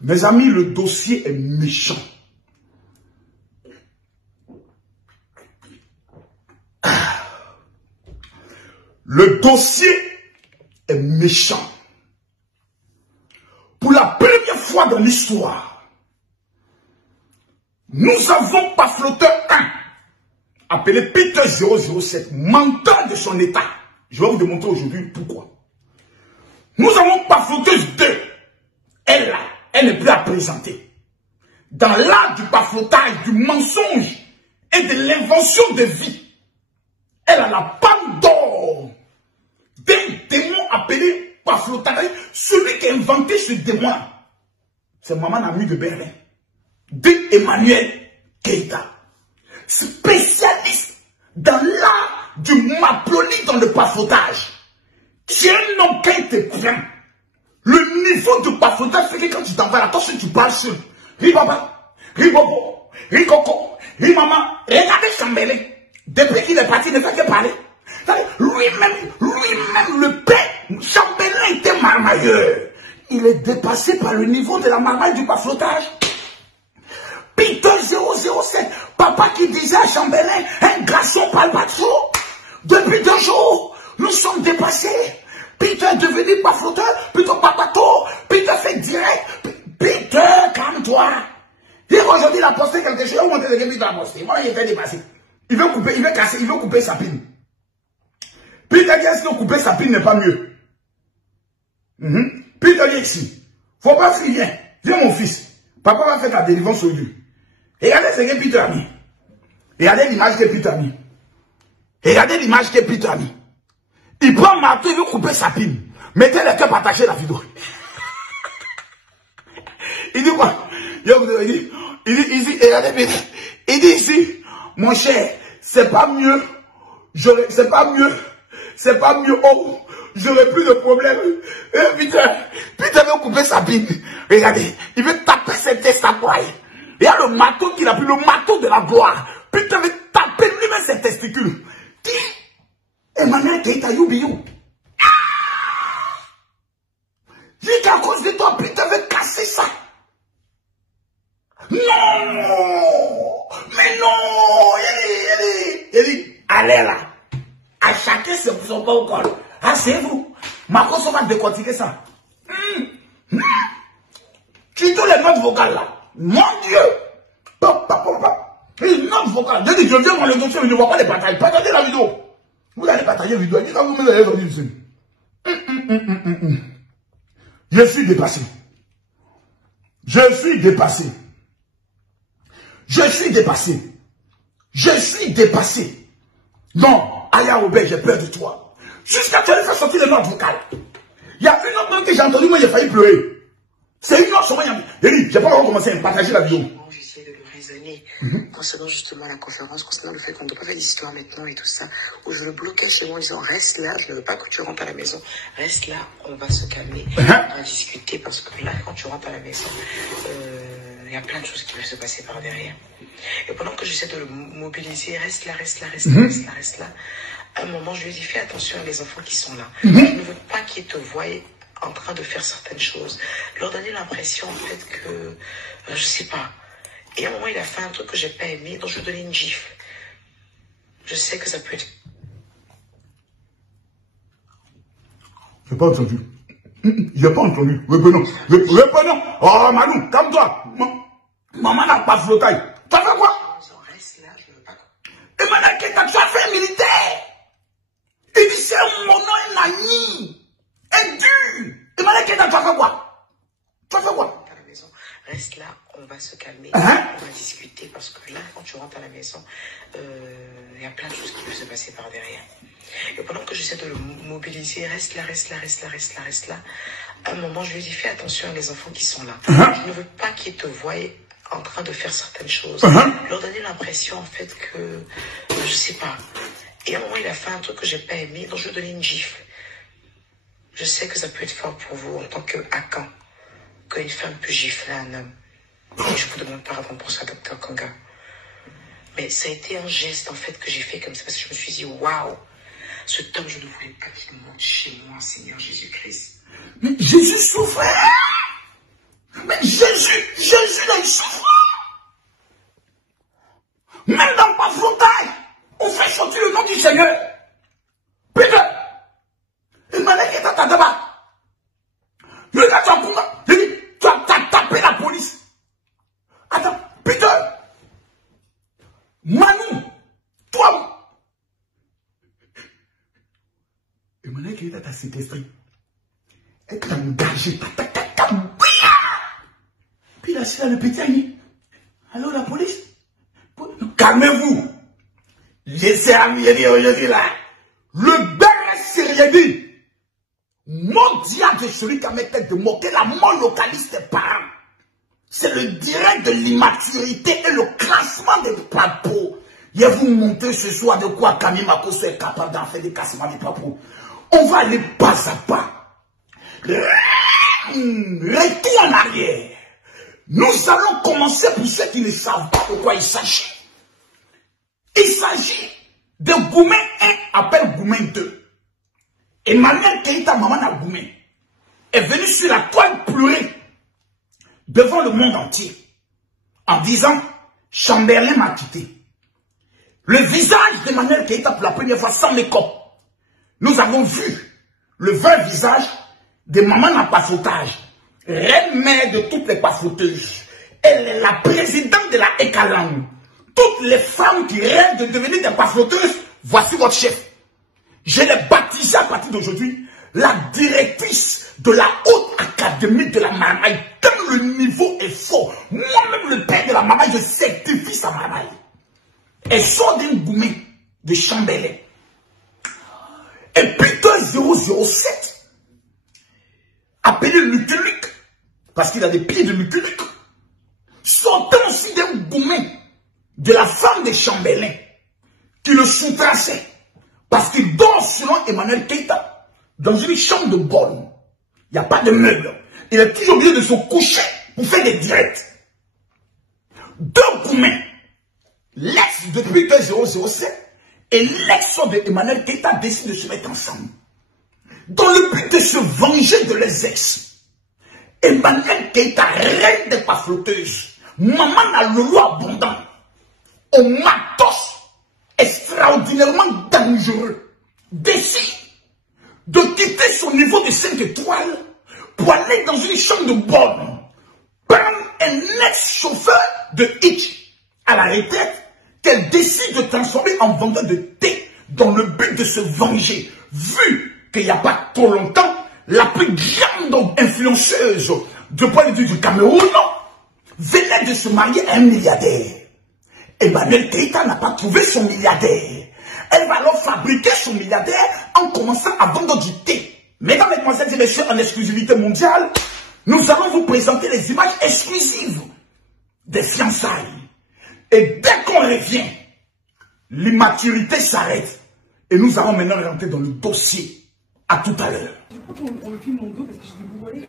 Mes amis, le dossier est méchant. Le dossier est méchant. Pour la première fois dans l'histoire, nous avons Pafloteur 1, appelé Peter 007, menteur de son état. Je vais vous démontrer aujourd'hui pourquoi. Nous avons Pafloteuse 2. Elle là, elle n'est plus à présenter. Dans l'art du paflotage, du mensonge et de l'invention de vie, elle a la panne d'or d'un démon appelé Paflotage, celui qui a inventé ce démon. C'est Maman Ami de Berlin, de Emmanuel Keita, spécialiste dans l'art du maploli dans le paflotage. Tu es un homme qui te prend. Le niveau du paflotage fait que quand tu t'en vas là, attention, tu parles seul. Ribaba, Ribobo, Rikoko, Rimama, regardez Chambelin. Depuis qu'il est parti, il ne fait que parler. Lui-même, le père, Chambelin était marmailleur. Il est dépassé par le niveau de la marmaille du paflotage. Peter 007, papa qui disait à Chambelin, un garçon palpatio. Depuis 2 jours, nous sommes dépassés. Peter est devenu pafloteur, plutôt papato. Peter fait direct. Peter, calme-toi. Aujourd'hui, il a posté quelque chose. Où monter Peter a posté? Moi, il est fait dépasser. Il veut couper, il veut casser, il veut couper sa pine. Peter dit, est-ce que couper sa pine n'est pas mieux? Peter dit ici. Faut pas fuir, viens mon fils. Papa va faire ta délivrance au lieu. Regardez ce que Peter a mis. Regardez l'image que Peter a mis. Regardez l'image que Peter a mis. Il prend un marteau, il veut couper sa pine. Mettez le cœur pour attacher la vidéo. Il dit quoi? Il dit ici, regardez bien. Il dit ici, mon cher, c'est pas mieux. C'est pas mieux. Oh, j'aurais plus de problème. Peter veut couper sa pine. Regardez, il veut taper cette testapoire. Il y a le marteau qu'il a pris, le marteau de la gloire. Peter veut taper lui-même ses testicules. Qui? Emmanuel Keita, you. Dis qu'à cause de toi, Peter veut casser ça. Non! Mais non! Allez là. À chacun son pas au col. Asseyez-vous. Marcos, on va décortiquer ça. Tu donnes les notes vocales là. Mon Dieu! Les notes vocales. Je dis, je viens dans le dossier, je ne vois pas les batailles. Partagez la vidéo. Vous allez partager la vidéo. Quand vous me l'avez donné ici. Je suis dépassé. Je suis dépassé. Non, Aya Robert, j'ai peur de toi. Jusqu'à tu allais faire sortir les notes vocales. Il y a une autre que j'ai entendue, moi j'ai failli pleurer. C'est une autre sur moi. J'ai pas encore commencé à partager la vidéo. J'essaie de le raisonner concernant justement la conférence, concernant le fait qu'on ne doit pas faire d'histoire maintenant et tout ça, où je le bloquais chez moi en disant reste là, je ne veux pas que tu rentres à la maison, reste là, on va se calmer, on va discuter parce que là, quand tu rentres à la maison, il y a plein de choses qui peuvent se passer par derrière. Et pendant que j'essaie de le mobiliser, reste là. À un moment, je lui ai dit, fais attention à les enfants qui sont là. Je ne veux pas qu'ils te voient en train de faire certaines choses. Leur donner l'impression, en fait, que, je sais pas. Et à un moment, il a fait un truc que j'ai pas aimé, donc je lui ai donné une gifle. Je sais que ça peut être... J'ai pas entendu. Reprenons. Oh, Malou, calme-toi. Maman n'a pas flotté. Tu as fait quoi? Reste là, je veux pas... Emmanuel Keita, tu as fait un militaire. Il dit, c'est mon nom, un ami. Un dur. Emmanuel Keita, tu as fait quoi? À la maison, reste là, on va se calmer, on va discuter parce que là, quand tu rentres à la maison, il y a plein de choses qui peuvent se passer par derrière. Et pendant que j'essaie de le mobiliser, reste là. À un moment, je lui ai dit, fais attention à les enfants qui sont là. Je ne veux pas qu'ils te voient en train de faire certaines choses. Leur donner l'impression, en fait, que, je sais pas. Et à un moment, il a fait un truc que j'ai pas aimé, donc je lui ai donné une gifle. Je sais que ça peut être fort pour vous en tant qu'Akan, qu'une femme peut gifler un homme. Et je vous demande pardon pour ça, Dr Konga. Mais ça a été un geste, en fait, que j'ai fait comme ça, parce que je me suis dit, waouh, cet homme, je ne voulais pas qu'il monte chez moi, Seigneur Jésus-Christ. Mais Jésus souffrait. Mais Jésus Jésus est souffrant. Même dans ma flottage, on fait sortir le nom du Seigneur. Putain. Il m'a dit qu'il était là-bas. Le gars, tu as tapé la police. Attends, putain. Manu, toi. Il m'a dit qu'il était à cet esprit. Et tu as engagé. Puis il a su le petit ami. Alors la police. Calmez-vous. Laissez Jésus là. Le Père s'est dit. Mon diable de celui qui a mis tête de moquer la mort localiste des parents. C'est le direct de l'immaturité et le classement des papos. Je vais vous montrer ce soir de quoi Camille Makosso est capable d'en faire des classements des papos. On va aller pas à pas. Retour en arrière. Nous allons commencer pour ceux qui ne savent pas de quoi il s'agit. Il s'agit de Goumen 1 appelle Goumen 2. Emmanuel Keïta, maman à Goumen, est venu sur la toile pleurer devant le monde entier en disant « Chamberlain m'a quitté ». Le visage d'Emmanuel Keïta pour la première fois sans make-up. Nous avons vu le vrai visage de maman à Pafoutage, reine mère de toutes les pafouteuses. Elle est la présidente de la Ekalang. Toutes les femmes qui rêvent de devenir des pafouteuses, voici votre chef. Je l'ai baptisé à partir d'aujourd'hui la directrice de la haute académie de la marmaille. Comme le niveau est fort, moi-même le père de la marmaille, je certifie sa marmaille. Elle sort d'un Goumen de Chambelin. Et Peter 007, appelé Lucky Luke, parce qu'il a des pieds de Lucky Luke, sortant aussi d'un Goumen de la femme de Chambelin, qui le sous-traçait. Parce qu'il dort selon Emmanuel Keïta dans une chambre de bonne. Il n'y a pas de meubles. Il est toujours obligé de se coucher pour faire des directs. Deux Goumen, l'ex de Peter 007 et l'ex de Emmanuel Keïta décident de se mettre ensemble. Dans le but de se venger de leurs ex. Emmanuel Keïta, reine des pafloteuses, maman a le loup abondant, au matos extraordinairement dangereux, décide de quitter son niveau de 5 étoiles pour aller dans une chambre de bonne, prendre un ex-chauffeur de Hitch à la retraite qu'elle décide de transformer en vendeur de thé dans le but de se venger, vu qu'il n'y a pas trop longtemps, la plus grande influenceuse de point de vue du Cameroun venait de se marier à un milliardaire. Emmanuel Keïta n'a pas trouvé son milliardaire. Elle va alors fabriquer son milliardaire en commençant à vendre du thé. Mesdames, Mesdemoiselles et Messieurs, en exclusivité mondiale, nous allons vous présenter les images exclusives des fiançailles. Et dès qu'on revient, l'immaturité s'arrête. Et nous allons maintenant rentrer dans le dossier. À tout à l'heure. On me filme mon dos parce que je vais bourrer.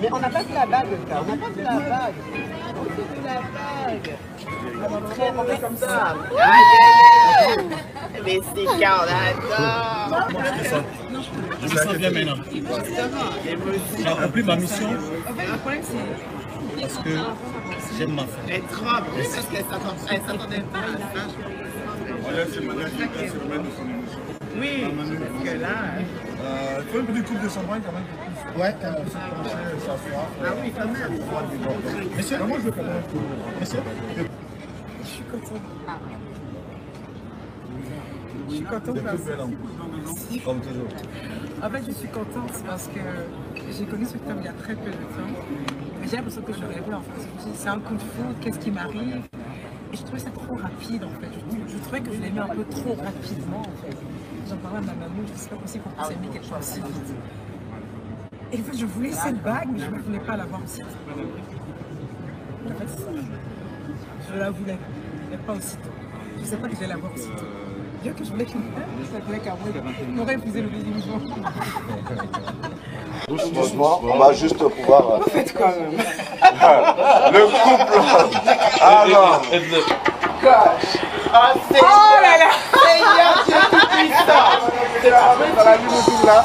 Mais on n'a pas vu la bague, on n'a pas vu la bague. On fait de la bague. On fait comme ça. Mais c'est quand là. Je me sens bien maintenant. J'ai accompli ma mission. Parce que j'aime ma femme. Elle tremble. Parce qu'elle s'attendait pas. Oui, parce que là. Il faut une petite coupe de champagne quand même. Ouais, quand même. Ah oui, quand même. Monsieur, moi je veux quand même. Monsieur, je suis contente. Ah. Je suis contente parce que... Comme toujours. En fait, je suis contente parce que j'ai connu ce film il y a très peu de temps. J'ai l'impression que je rêvais en fait. C'est un coup de foudre, qu'est-ce qui m'arrive? Et je trouvais ça trop rapide en fait. Je trouvais que je l'aimais un peu trop rapidement en fait. J'en parlais à ma maman, je ne sais pas possible qu'on puisse aimer quelque chose si vite. Et en fait, je voulais cette bague, mais je ne voulais pas l'avoir aussi. En fait, c'est ça. Je la voulais, mais pas aussitôt. Je ne sais pas que je vais l'avoir aussitôt. Bien que je voulais qu'il on aurait épousé le deuxième jour. Doucement, on va juste pouvoir... Vous faites quoi même? Le couple. Alors. Oh là là! Dans la limousine là,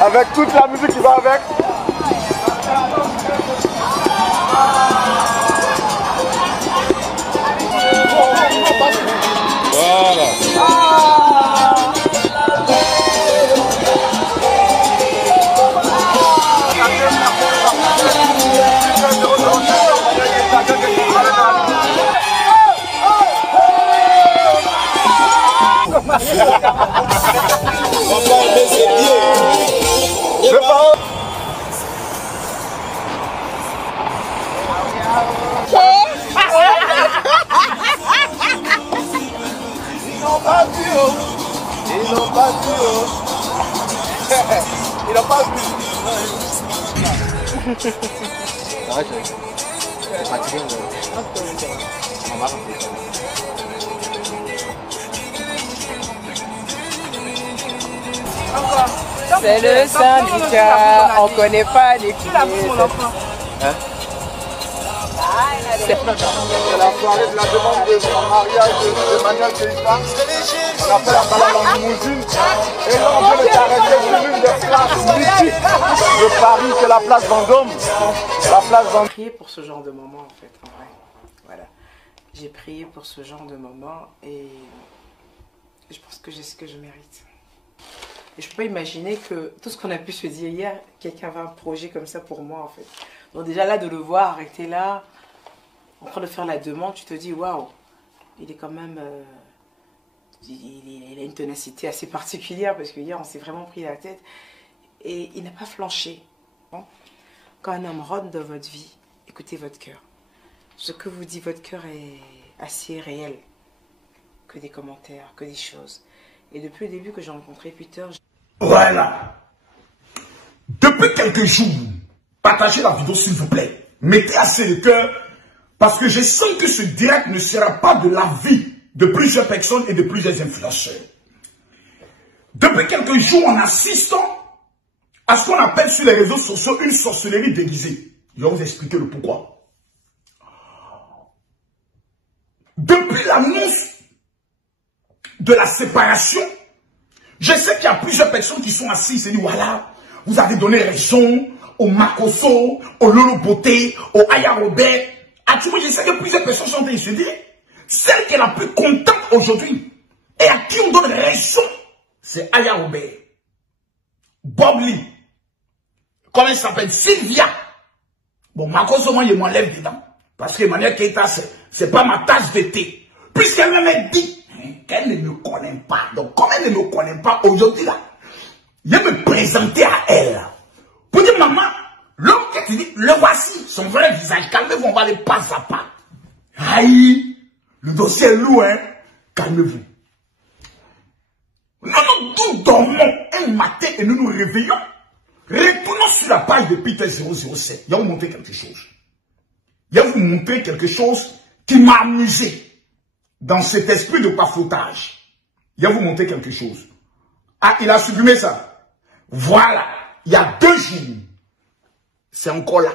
avec toute la musique qui va avec. Voilà. Ils n'ont pas vu. Ils n'ont pas vu. C'est le syndicat, on ne connaît pas les clés. C'est la soirée de la demande de son mariage d'Emmanuel Keïta. On appelle la balade en limousine. Et là, on veut le caresser sur l'une des places mythiques de Paris, c'est la place Vendôme. La place Vendôme. J'ai prié pour ce genre de moment en fait, en vrai. Voilà. J'ai prié pour ce genre de moment et je pense que j'ai ce que je mérite. Et je ne peux pas imaginer que tout ce qu'on a pu se dire hier, quelqu'un avait un projet comme ça pour moi en fait. Donc déjà là, de le voir arrêter là, en train de faire la demande, tu te dis waouh, il est quand même, il a une ténacité assez particulière parce que hier on s'est vraiment pris la tête et il n'a pas flanché. Quand un homme rentre dans votre vie, écoutez votre cœur. Ce que vous dit votre cœur est assez réel que des commentaires, que des choses. Et depuis le début que j'ai rencontré Peter, voilà. Depuis quelques jours, partagez la vidéo s'il vous plaît. Mettez assez le cœur. Parce que je sens que ce direct ne sera pas de la vie de plusieurs personnes et de plusieurs influenceurs. Depuis quelques jours, on assiste à ce qu'on appelle sur les réseaux sociaux une sorcellerie déguisée. Je vais vous expliquer le pourquoi. Depuis l'annonce de la séparation, je sais qu'il y a plusieurs personnes qui sont assises et disent voilà, vous avez donné raison au Makosso, au Lolo Beauté, au Aya Robert. Je sais que plusieurs personnes sont en train de se dire, celle qui est la plus contente aujourd'hui et à qui on donne raison, c'est Aya Robert, Bob Lee, comment elle s'appelle, Sylvia. Bon, Makosso, moi, je m'enlève dedans. Parce que Emmanuel Keïta, c'est pas ma tasse de thé. Puisqu'elle m'a dit qu'elle ne me connaît pas. Donc, comme elle ne me connaît pas aujourd'hui, là, je vais me présenter à elle. Pour dire, maman, l'homme qui te dit, le voici, son vrai visage. Calmez-vous, on va aller pas à pas. Aïe, le dossier est lourd, hein. Calmez-vous. Nous dormons un matin et nous nous réveillons. Retournons sur la page de Peter 007. Il va vous montrer quelque chose. Il va vous montrer quelque chose qui m'a amusé dans cet esprit de pafoutage. Il va vous montrer quelque chose. Ah, il a supprimé ça. Voilà. Il y a 2 jours. C'est encore là.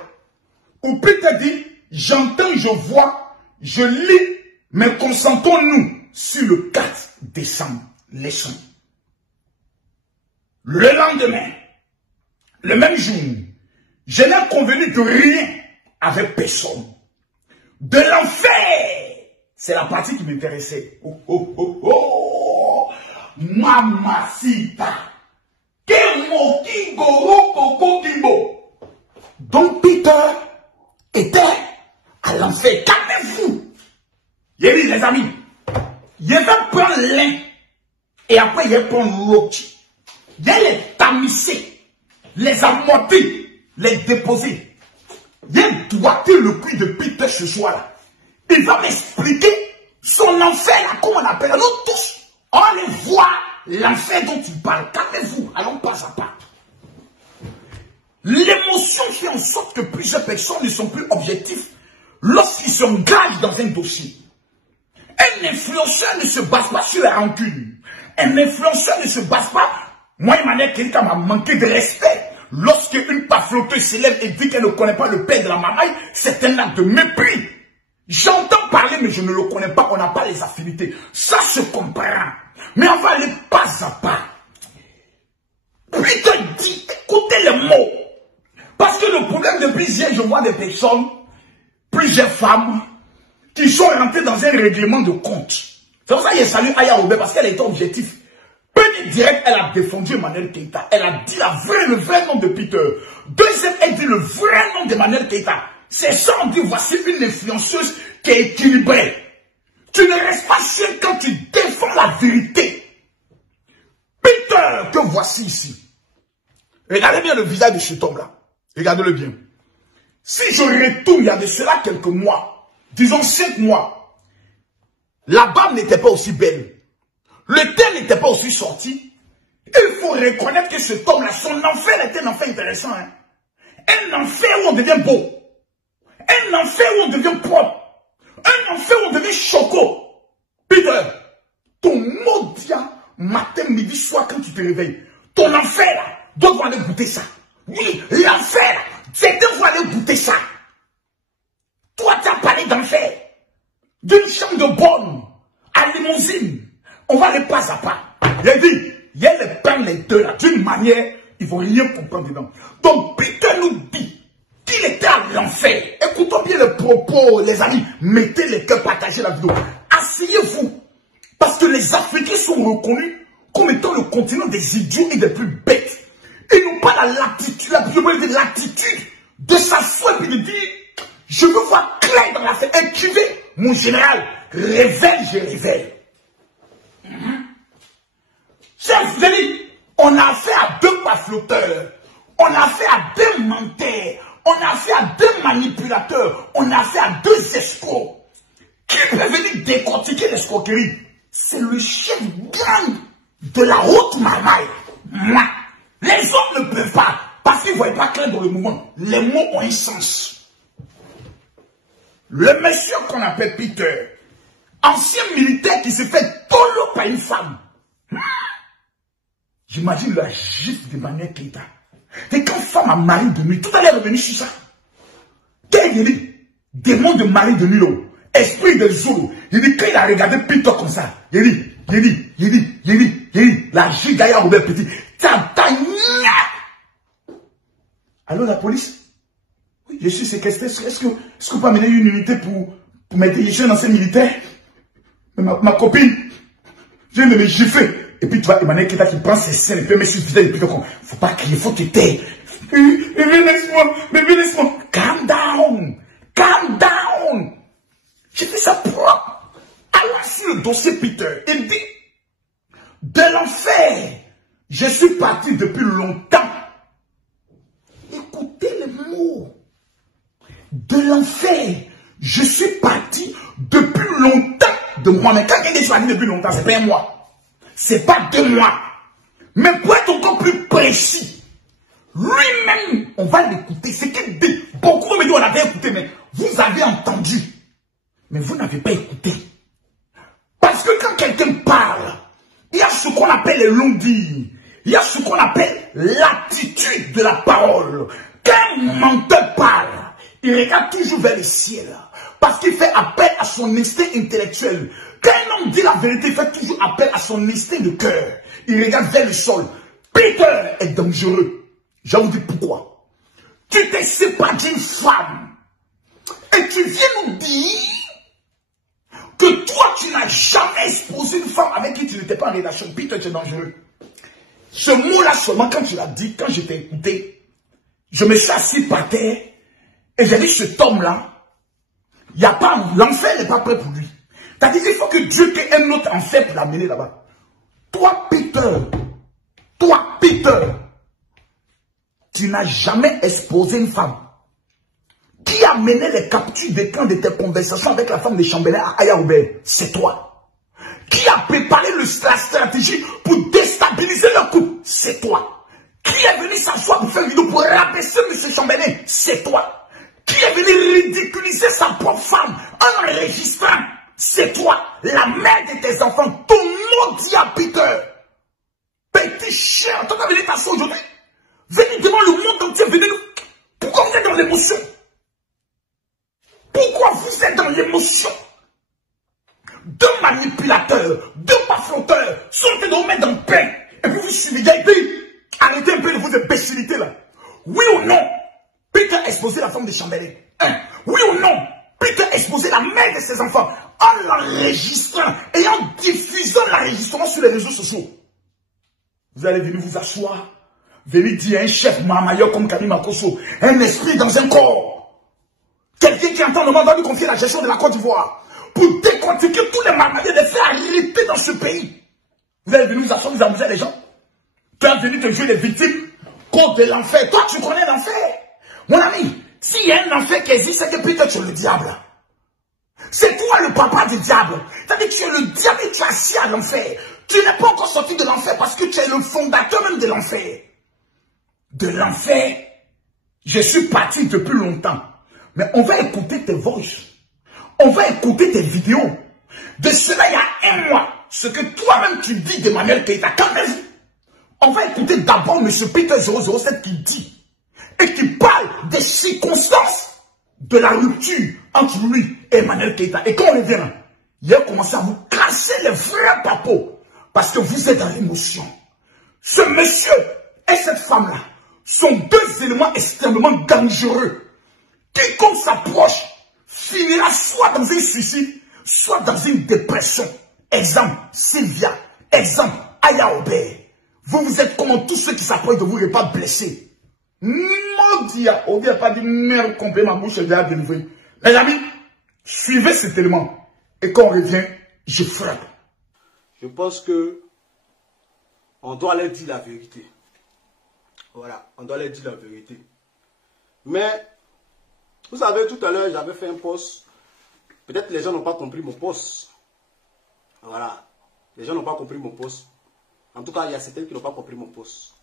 Où Peter dit, j'entends, je vois, je lis, mais concentrons-nous sur le 4 décembre. Laissons. Le lendemain, le même jour, je n'ai convenu de rien avec personne. De l'enfer. C'est la partie qui m'intéressait. Oh, oh, oh, oh. Mamacita. Kemo Kingoro Koko Kimbo. Donc Peter était à l'enfer. Calmez-vous. Il dit les amis, je vais prendre l'un Et après, il prend l'autre. Il les tamisser, les amortir, les déposer. Il doigter le cul de Peter ce soir-là. Il va m'expliquer son enfer, là, comment on appelle. Nous tous, on allait voir l'enfer dont il parle. Calmez-vous, allons pas à pas. L'émotion fait en sorte que plusieurs personnes ne sont plus objectifs lorsqu'ils s'engagent dans un dossier. Un influenceur ne se base pas sur la rancune. Un influenceur ne se base pas. Moi, Emmanuel Keita m'a manqué de respect. Lorsque une pafloteuse s'élève et dit qu'elle ne connaît pas le père de la mamaille, c'est un acte de mépris. J'entends parler, mais je ne le connais pas. On n'a pas les affinités. Ça se comprend. Mais on va aller pas à pas. Puis te dit, écoutez les mots. Parce que le problème de plusieurs, je vois des personnes, plusieurs femmes, qui sont rentrées dans un règlement de compte. C'est pour ça que je salue Aya Obé, parce qu'elle était objective. Premier direct, elle a défendu Emmanuel Keita. Elle a dit le vrai nom de Peter. Deuxième, elle dit le vrai nom d'Emmanuel Keita. C'est ça, on dit, voici une influenceuse qui est équilibrée. Tu ne restes pas seul quand tu défends la vérité. Peter, que voici ici. Regardez bien le visage de cet homme-là. Regardez-le bien. Si je retourne, il y a de cela quelques mois, disons 5 mois, la barbe n'était pas aussi belle. Le thème n'était pas aussi sorti. Il faut reconnaître que cet homme-là, son enfer était un enfer intéressant. Hein? Un enfer où on devient beau. Un enfer où on devient propre. Un enfer où on devient choco. Peter, ton maudit matin, midi, soir, quand tu te réveilles, ton enfer là, doit aller goûter ça. Oui, l'enfer, certains vont aller goûter ça. Toi, tu as parlé d'enfer. D'une chambre de bonne à limousine. On va aller pas à pas. Il dit, il y a les pains, les deux là. D'une manière, ils ne vont rien comprendre dedans. Donc, Peter nous dit qu'il était à l'enfer. Écoutons bien les propos, les amis. Mettez les cœurs, partagez la vidéo. Asseyez-vous. Parce que les Africains sont reconnus comme étant le continent des idiots et des plus bêtes. Ils n'ont pas l'attitude de s'asseoir et de dire, je veux voir clair dans l'affaire. Écrivez, mon général, révèle, je révèle. Chers amis, on a affaire à 2 pafloteurs, on a affaire à 2 menteurs, on a affaire à 2 manipulateurs, on a affaire à 2 escrocs. Qui peut venir décortiquer l'escroquerie? C'est le chef gang de la haute marmaille. Moi. Les autres ne peuvent pas, parce qu'ils ne voient pas clair dans le mouvement. Les mots ont un sens. Le monsieur qu'on appelle Peter, ancien militaire qui s'est fait tolo par une femme. J'imagine la gifle d'Emmanuel Keita. Et quand femme a mari de nuit, tout à l'heure est revenu sur ça. Qu'est-ce qu'il dit? Démon de mari de nuit, là. Esprit de Zulu. Il dit, quand il a regardé Peter comme ça, il dit, la gigaya Robert Petit. Alors la police? Oui, je suis séquestré. Est-ce que vous pouvez amener une unité pour m'aider? Je suis un ancien militaire. Mais ma copine, je viens de me gifler. Et puis tu vois Emmanuel Keita qui prend ses scènes et puis met sur le visage et puis faut pas crier, faut te taire. Mais laisse-moi. Calm down. Calm down. J'ai fait ça propre. Alors sur le dossier Peter, il dit, de l'enfer, je suis parti depuis longtemps. Écoutez les mots. De l'enfer, je suis parti depuis longtemps de moi. Mais quand il est parti depuis longtemps, c'est pas un mois. C'est pas 2 mois. Mais pour être encore plus précis, lui-même, on va l'écouter. C'est qu'il dit. Beaucoup me disent, on avait écouté, mais vous avez entendu. Mais vous n'avez pas écouté. Parce que quand quelqu'un parle, il y a ce qu'on appelle les non-dits. Il y a ce qu'on appelle l'attitude de la parole. Quand un menteur parle, il regarde toujours vers le ciel. Parce qu'il fait appel à son instinct intellectuel. Quand un homme dit la vérité, il fait toujours appel à son instinct de cœur. Il regarde vers le sol. Peter est dangereux. Je vais vous dire pourquoi. Tu t'es séparé d'une femme. Et tu viens nous dire que toi, tu n'as jamais exposé une femme avec qui tu n'étais pas en relation. Peter, tu es dangereux. Ce mot-là seulement, quand tu l'as dit, quand je t'ai écouté, je me suis assis par terre et j'ai dit, cet homme-là, il n'y a pas, l'enfer n'est pas prêt pour lui. C'est-à-dire qu'il faut que Dieu ait un autre enfer pour l'amener là-bas. Toi, Peter, tu n'as jamais exposé une femme. Qui a mené les captures d'écran de tes conversations avec la femme de Chambellan à Ayaoubé? C'est toi. Qui a préparé la stratégie pour déstabiliser leur couple? C'est toi. Qui est venu s'asseoir pour faire une vidéo pour rabaisser M. Chambellan? C'est toi. Qui est venu ridiculiser sa propre femme en enregistrant? C'est toi. La mère de tes enfants. Ton nom dit à Peter. Petit chien, t'en as venu t'asseoir aujourd'hui? Venez devant le monde entier, venez nous. Pourquoi vous êtes dans l'émotion? Pourquoi vous êtes dans l'émotion? Deux manipulateurs, deux baflotteurs, sortez de vous mettre dans le pain. Et puis vous suivez, et puis arrêtez un peu de vos imbécilités là. Oui ou non, Peter a exposé la femme de Chambellan. Oui ou non, Peter a exposé la mère de ses enfants en l'enregistrant et en diffusant l'enregistrement sur les réseaux sociaux. Vous allez venir vous asseoir, venir dire à un chef marmailleur comme Kami Makosso, un esprit dans un corps. Quelqu'un qui entend le monde va lui confier la gestion de la Côte d'Ivoire pour décortiquer tous les marmailleurs, les faire arrêter dans ce pays. Vous allez venir vous asseoir, vous amuser les gens. Tu es venu te jouer les victimes contre l'enfer. Toi, tu connais l'enfer. Mon ami, s'il y a un enfer qui existe, c'est que peut-être tu es le diable. C'est toi le papa du diable. C'est-à-dire que tu es le diable et tu es assis à l'enfer. Tu n'es pas encore sorti de l'enfer parce que tu es le fondateur même de l'enfer. De l'enfer, je suis parti depuis longtemps. Mais on va écouter tes voices. On va écouter tes vidéos. De cela, il y a un mois, ce que toi-même tu dis d'Emmanuel Keïta, quand même. On va écouter d'abord M. Peter 007 qui dit et qui parle des circonstances de la rupture entre lui et Emmanuel Keïta. Et quand on revient, il a commencé à vous casser les vrais papos parce que vous êtes dans l'émotion. Ce monsieur et cette femme-là sont deux éléments extrêmement dangereux. Quiconque s'approche finira soit dans un suicide, soit dans une dépression. Exemple, Sylvia. Exemple, Ayaoubé. Vous êtes comme tous ceux qui s'approchent de vous et pas blessés. Maudit, on dit pas dit merde complet, ma bouche est déjà délivrée. Les amis, suivez cet élément. Et quand on revient, je frappe. Je pense que on doit leur dire la vérité. Voilà, on doit leur dire la vérité. Mais, vous savez, tout à l'heure, j'avais fait un post. Peut-être les gens n'ont pas compris mon post. Voilà. Les gens n'ont pas compris mon post. En tout cas, il y a certains qui n'ont pas compris mon post.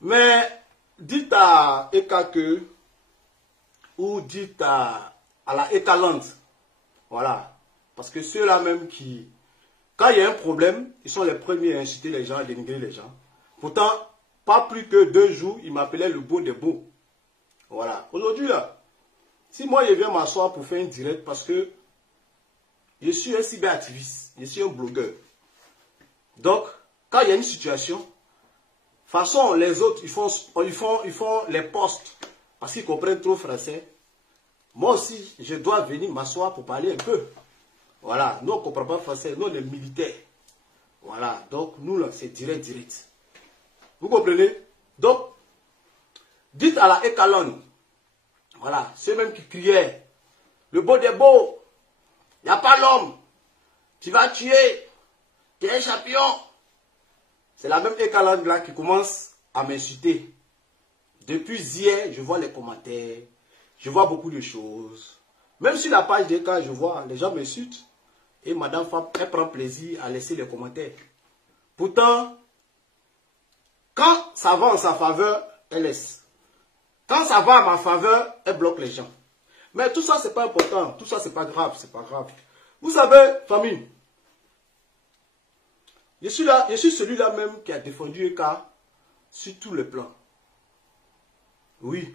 Mais, dites à Eka que, ou dites à la Eka Land. Voilà. Parce que ceux-là même qui, quand il y a un problème, ils sont les premiers à inciter les gens, à dénigrer les gens. Pourtant, pas plus que 2 jours, ils m'appelaient le beau des beaux. Voilà. Aujourd'hui, là, si moi, je viens m'asseoir pour faire une direct parce que je suis un cyberactiviste, je suis un blogueur. Donc, quand il y a une situation, de toute façon, les autres, ils font les posts parce qu'ils comprennent trop français. Moi aussi, je dois venir m'asseoir pour parler un peu. Voilà. Nous, on ne comprend pas français. Nous, on est militaires. Voilà. Donc, nous, là, c'est direct. Vous comprenez? Donc, dites à la Ekalon, voilà, ceux même qui criaient, le beau des beaux, il n'y a pas l'homme, tu vas tuer, tu es un champion. C'est la même Ekalon là qui commence à m'insulter. Depuis hier, je vois les commentaires, je vois beaucoup de choses. Même sur la page d'Eka, je vois, les gens m'insultent. Et Madame Fab, elle prend plaisir à laisser les commentaires. Pourtant, quand ça va en sa faveur, elle laisse. Quand ça va à ma faveur, elle bloque les gens. Mais tout ça, c'est pas important. Tout ça, c'est pas grave. C'est pas grave. Vous savez, famille, je suis celui-là même qui a défendu Eka sur tous les plans. Oui.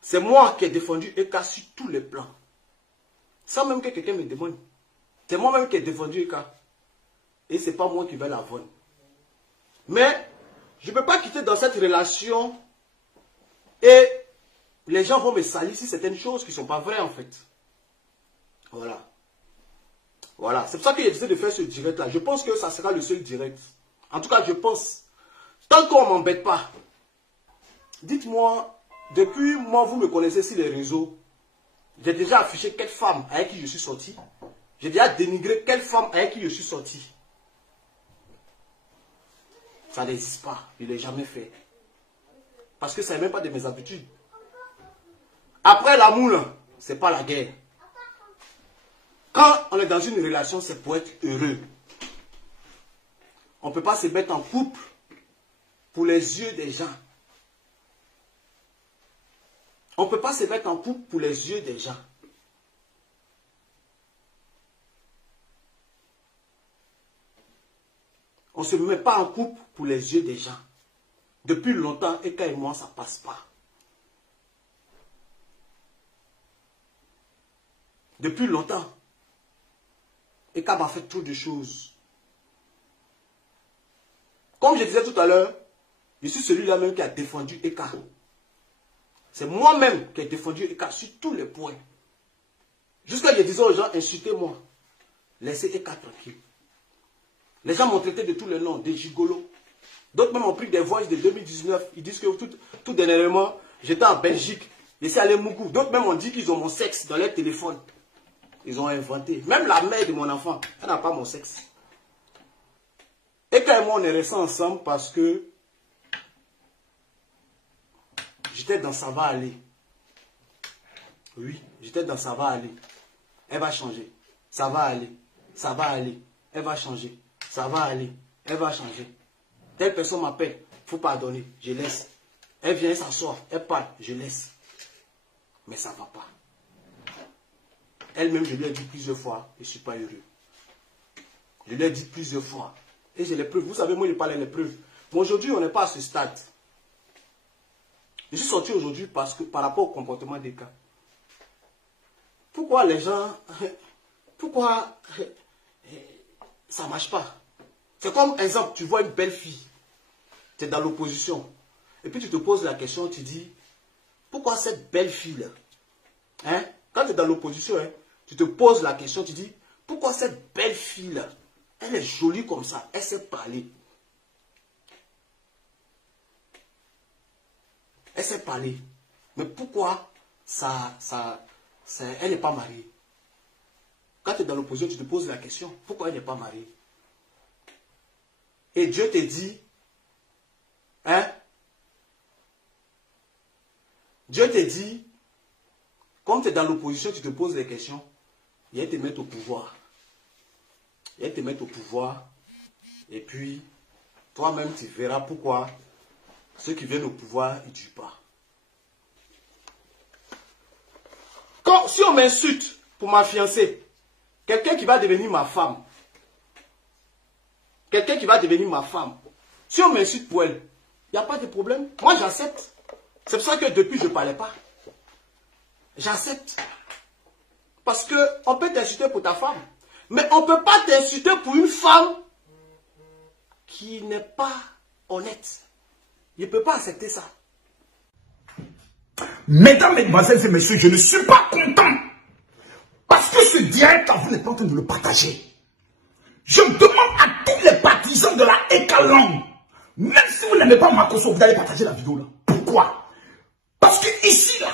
C'est moi qui ai défendu Eka sur tous les plans. Sans même que quelqu'un me demande. C'est moi-même qui ai défendu Eka. Et c'est pas moi qui vais la vendre. Mais je ne peux pas quitter dans cette relation et les gens vont me salir si certaines choses qui ne sont pas vraies en fait. Voilà. Voilà. C'est pour ça que j'ai décidé de faire ce direct là. Je pense que ça sera le seul direct. En tout cas, je pense. Tant qu'on ne m'embête pas. Dites-moi, depuis moi, vous me connaissez sur les réseaux. J'ai déjà affiché quelle femme avec qui je suis sorti. J'ai déjà dénigré quelle femme avec qui je suis sorti. Ça n'existe pas. Je ne l'ai jamais fait. Parce que ça n'est même pas de mes habitudes. Après l'amour, ce n'est pas la guerre. Quand on est dans une relation, c'est pour être heureux. On ne peut pas se mettre en couple pour les yeux des gens. On ne peut pas se mettre en couple pour les yeux des gens. On ne se met pas en couple pour les yeux des gens. Depuis longtemps, Eka et moi, ça ne passe pas. Depuis longtemps, Eka m'a fait trop de choses. Comme je disais tout à l'heure, je suis celui-là même qui a défendu Eka. C'est moi-même qui ai défendu Eka sur tous les points. Jusqu'à je disais aux gens, insultez-moi. Laissez Eka tranquille. Les gens m'ont traité de tous les noms, des gigolos. D'autres même ont pris des voyages de 2019. Ils disent que tout dernièrement, j'étais en Belgique. Laissez aller Mougou. D'autres même ont dit qu'ils ont mon sexe dans leur téléphone. Ils ont inventé. Même la mère de mon enfant, elle n'a pas mon sexe. Eka et moi, on est restés ensemble parce que j'étais dans ça va aller. Oui, j'étais dans ça va aller. Elle va changer. Ça va aller. Ça va aller. Elle va changer. Ça va aller. Elle va changer. Telle personne m'appelle. Il faut pardonner. Je laisse. Elle vient s'asseoir. Elle parle. Je laisse. Mais ça ne va pas. Elle-même, je lui ai dit plusieurs fois. Je ne suis pas heureux. Je lui ai dit plusieurs fois. Et j'ai les preuves. Vous savez, moi, je parle des preuves. Mais aujourd'hui, on n'est pas à ce stade. Je suis sorti aujourd'hui parce que par rapport au comportement des cas. Pourquoi les gens... Pourquoi ça ne marche pas? C'est comme, exemple, tu vois une belle fille. Tu es dans l'opposition. Et puis tu te poses la question, tu dis, pourquoi cette belle fille-là, hein? Quand tu es dans l'opposition, hein, tu te poses la question, tu dis, pourquoi cette belle fille-là, elle est jolie comme ça, elle sait parler. Elle sait parler. Mais pourquoi elle n'est pas mariée? Quand tu es dans l'opposition, tu te poses la question, pourquoi elle n'est pas mariée? Et Dieu te dit, hein? Dieu te dit, comme tu es dans l'opposition, tu te poses des questions, il va te mettre au pouvoir. Il va te mettre au pouvoir. Et puis, toi-même, tu verras pourquoi ceux qui viennent au pouvoir, ils ne tuent pas. Si on m'insulte pour ma fiancée, quelqu'un qui va devenir ma femme, si on m'insulte pour elle, il n'y a pas de problème. Moi, j'accepte. C'est pour ça que depuis, je ne parlais pas. J'accepte. Parce qu'on peut t'insulter pour ta femme. Mais on ne peut pas t'insulter pour une femme qui n'est pas honnête. Je ne peux pas accepter ça. Mesdames, mesdemoiselles et messieurs, je ne suis pas content. Parce que ce direct, vous n'êtes pas en train de le partager. Je demande à tous les partisans de la Ekaland, même si vous n'aimez pas Makosso, vous allez partager la vidéo là. Pourquoi? Parce que ici là,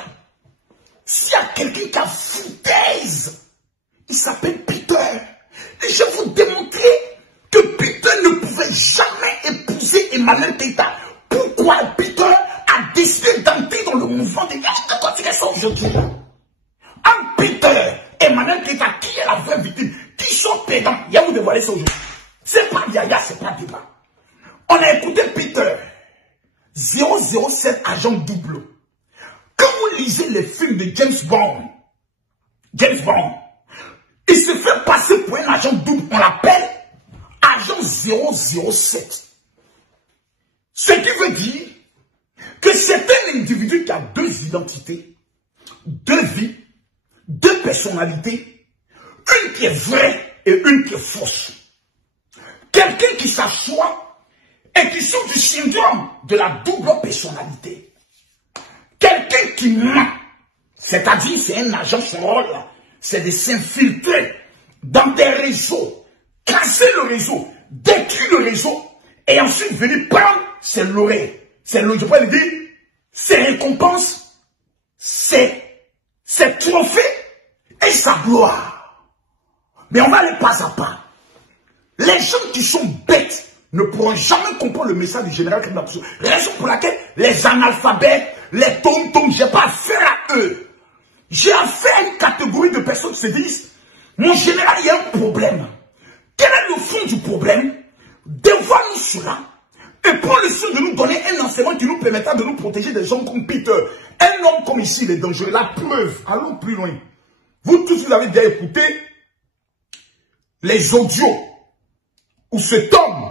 s'il y a quelqu'un qui a foutaise, il s'appelle Peter. Et je vais vous démontrer que Peter ne pouvait jamais épouser Emmanuel Keita. Pourquoi Peter a décidé d'entrer dans le mouvement des gars qui continuent ça aujourd'hui? En Peter, Emmanuel Keita, qui est la vraie victime, qui sont pédants, il y a vous dévoiler ça aujourd'hui. C'est pas Yaya, c'est pas débat. On a écouté Peter, 007 agent double. Quand vous lisez les films de James Bond, il se fait passer pour un agent double, on l'appelle agent 007. Ce qui veut dire que c'est un individu qui a deux identités, deux vies, deux personnalités, une qui est vraie et une qui est fausse. Quelqu'un qui s'assoit et qui souffre du syndrome de la double personnalité. Quelqu'un qui ment, c'est-à-dire c'est un agent, son rôle, c'est de s'infiltrer dans des réseaux, casser le réseau, détruire le réseau, et ensuite venir prendre ses lauriers, je peux le dire, ses récompenses, ses trophées et sa gloire. Mais on va aller pas à pas. Les gens qui sont bêtes ne pourront jamais comprendre le message du général Karim Wade. Raison pour laquelle les analphabètes, les tontons, j'ai pas affaire à eux. J'ai affaire à une catégorie de personnes qui se disent, mon général, il y a un problème. Quel est le fond du problème? Dévoile-nous cela. Et prends le soin de nous donner un enseignement qui nous permettra de nous protéger des gens comme Peter. Un homme comme ici, il est dangereux. La preuve, allons plus loin. Vous tous, vous avez déjà écouté les audios où cet homme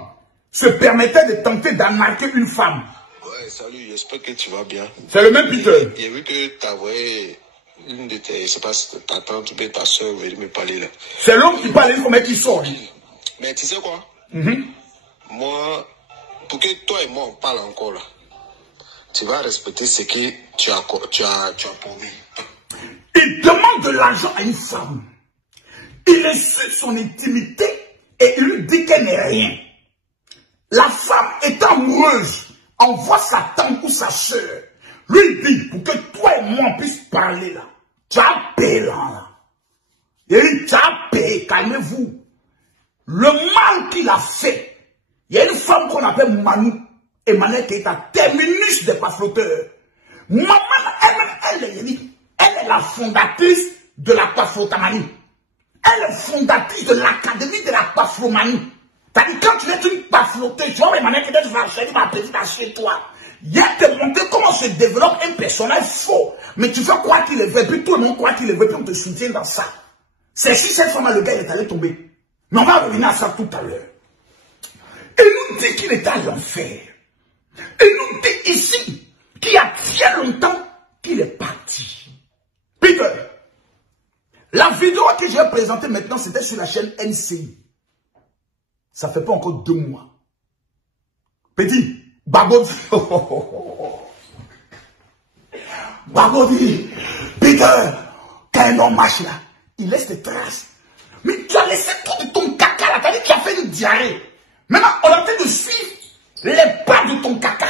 se permettait de tenter d'arnaquer une femme. Ouais, salut, j'espère que tu vas bien. C'est le même Peter. J'ai vu que tu avais une de tes, je sais pas si ta tante ou ta soeur venait me parler là. C'est l'homme qui parle, comment il sort. Mais tu sais quoi? Moi, pour que toi et moi on parle encore là, tu vas respecter ce que tu as promis. Il demande de l'argent à une femme. Il insulte son intimité et il lui dit qu'elle n'est rien. La femme est amoureuse, envoie sa tante ou sa soeur. Lui dit, pour que toi et moi on puisse parler là, tu as payé là. Il dit, tu as payé, calmez-vous. Le mal qu'il a fait, il y a une femme qu'on appelle Manu, Emmanuel Keita, terminus des pafloteurs. Maman, elle est la fondatrice de la paflotamanie. Elle est fondatrice de l'académie de la paflomanie. C'est-à-dire, quand tu es une pafloteuse, tu vois, Emmanuel Keita, tu vas acheter ma petite chez toi. Il y a te montrer comment se développe un personnage faux. Mais tu fais quoi qu'il est vrai, puis tout le monde croit qu'il est vrai, puis on te soutient dans ça. C'est si cette femme-là, le gars, il est allé tomber. Mais on va revenir à ça tout à l'heure. Il nous dit qu'il est à l'enfer. Il nous dit ici qu'il y a très longtemps qu'il est parti. Peter, la vidéo que je vais présenter maintenant, c'était sur la chaîne NCI. Ça fait pas encore 2 mois. Petit, Babodi. Babodi, Peter, quand un homme marche là, il laisse des traces. Mais tu as laissé tout de ton caca là, t'as dit que tu as fait une diarrhée. Maintenant, on est en train de suivre les pas de ton caca.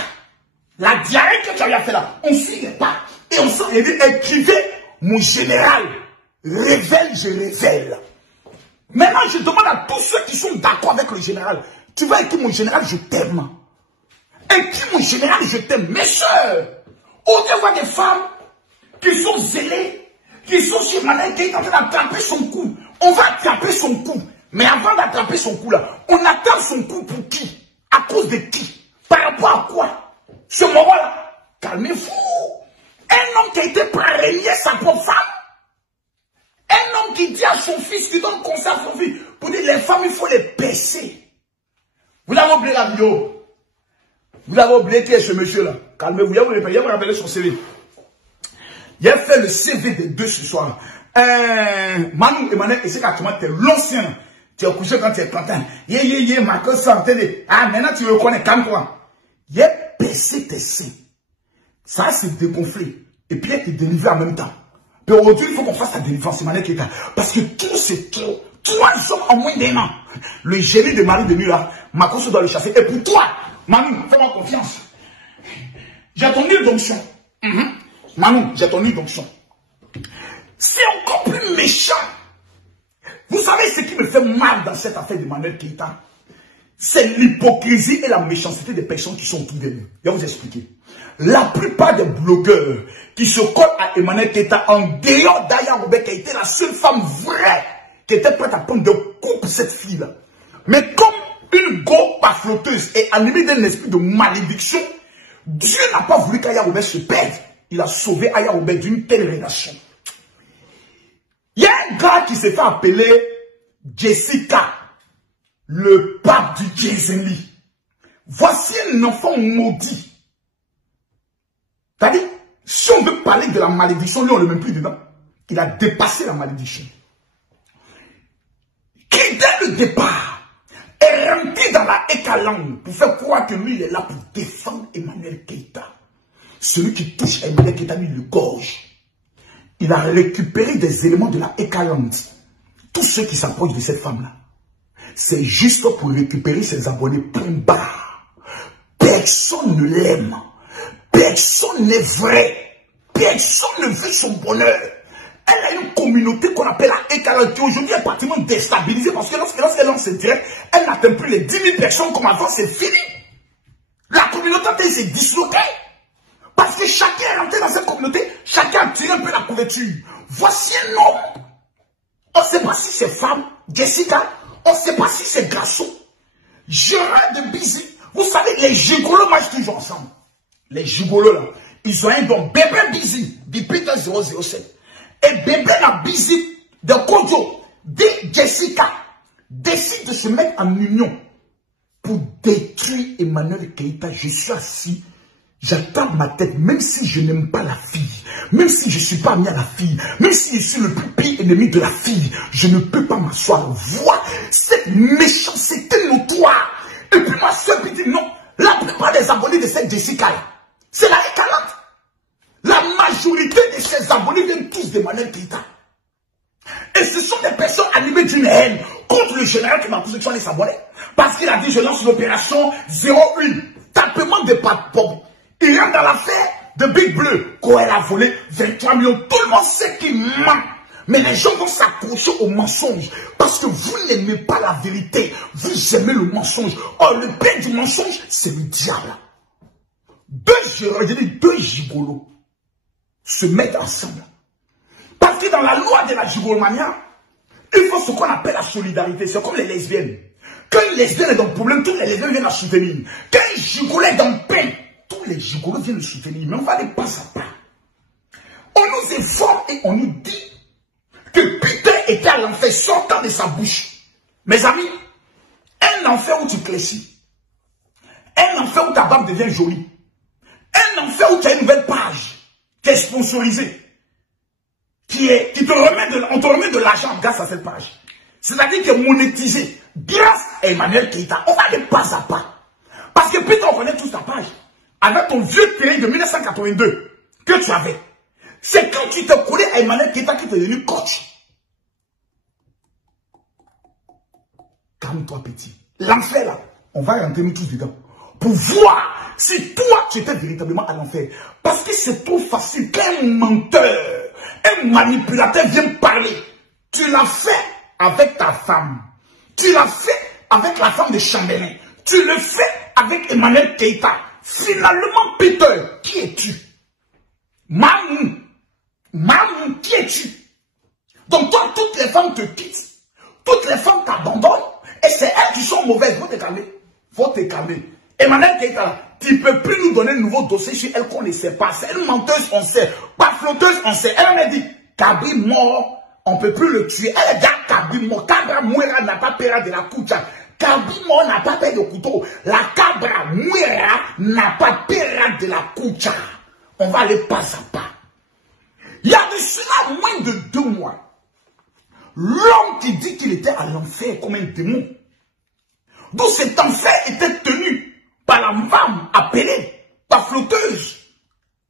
La diarrhée que tu as fait là, on suit les pas. Et on sort et dit, écrivez, mon général, révèle, je révèle. Maintenant, je demande à tous ceux qui sont d'accord avec le général, tu vas écrire, mon général, je t'aime. Écris, mon général, je t'aime. Mes soeurs, on voit des femmes qui sont zélées, qui sont chez Emmanuel qui est en train d'attraper son cou. On va attraper son cou. Mais avant d'attraper son cou là, on attrape son cou pour qui? À cause de qui? Par rapport à quoi? Ce moment-là, calmez-vous. Un homme qui a été prêt à régner sa propre femme. Un homme qui dit à son fils, qui donne conseil à son fils, pour dire les femmes, il faut les baisser. Vous l'avez oublié la vidéo. Vous l'avez oublié qui est ce monsieur-là. Calmez-vous, il va vous rappeler son CV. Il a fait le CV des deux ce soir. Manu Emmanuel, et c'est qu'actuellement, tu es l'ancien. Tu es couché quand tu es content. Marcos, ah, maintenant tu le connais, calme-toi. Il a baissé tes seins. Ça, c'est dégonflé. Et puis, il est délivré en même temps. Puis aujourd'hui, il faut qu'on fasse la délivrance, Emmanuel Keita. Parce que tout, c'est trop. 3 hommes en moins d'un an. Le génie de Marie de nuit là, Marcos doit le chasser. Et pour toi, Manu, fais-moi confiance. J'ai ton huile d'onction. Manu, j'ai ton huile d'onction. C'est encore plus méchant. Vous savez ce qui me fait mal dans cette affaire d'Emmanuel Keita? C'est l'hypocrisie et la méchanceté des personnes qui sont autour de nous. Je vais vous expliquer. La plupart des blogueurs qui se collent à Emmanuel Keita en dehors d'Aya Robert, qui a été la seule femme vraie qui était prête à prendre de coups pour cette fille-là. Mais comme une go pafloteuse est animée d'un esprit de malédiction, Dieu n'a pas voulu qu'Aya Robert se perde. Il a sauvé Aya Robert d'une telle relation. Il y a un gars qui s'est fait appeler Jessica, le pape du Jézélie. Voici un enfant maudit. C'est-à-dire, si on veut parler de la malédiction, lui on ne le met plus dedans. Il a dépassé la malédiction. Qui dès le départ est rentré dans la Ekalangue pour faire croire que lui il est là pour défendre Emmanuel Keita. Celui qui touche Emmanuel Keita, lui le gorge. Il a récupéré des éléments de la Ekalangue. Tous ceux qui s'approchent de cette femme-là, c'est juste pour récupérer ses abonnés point barre. Personne ne l'aime. Personne n'est vrai. Personne ne veut son bonheur. Elle a une communauté qu'on appelle la Ekalan, qui aujourd'hui est pratiquement déstabilisée parce que lorsqu'elle lance ce direct, elle n'atteint plus les 10 000 personnes comme avant, c'est fini. La communauté s'est disloquée. Parce que chacun est rentré dans cette communauté, chacun a tiré un peu la couverture. Voici un homme. On ne sait pas si c'est femme, Jessica, on ne sait pas si c'est garçon. Gérard de Busy. Vous savez, les gigolos marchent toujours ensemble. Les gigolos là, ils ont un don. Bébé Busy, du Peter 007. Et bébé la Busy de Kojo, de Jessica, décide de se mettre en union pour détruire Emmanuel Keïta. Je suis assis, j'attends ma tête, même si je n'aime pas la fille, même si je ne suis pas ami à la fille, même si je suis le plus pire ennemi de la fille, je ne peux pas m'asseoir, voir cette méchanceté notoire. Et puis ma soeur me dit non, la plupart des abonnés de cette Jessica, c'est la écalante. La majorité de ces abonnés viennent tous d'Emmanuel Keïta. Et ce sont des personnes animées d'une haine contre le général qui m'a poussé sur les abonnés. Parce qu'il a dit je lance l'opération 01. Tapement de pattes-pommes. Il rentre dans l'affaire de Big Bleu. Quand elle a volé 23 millions. Tout le monde sait qu'il ment. Mais les gens vont s'accrocher au mensonge. Parce que vous n'aimez pas la vérité. Vous aimez le mensonge. Or, le père du mensonge, c'est le diable. Deux gigolos se mettent ensemble. Parce que dans la loi de la gigolomania, il faut ce qu'on appelle la solidarité. C'est comme les lesbiennes. Quand une lesbienne est dans le problème, tous les lesbiennes viennent la soutenir. Quand un gigolo est dans le pain, tous les gigolos viennent le soutenir. Mais on va aller pas à pas. On nous informe et on nous dit que Peter était à l'enfer sortant de sa bouche. Mes amis, un enfer où tu cléchis. Un enfer où ta barbe devient jolie. Un enfer où tu as une nouvelle page qui est sponsorisée. On te remet de l'argent grâce à cette page. C'est-à-dire qu'elle est monétisée grâce à Emmanuel Keïta. On va aller pas à pas. Parce que Peter, on connaît tous ta page. Avec ton vieux télé de 1982 que tu avais. C'est quand tu te collais à Emmanuel Keïta qui t'est devenu coach. Calme-toi, petit. L'enfer là, on va rentrer nous tous dedans. Pour voir si toi, tu étais véritablement à l'enfer. Parce que c'est trop facile qu'un menteur, un manipulateur vient parler. Tu l'as fait avec ta femme. Tu l'as fait avec la femme de Chambelin. Tu le fais avec Emmanuel Keïta. Finalement, Peter, qui es-tu? Mamou, qui es-tu? Donc toi, toutes les femmes te quittent. Toutes les femmes t'abandonnent. Et c'est elles qui sont mauvaises. Faut te calmer. Faut te calmer. Emmanuel Keïta, tu ne peux plus nous donner un nouveau dossier sur elle qu'on ne sait pas. C'est une menteuse, on sait. Pas flotteuse, on sait. Elle m'a dit, Kabri mort, on ne peut plus le tuer. Elle est déjà Kabri mort. Cabra muera n'a pas peur de la coucha. Kabri mort n'a pas peur de couteau. La cabra muera n'a pas peur de la coucha. On va aller pas à pas. Il y a de cela moins de 2 mois. L'homme qui dit qu'il était à l'enfer comme un démon. D'où cet enfer était tenu par la femme appelée, ta flotteuse,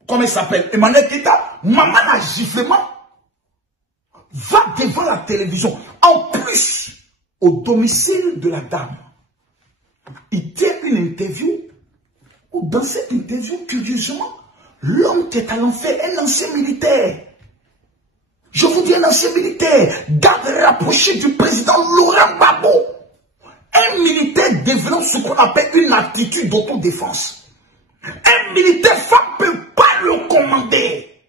comment elle s'appelle, Emmanuel Keïta, maman à giflement, va devant la télévision, en plus, au domicile de la dame. Il tient une interview, où dans cette interview, curieusement, l'homme qui est à l'enfer, un ancien militaire. Je vous dis un ancien militaire, garde rapproché du président Laurent Gbagbo. Un militaire développe ce qu'on appelle une attitude d'autodéfense. Un militaire femme ne peut pas le commander.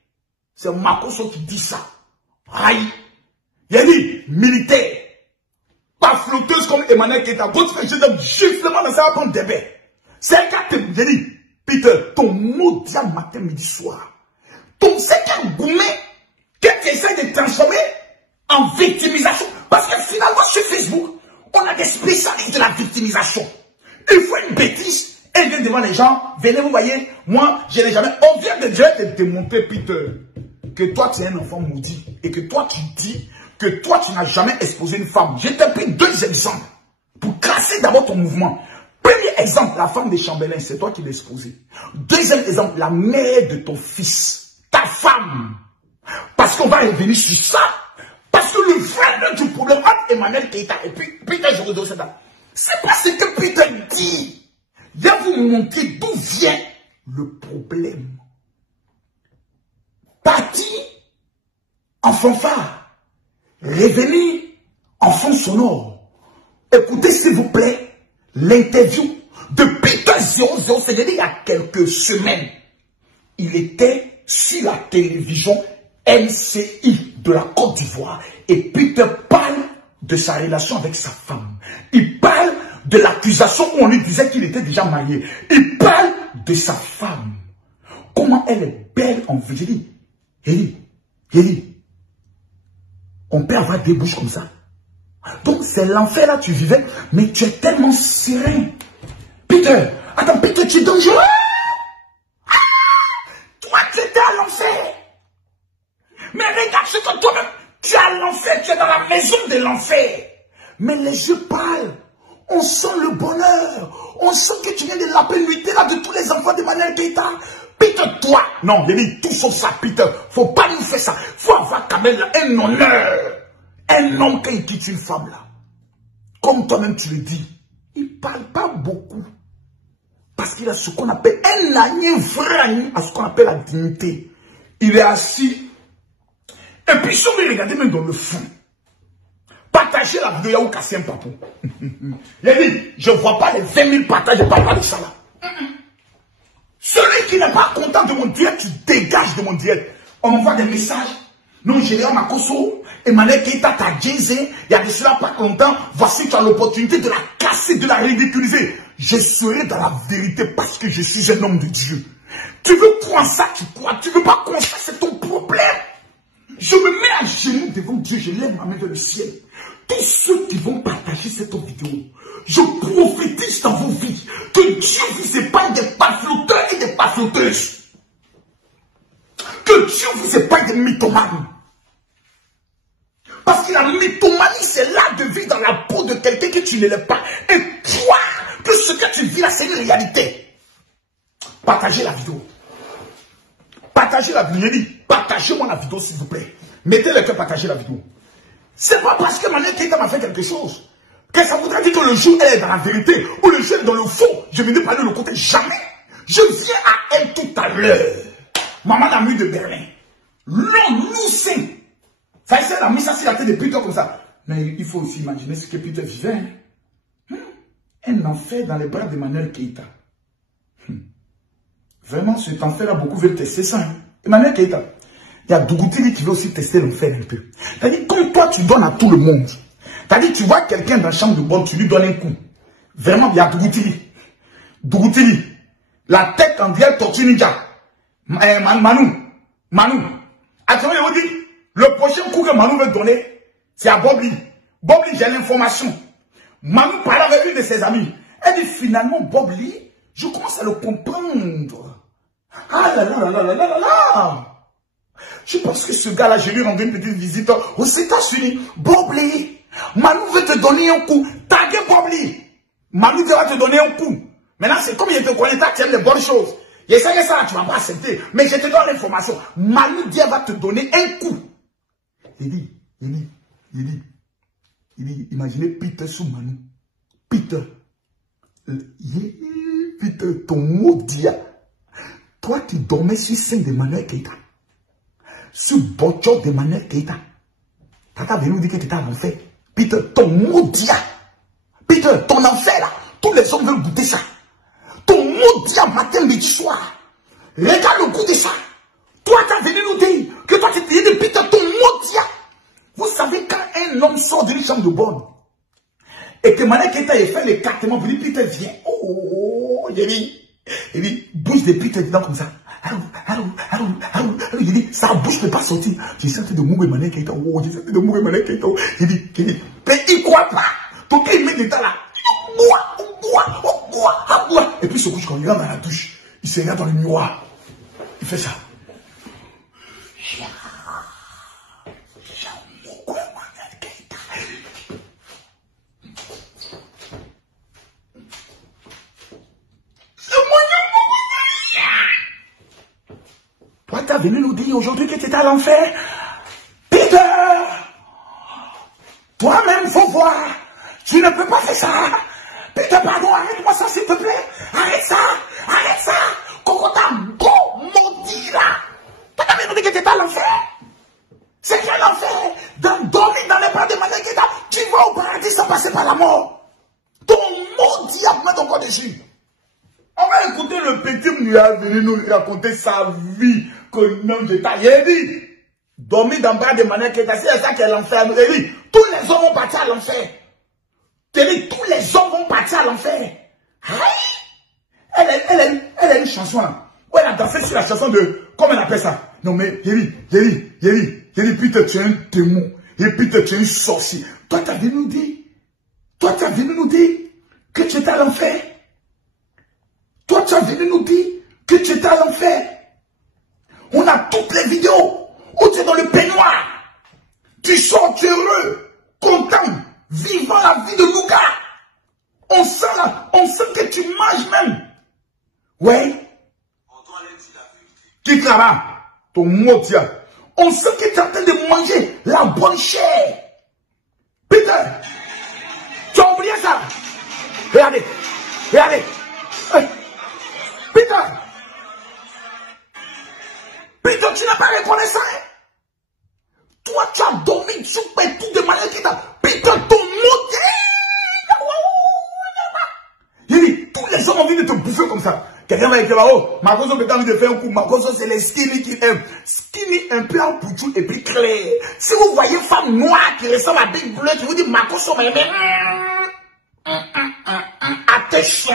C'est Makoso qui dit ça. Aïe. Il a dit, militaire, pas flotteuse comme Emmanuel Keïta. Quand tu fais justement dans ça, va prendre des baies. C'est un gars qui te dit, Peter, ton mot dit matin, midi, soir. Ton second gourmet que tu essaies de transformer en victimisation. Parce que finalement, sur Facebook, on a des spécialistes de la victimisation. Il faut une bêtise. Et il vient devant les gens. Venez, vous voyez, moi, je n'ai jamais. On vient de déjà te démontrer, Peter, que toi, tu es un enfant maudit. Et que toi, tu dis que toi, tu n'as jamais exposé une femme. Je t'ai pris 2 exemples pour casser d'abord ton mouvement. Premier exemple, la femme de Chambelin, c'est toi qui l'as exposée. Deuxième exemple, la mère de ton fils, ta femme. Parce qu'on va revenir sur ça. Parce que le vrai du problème entre Emmanuel Keïta et puis Peter Jorodot, c'est pas ce que Peter dit. Il va vous montrer d'où vient le problème. Parti en fanfare. Revenez en fond sonore. Écoutez s'il vous plaît l'interview de Peter 00. C'est il y a quelques semaines. Il était sur la télévision MCI de la Côte d'Ivoire. Et Peter parle de sa relation avec sa femme. Il parle de l'accusation où on lui disait qu'il était déjà marié. Il parle de sa femme. Comment elle est belle en vie. Eli, on peut avoir des bouches comme ça. Donc c'est l'enfer là, tu vivais, mais tu es tellement serein. Peter, attends, Peter, tu es dangereux. Toi, tu étais à l'enfer. Mais regarde ce que toi-même, tu es à l'enfer, tu es dans la maison de l'enfer. Mais les yeux parlent. On sent le bonheur. On sent que tu viens de la pénuité là de tous les enfants de Manuel Keïta. Peter, toi, non, Denis, tout sauf ça, Peter. Faut pas nous faire ça. Faut avoir quand même un honneur. Un homme qui quitte une femme là. Comme toi-même tu le dis, il parle pas beaucoup. Parce qu'il a ce qu'on appelle un agneau vrai à ce qu'on appelle la dignité. Il est assis. Et puis si on veut regarder même dans le fond. Partagez la vidéo, il y a où casser un papou. Il a dit, je ne vois pas les 20 000 partages de papa de ça là. Celui qui n'est pas content de mon direct, tu dégages de mon direct. On m'envoie des messages. Non, Général Makosso, Emmanuel Keïta t'a disé, il y a de cela pas longtemps, voici tu as l'opportunité de la casser, de la ridiculiser. Je serai dans la vérité parce que je suis un homme de Dieu. Tu veux croire ça, tu crois. Tu veux pas croire ça, c'est ton problème. Je me mets à genoux devant Dieu, je lève ma main vers le ciel. Tous ceux qui vont partager cette vidéo, je prophétise dans vos vies que Dieu vous épargne des pafloteurs et des pafloteuses. Que Dieu vous épargne des mythomanes. Parce que la mythomanie, c'est l'art de vivre dans la peau de quelqu'un que tu ne l'es pas. Et croire que ce que tu vis là, c'est une réalité. Partagez la vidéo. Partagez la vidéo. Partagez-moi la vidéo, s'il vous plaît. Mettez le cœur, partagez la vidéo. C'est pas parce que Manuel Keïta m'a fait quelque chose que ça voudrait dire que le jour elle est dans la vérité ou le jour elle est dans le faux. Je ne vais pas le côté. Jamais. Je viens à elle tout à l'heure. Maman Namu de Berlin. L'homme nous sait. Ça essaie de mis ça sur la tête de Peter comme ça. Mais il faut aussi imaginer ce que Peter vivait. Un enfer dans les bras de Manuel Keïta. Vraiment, cet enfer-là, beaucoup veulent tester ça. Manuel Keïta. Il y a Dougoutili qui veut aussi tester l'enfer un peu. C'est-à-dire, comme toi, tu donnes à tout le monde. C'est-à-dire, tu vois quelqu'un dans la chambre de bonne, tu lui donnes un coup. Vraiment, il y a Dougoutili. Dougoutili. La tête en dirait Tortue Ninja. Manu. Attendez, je vous dis, le prochain coup que Manu veut donner, c'est à Bobli. Bobli, j'ai l'information. Manu parlait avec une de ses amies. Elle dit, finalement, Bobli, je commence à le comprendre. Ah là là là là là là là. Je pense que ce gars-là, je lui ai rendu une petite visite aux États-Unis. Bobli, Manu veut te donner un coup. Taguez Bobli. Manu va te donner un coup. Maintenant, c'est comme il te connaît, tu aimes les bonnes choses. Et ça, tu ne vas pas accepter. Mais je te donne l'information. Manu Dia va te donner un coup. Il dit, imaginez Peter sous Manu. Peter, ton mot Dia. Toi, tu dormais sur scène de Manuel Keïta. Sur Bocho de Manuel Keïta. Tata venu nous dire que tu étais en enfer. Peter, ton maudit. Peter, ton enfer là. Tous les hommes veulent goûter ça. Ton maudit matin, midi, soir. Regarde le goût de ça. Toi, tu as venu nous dire que toi, tu étais de Peter, ton maudit. Vous savez, quand un homme sort d'une chambre de bonne et que Manuel Keïta ait fait l'écartement, vous dites, Peter, viens. Oh, il dit, bouge de Peter dedans comme ça. Il dit, sa bouche ne peut pas sortir. J'ai senti de mourir Manuel Keïta. Oh, j'ai senti de mourir Manuel Keïta. Il dit, mais il ne croit pas. Donc il met dedans là. Et puis il se couche quand il rentre dans la douche. Il se regarde dans le miroir. Il fait ça. Toi, tu as venu nous dire aujourd'hui que tu étais à l'enfer. Peter, toi-même, faut voir. Tu ne peux pas faire ça. Peter, pardon, arrête-moi ça, s'il te plaît. Arrête ça. Kokota, go, maudit là. Toi, tu as venu nous dire que tu étais à l'enfer. C'est quel enfer? Dormir dans les bras de Emmanuel Keïta, tu vas au paradis sans passer par la mort. Ton mot diable met ton corps dessus. On va écouter le petit Mouya venir nous raconter sa vie. Que non, je t'ai dit. Dormir dans le bras de Emmanuel Keïta, c'est ça qui est l'enfer. Il dit, tous les hommes vont partir à l'enfer. Dit, tous les hommes vont partir à l'enfer. Elle a une chanson. Elle a dansé sur la chanson de, comment elle appelle ça? Non mais, j'ai dit, putain, tu es un démon. Et putain, tu es une sorcier. Toi, tu as venu nous dire. Toi, tu as venu nous dire que tu étais à l'enfer. Toi, tu as venu nous dire que tu étais à l'enfer. On a toutes les vidéos où tu es dans le peignoir. Tu sors, tu es heureux, content, vivant la vie de Louga. On sent que tu manges même. Ouais. Quitte là-bas, ton mot tient. On sent que tu es en train de manger la bonne chair. Peter, tu as oublié ça? Regardez. Peter, tu n'as pas reconnaissant. Toi, tu as dormi, tu fais tout de manière qui t'a. Peter, ton mot. Il dit, tous les gens ont envie de te bouffer comme ça. Quelqu'un va dire, oh, Makoso peut envie de faire un coup. Makoso, c'est les skinny qui aiment. Skinny, un peu en poutou et puis clair. Si vous voyez une femme noire qui ressemble à Big Bleu, je vous dis, Makoso, mais attention.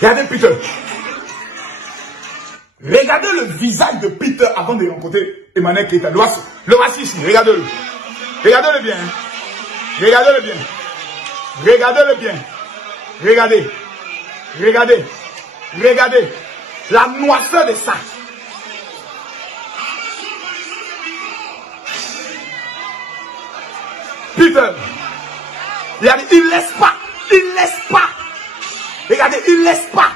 Regardez Peter. Regardez le visage de Peter avant de rencontrer Emmanuel Keïta. Le voici ici, regardez-le. Regardez-le bien. Regardez-le bien. Regardez-le bien. Regardez la noirceur de ça. Peter, il laisse pas. Regardez, il laisse pas.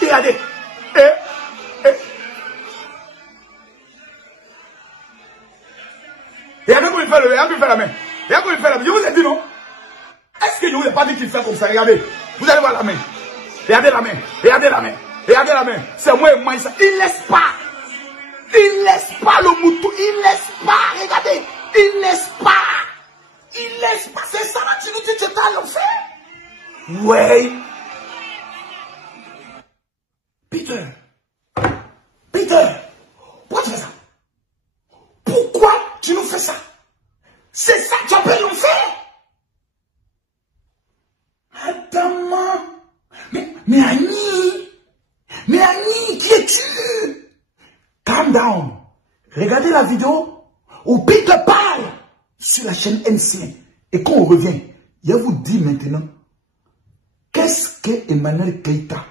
Regardez. Regardez comment il fait la main. Je vous ai dit non. Est-ce que je vous ai pas dit qu'il fait comme ça? Regardez. Vous allez voir la main. Regardez la main. C'est moi et moi ça. Il laisse pas le moutou. Il laisse pas. Regardez. Il laisse pas. C'est ça là, tu nous dis que tu es à l'enfer? Ouais. Peter, pourquoi tu fais ça? Pourquoi tu nous fais ça? C'est ça que tu appelles l'enfer? Attends, mais Annie, qui es-tu? Calm down. Regardez la vidéo où Peter parle sur la chaîne MC. Et quand on revient, il vous dit maintenant, qu'est-ce que Emmanuel Keïta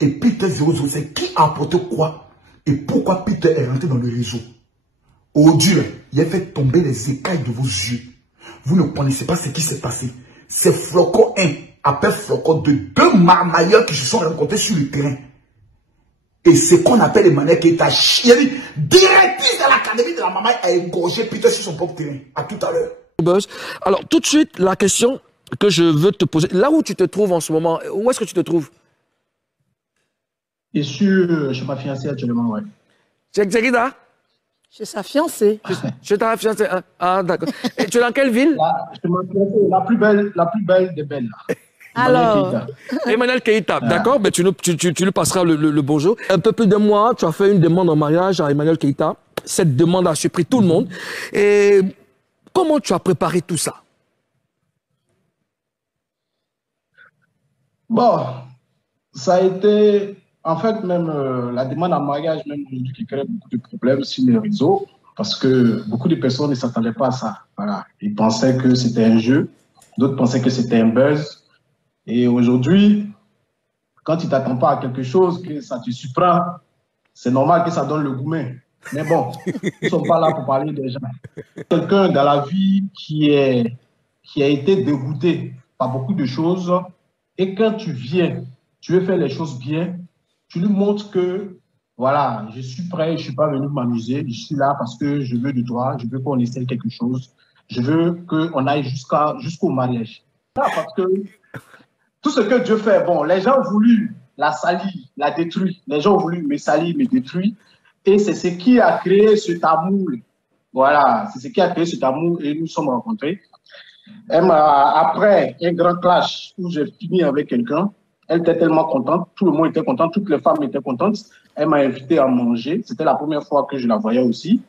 et Peter 007, qui a apporté quoi et pourquoi Peter est rentré dans le réseau? Oh Dieu, il a fait tomber les écailles de vos yeux. Vous ne connaissez pas ce qui s'est passé. C'est Flocon 1, appelle Flocon 2, deux marmailleurs qui se sont rencontrés sur le terrain. Et ce qu'on appelle Emmanuel Keïta, directrice de l'académie de la maman, a égorgé Peter sur son propre terrain. À tout à l'heure. Alors, tout de suite, la question que je veux te poser, là où tu te trouves en ce moment, où est-ce que tu te trouves? Et chez ma fiancée actuellement, ouais. C'est qui là? Chez sa fiancée. Chez ta fiancée. Ah, d'accord. Et tu es dans quelle ville? Chez ma fiancée, la plus belle des belles. Alors, Emmanuel Keïta, d'accord, mais tu lui passeras le bonjour. Un peu plus de mois, tu as fait une demande en mariage à Emmanuel Keïta. Cette demande a surpris tout le monde. Et comment tu as préparé tout ça? Bon, ça a été, en fait, même la demande en mariage, même qui crée beaucoup de problèmes sur les réseaux, parce que beaucoup de personnes ne s'attendaient pas à ça. Voilà. Ils pensaient que c'était un jeu, d'autres pensaient que c'était un buzz. Et aujourd'hui, quand tu ne t'attends pas à quelque chose, que ça te surprend, c'est normal que ça donne le gourmet. Mais bon, nous ne sommes pas là pour parler des gens. Quelqu'un dans la vie qui a été dégoûté par beaucoup de choses, et quand tu viens, tu veux faire les choses bien, tu lui montres que, voilà, je suis prêt, je ne suis pas venu m'amuser, je suis là parce que je veux de toi, je veux qu'on essaie quelque chose, je veux qu'on aille jusqu'au mariage. Là, parce que tout ce que Dieu fait, bon, les gens ont voulu la salir, l'a détruit. Les gens ont voulu me salir, me détruire. Et c'est ce qui a créé cet amour. Voilà, c'est ce qui a créé cet amour et nous nous sommes rencontrés. Après un grand clash où j'ai fini avec quelqu'un, elle était tellement contente, tout le monde était content, toutes les femmes étaient contentes. Elle m'a invité à manger. C'était la première fois que je la voyais aussi.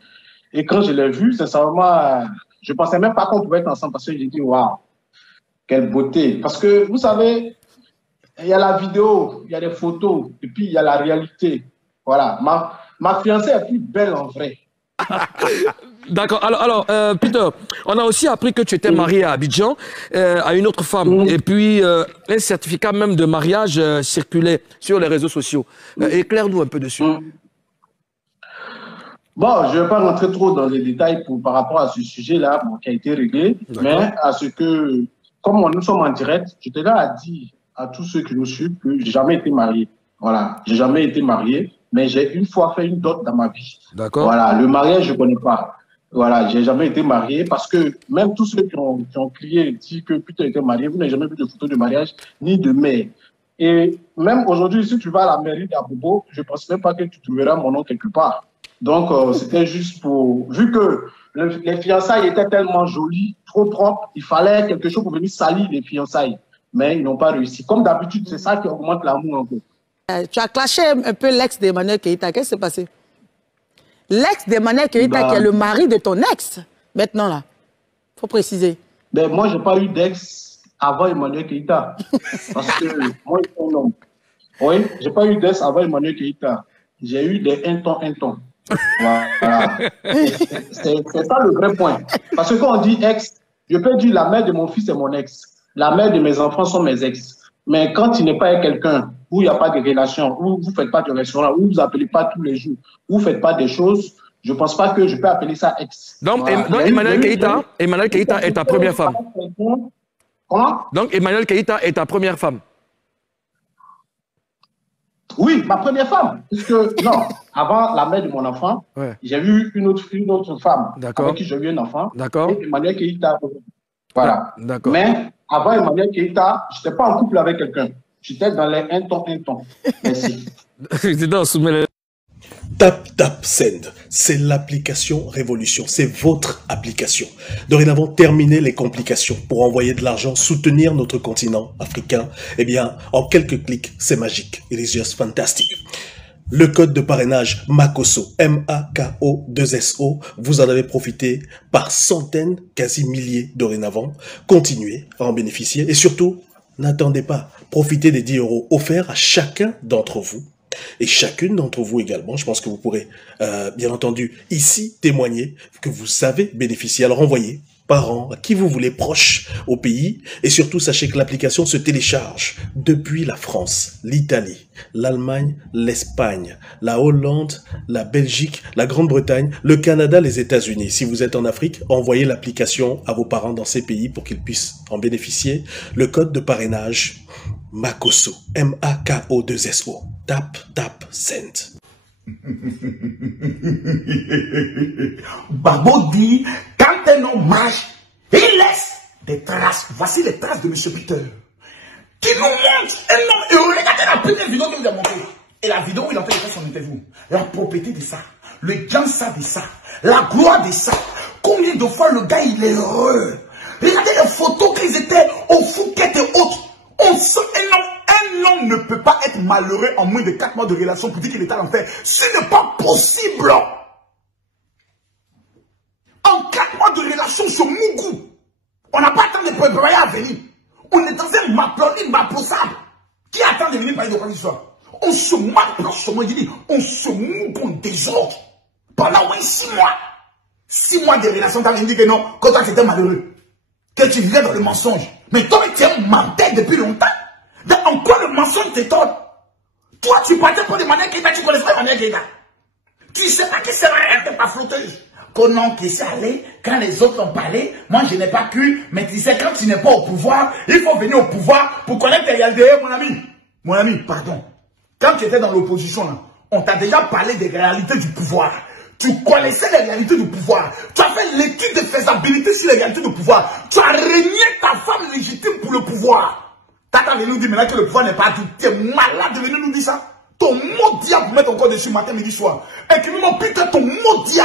Et quand je l'ai vue, sincèrement, je ne pensais même pas qu'on pouvait être ensemble parce que j'ai dit, waouh, quelle beauté. Parce que, vous savez, il y a la vidéo, il y a des photos, et puis il y a la réalité. Voilà, ma fiancée est plus belle en vrai. D'accord. Alors Peter, on a aussi appris que tu étais marié à Abidjan à une autre femme. Et puis, un certificat même de mariage circulait sur les réseaux sociaux. Éclaire-nous un peu dessus. Bon, je ne vais pas rentrer trop dans les détails par rapport à ce sujet-là qui a été réglé, mais à ce que, comme nous sommes en direct, j'étais là à dire à tous ceux qui nous suivent que j'ai jamais été marié. Voilà, j'ai jamais été marié, mais j'ai une fois fait une dot dans ma vie. D'accord. Voilà, le mariage, je ne connais pas. Voilà, j'ai jamais été marié parce que même tous ceux qui ont crié, dit que Peter était marié, vous n'avez jamais vu de photo de mariage ni de mère. Et même aujourd'hui, si tu vas à la mairie d'Abobo, je ne pense même pas que tu trouveras mon nom quelque part. Donc, c'était juste pour... Vu que les fiançailles étaient tellement jolies, trop propres, il fallait quelque chose pour venir salir les fiançailles. Mais ils n'ont pas réussi. Comme d'habitude, c'est ça qui augmente l'amour un peu. Tu as clashé un peu l'ex d'Emmanuel Keïta. Qu'est-ce qui s'est passé? L'ex d'Emmanuel Keïta, qui est le mari de ton ex, maintenant là. Il faut préciser. Ben, moi, je n'ai pas eu d'ex avant Emmanuel Keïta. Parce que moi, je suis un homme. Oui, je n'ai pas eu d'ex avant Emmanuel Keïta. J'ai eu des un temps. Voilà. C'est ça le vrai point. Parce que quand on dit ex, je peux dire la mère de mon fils est mon ex. La mère de mes enfants sont mes ex. Mais quand il n'est pas avec quelqu'un, où il n'y a pas de relation, où vous ne faites pas de restaurant, où vous ne appelez pas tous les jours, où vous ne faites pas des choses, je ne pense pas que je peux appeler ça ex. Donc, voilà. Emmanuel Keïta est ta première femme. Comment? Donc, Emmanuel Keïta est ta première femme. Oui, ma première femme. Puisque, non, avant la mère de mon enfant, j'ai eu une autre femme avec qui j'ai eu un enfant. D'accord. Et Emmanuel Keïta. Voilà. D'accord. Mais avant Emmanuel Keïta, je n'étais pas en couple avec quelqu'un. J'étais dans les un temps. Merci. Tap Send, c'est l'application Révolution, c'est votre application. Dorénavant, terminez les complications pour envoyer de l'argent, soutenir notre continent africain. Eh bien, en quelques clics, c'est magique. It is just fantastic. Le code de parrainage MAKOSO, M-A-K-O-2-S-O, vous en avez profité par centaines, quasi milliers dorénavant. Continuez à en bénéficier et surtout, n'attendez pas. Profitez des 10 € offerts à chacun d'entre vous. Et chacune d'entre vous également, je pense que vous pourrez bien entendu ici témoigner que vous savez bénéficier. Alors envoyez parents, à qui vous voulez, proches au pays. Et surtout, sachez que l'application se télécharge depuis la France, l'Italie, l'Allemagne, l'Espagne, la Hollande, la Belgique, la Grande-Bretagne, le Canada, les États-Unis. Si vous êtes en Afrique, envoyez l'application à vos parents dans ces pays pour qu'ils puissent en bénéficier. Le code de parrainage MAKOSO, M-A-K-O-2-S-O. Tap Send. Babo dit, quand un homme marche, il laisse des traces. Voici les traces de M. Peter. Qui nous montre un homme heureux. Regardez la première vidéo que vous avez montrée. Et la vidéo où il a fait son interview. La propriété de ça. Le gamsa de ça. La gloire de ça. Combien de fois le gars il est heureux. Regardez les photos qu'ils étaient au Fouquet et autres. On sent un homme ne peut pas être malheureux en moins de 4 mois de relation pour dire qu'il est à l'enfer. Ce n'est pas possible. En 4 mois de relation sur Mougou, on n'a pas attendu de préparer à venir. On est dans un maplonine maplosable. Qui attend de venir parler de quoi que ce soit? On se maplose, on se mougue en désordre. Pendant 6 mois. 6 mois de relation, tu as dit que non, quand toi tu étais malheureux. Que tu vivais dans le mensonge. Mais toi, tu es menteur depuis longtemps. Donc, en quoi le mensonge t'étonne? Toi, tu partais pour demander Keïta, tu connais pas Emmanuel Keïta. Tu sais pas qui sert à rien, t'es pas flotteuse. Qu'on non, qui s'est allé, quand les autres ont parlé, moi je n'ai pas cru, mais tu sais, quand tu n'es pas au pouvoir, il faut venir au pouvoir pour connaître tes réalités, mon ami. Mon ami, pardon. Quand tu étais dans l'opposition, là, on t'a déjà parlé des réalités du pouvoir. Tu connaissais les réalités du pouvoir. Tu as fait l'étude de faisabilité sur les réalités du pouvoir. Tu as régné ta femme légitime pour le pouvoir. T'as venu nous dire maintenant que le pouvoir n'est pas tout. Tu es malade de venir nous dire ça. ton maudit pour mettre encore dessus matin, midi, soir. Écris-moi, putain, ton maudit.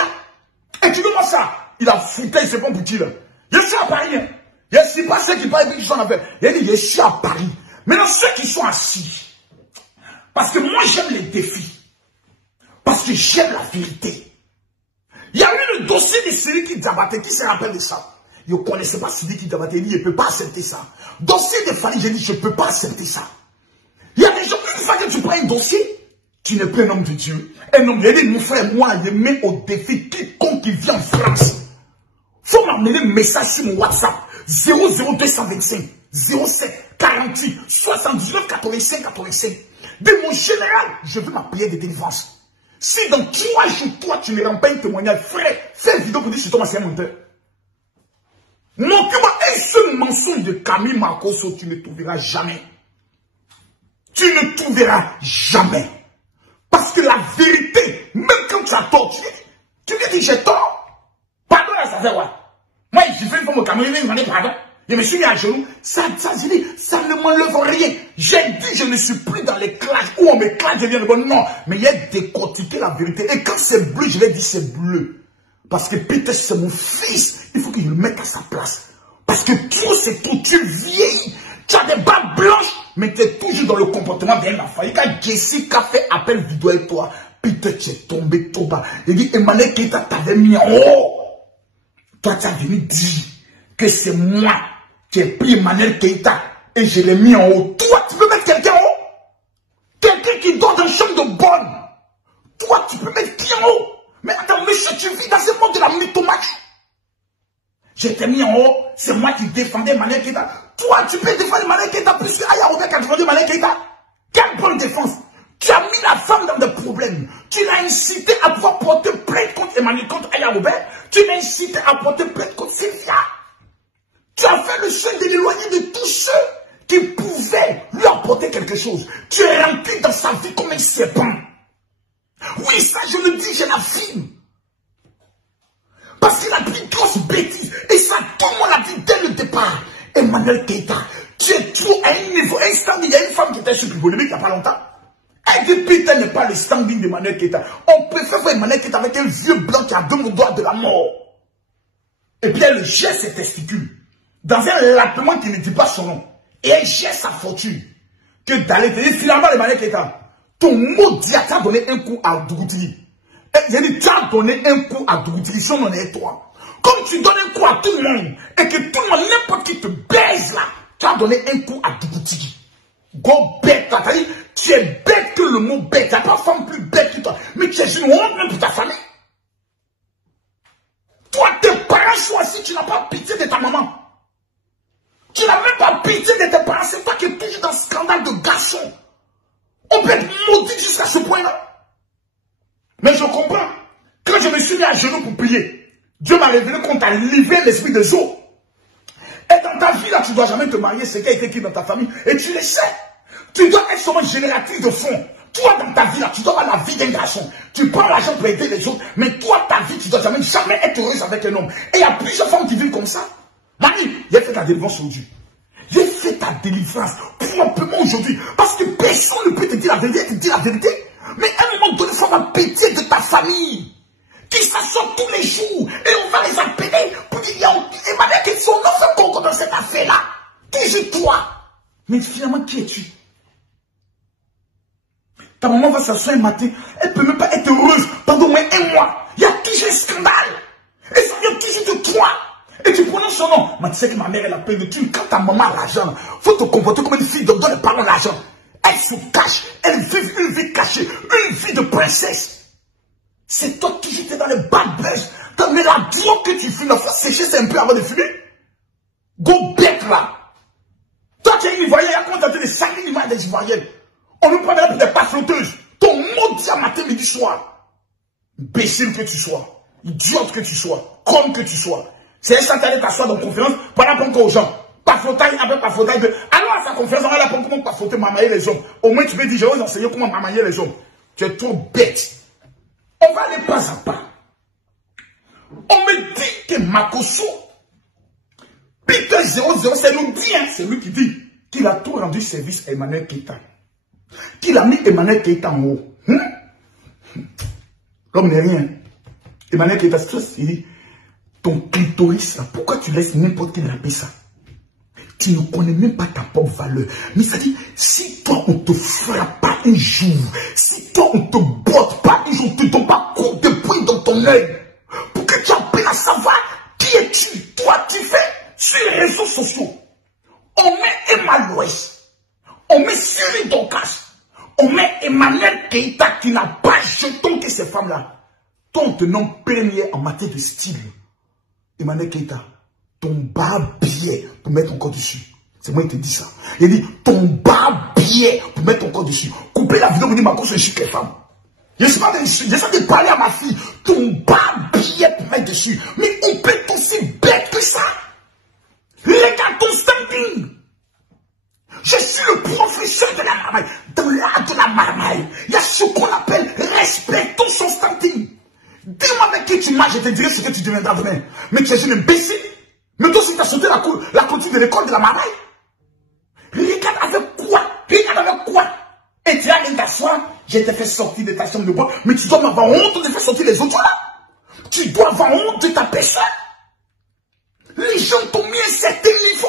Écris-moi ça. Il a foutu, il s'est pas bouti là. Je suis à Paris. Hein. Je ne sais pas ceux qui parlent qui sont en affaire. Il dit, je suis à Paris. Maintenant, ceux qui sont assis. Parce que moi, j'aime les défis. Parce que j'aime la vérité. Il y a eu le dossier de Sidiki Diabaté. Qui se rappelle de ça? Je ne connaissais pas Sidiki Diabaté. Il dit, je ne peux pas accepter ça. Dossier de Fali, j'ai dit, je ne peux pas accepter ça. Il y a des gens, une fois que tu prends un dossier, tu n'es plus un homme de Dieu. Un homme de Dieu. Mon frère, moi, je mets au défi quiconque qui vient en France. Faut m'amener un message sur mon WhatsApp. 00225 07 48 79 85 85. De mon général, je veux ma prière de délivrance. Si dans 3 jours, toi, tu ne rends pas un témoignage, frère, fais une vidéo pour dire que c'est toi, c'est un menteur. Montre-moi un seul mensonge de Camille Marcoso, tu ne trouveras jamais. Tu ne trouveras jamais. Parce que la vérité, même quand tu as tort, tu lui dis j'ai tort. Pardon, ça fait quoi? Moi, j'ai fait une fois mon Cameroun, il m'a dit pardon. Je me suis mis à genoux. Ça ne m'enlève rien. J'ai dit, je ne suis plus dans les classes où on me classe, je viens de bon. Non, mais il y a décortiqué la vérité. Et quand c'est bleu, je vais dire c'est bleu. Parce que Peter, c'est mon fils. Il faut qu'il le mette à sa place. Parce que tout, c'est tout. Tu vieillis. Tu as des barbes blanches, mais tu es toujours dans le comportement d'un enfant. Et quand Jessica fait appel vidéo avec toi, Peter, tu es tombé trop bas. Il dit, Emmanuel Keita t'avait mis en haut. Toi, tu as venu dire que c'est moi qui ai pris Emmanuel Keita et je l'ai mis en haut. Toi, tu peux mettre quelqu'un en haut? Quelqu'un qui dort dans une chambre de bonne. Toi, tu peux mettre qui en haut? Mais attends, monsieur, tu vis dans ce monde de la mythomachie. Je t'ai mis en haut, c'est moi qui défendais Emmanuel Keita. Toi, tu peux défendre Emmanuel Keita plus que Aya Robert qui a défendu Emmanuel Keita. Quelle bonne défense? Tu as mis la femme dans des problèmes. Tu l'as incité à pouvoir porter plainte contre Emmanuel, contre Aya Robert. Tu l'as incité à porter plainte contre Sylvia. Tu as fait le choix de l'éloigner de tous ceux qui pouvaient lui apporter quelque chose. Tu es rempli dans sa vie comme un serpent. Oui, ça je le dis, je l'affirme. Parce qu'il a pris une grosse bêtise. Et ça, tout le monde l'a dit dès le départ. Emmanuel Keita, tu es trop à un niveau. Un standing, il y a une femme qui était sur Polémique il n'y a pas longtemps. Elle dit, Peter n'est pas le standing d'Emmanuel Keita. On préfère voir Emmanuel Keita avec un vieux blanc qui a 2 doigts de la mort. Et puis elle jette ses testicules. Dans un lapement qui ne dit pas son nom. Et elle jette sa fortune. Que d'aller dire, finalement, Emmanuel Keita, ton maudit t'a donné un coup à Dougouti. J'ai dit, tu as donné un coup à Dougouti, si on en est toi. Comme tu donnes un coup à tout le monde, et que tout le monde, n'importe qui te baise là, tu as donné un coup à Dougouti. Go bête, toi, t'as dit, tu es bête que le mot bête, tu n'as pas femme plus bête que toi, mais tu es une honte même pour ta famille. Toi, tes parents choisis, tu n'as pas pitié de ta maman. Tu n'as même pas pitié de tes parents, c'est toi qui es toujours dans ce scandale de garçon. On peut être maudit jusqu'à ce point-là. Mais je comprends. Quand je me suis mis à genoux pour prier, Dieu m'a révélé qu'on t'a livré l'esprit de Job. Et dans ta vie, là, tu ne dois jamais te marier, c'est qui a été qui dans ta famille. Et tu le sais. Tu dois être seulement génératrice de fonds. Toi, dans ta vie, là, tu dois avoir la vie d'un garçon. Tu prends l'argent pour aider les autres. Mais toi, ta vie, tu ne dois jamais être heureuse avec un homme. Et il y a plusieurs femmes qui vivent comme ça. Mani, j'ai fait ta délivrance aujourd'hui. J'ai fait ta délivrance proprement aujourd'hui. Parce que personne ne peut te dire la vérité, te dire la vérité. Mais à un moment donné, il faut avoir pitié de ta famille. Qui s'assortent tous les jours. Et on va les appeler pour dire, Emmanuel, qu'ils sont notre concours dans cette affaire-là. Toujours-toi. Mais finalement, qui es-tu? Ta maman va s'asseoir un matin. Elle ne peut même pas être heureuse pendant au moins 1 mois. Il y a toujours un scandale. Et ça vient toujours de toi. Et tu prononces son nom. Mais tu sais que ma mère, elle a plein de thunes. Quand ta maman a l'argent, il faut te comporter comme une fille dont les parents ont l'argent. Elle se cache. Elle vit une vie cachée. Une vie de princesse. C'est toi qui j'étais dans les bad buzz. Mais la drogue que tu fumes, il faut sécher c'est un peu avant de fumer. Go bête là. Toi qui es une Ivoirienne, il y a comment t'as des sacrés images des Ivoiriennes. On nous prend là pour des pas flotteuses. Ton maudit à matin, midi, soir. Imbécile que tu sois. Idiote que tu sois. Con que tu sois. C'est un chantal t'asseoir dans la conférence, pas la encore aux gens. Pas flottage, après pas flottage. Alors à sa conférence, on va apprendre comment pas flotter, mamailler les hommes. Au moins tu peux dire, je vais vous enseigner comment mamailler les hommes. Tu es trop bête. On va aller pas à pas. On me dit que Makoso, Peter 00, c'est nous dit, hein, c'est lui qui dit qu'il a tout rendu service à Emmanuel Keita. qu'il a mis Emmanuel Keïta en haut. L'homme n'est rien. Emmanuel Keïta, il dit, ton clitoris, là, pourquoi tu laisses n'importe qui laver ça? Tu ne connais même pas ta propre valeur. Mais ça dit, si toi on te frappe pas un jour, si toi on te botte pas un jour, on te donne pas coup de poing dans ton œil, pour que tu apprennes à savoir qui es-tu, toi tu fais sur les réseaux sociaux. On met Emma Loès, on met Cyril Doncas, on met Emmanuel Keïta qui n'a pas jeton que ces femmes-là. Toi on te nomme premier en matière de style. Emmanuel Keïta, ton barbier pour mettre ton corps dessus. C'est moi qui te dis ça. Il dit, ton barbier pour mettre ton corps dessus. Coupez la vidéo, vous dites, ma cause, je suis les femmes. J'essaie de parler à ma fille. Ton barbier pour mettre dessus. Mais on peut être aussi bête que ça. Regarde ton standing. Je suis le professeur de la marmaille. Dans l'art de la marmaille, il y a ce qu'on appelle respectons son standing. Dis-moi avec qui tu marches, je te dirai ce que tu deviendras demain. Mais tu es une imbécile. Mais toi aussi, tu as sauté la clôture de l'école de la marmaille. Regarde avec quoi? Regarde avec quoi? Et tu as une t'asseoir, j'ai été fait sortir de ta chambre de bois, mais tu dois m'avoir honte de faire sortir les autres là. Tu dois avoir honte de ta pécheur. Les gens t'ont mis un certain niveau.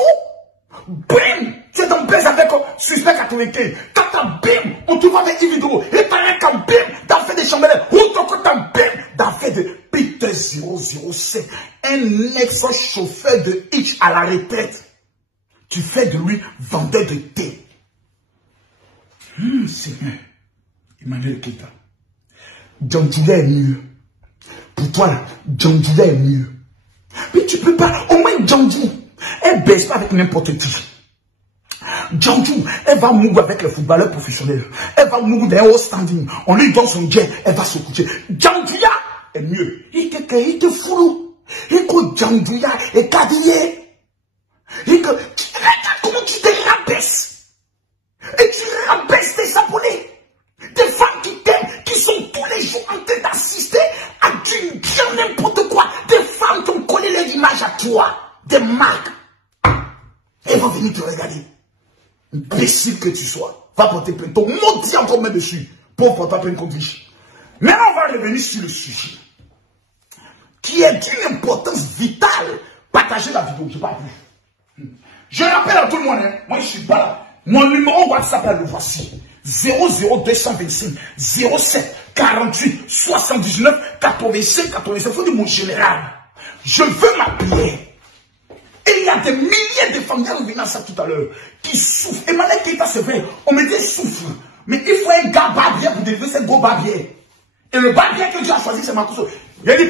Bim! Tu es dans baise avec suspect catholique. Quand t'as bim, on te voit avec une vidéo. Et t'as quand bim, t'as fait des chambelans. Ou t'as bim, t'as fait de Peter 007. Un ex-chauffeur de Hitch à la retraite. Tu fais de lui vendeur de thé. Seigneur. Emmanuel Keïta. John Dula est mieux. Pour toi, John Dula est mieux. Mais tu peux pas. Au moins, John Dula, elle baisse pas avec n'importe qui. John Dula, elle va mourir avec les footballeurs professionnels. Elle va mourir d'un haut standing. On lui donne son jet, elle va se coucher. John Dula est mieux. Il te fout. Écoute, John Dula est cadillé. Regarde comment tu te rabaisses. Et tu rabaisses tes abonnés. Des femmes qui t'aiment, qui sont tous les jours en train d'assister à du bien n'importe quoi. Des femmes qui ont collé leur image à toi. Des marques. Elles vont venir te regarder. Imbécile que tu sois. Va porter plainte. Ton maudit encore met dessus. Pour porter plainte contre lui. Maintenant, on va revenir sur le sujet. Qui est d'une importance vitale. Partagez la vidéo, je ne parle plus. Je rappelle à tout le monde, hein, moi je suis pas là. Mon numéro WhatsApp, là, le voici. 00225 07 48 79 85 85. Il faut dire mon général. Je veux m'appuyer. Et il y a des milliers de femmes, qui reviennent à ça tout à l'heure, qui souffrent. Emmanuel Keïta, c'est vrai, on me dit souffre. Mais il faut un gars barbier pour délivrer ce gros barbier. Et le barbier que Dieu a choisi, c'est Marcos. Il a dit,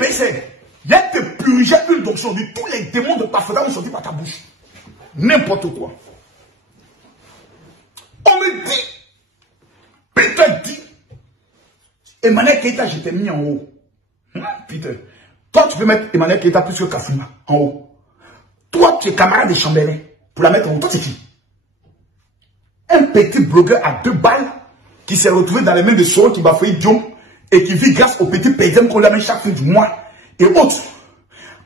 il y a te purger une d'onction. Tous les démons de ta faute ont sorti par ta bouche. N'importe quoi. On me dit, Peter dit, Emmanuel Keïta, je t'ai mis en haut. Peter, toi tu peux mettre Emmanuel Keïta plus que Kafuma en haut. Toi tu es camarade de Chambellan pour la mettre en haut. Toi c'est qui? Un petit blogueur à 2 balles qui s'est retrouvé dans les mains de Soron qui va faire Diom et qui vit grâce au petit paysan qu'on lui amène chaque fin du mois et autres.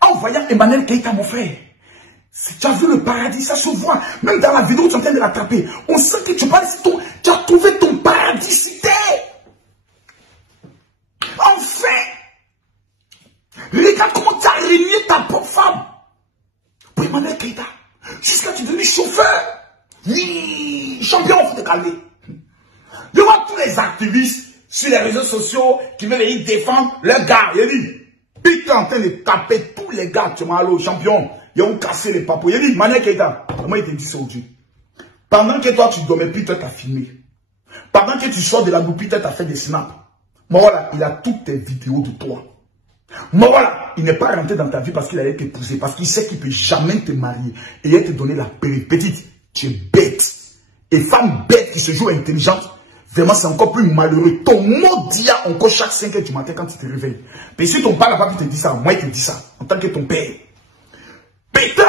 En voyant Emmanuel Keïta, mon frère, tu as vu le paradis, ça se voit. Même dans la vidéo où tu es en train de l'attraper, on sent que tu parles, tu as trouvé ton paradisité. Enfin, regarde comment tu as régné ta propre femme. Pour Emmanuel Keïta, jusqu'à tu es devenu chauffeur. Champion, il faut te calmer. Je vois tous les activistes sur les réseaux sociaux qui veulent venir défendre leurs gars. Il dit, puis tu es en train de taper tous les gars actuellement, allô, champion. Ils ont cassé les papous. Il dit, Emmanuel Keïta, comment il te dit ça aujourd'hui? Pendant que toi tu dormais, Peter t'a filmé. Pendant que tu sors de la boue, Peter t'a fait des snaps. Moi voilà, il a toutes tes vidéos de toi. Moi voilà, il n'est pas rentré dans ta vie parce qu'il allait t'épouser, parce qu'il sait qu'il ne peut jamais te marier. Et il va te donner la petite. Tu es bête. Et femme bête qui se joue intelligente, vraiment c'est encore plus malheureux. Ton mot dit encore chaque 5 heures du matin quand tu te réveilles. Mais si ton père n'a pas pu te dire ça, moi il te dit ça, en tant que ton père. Peter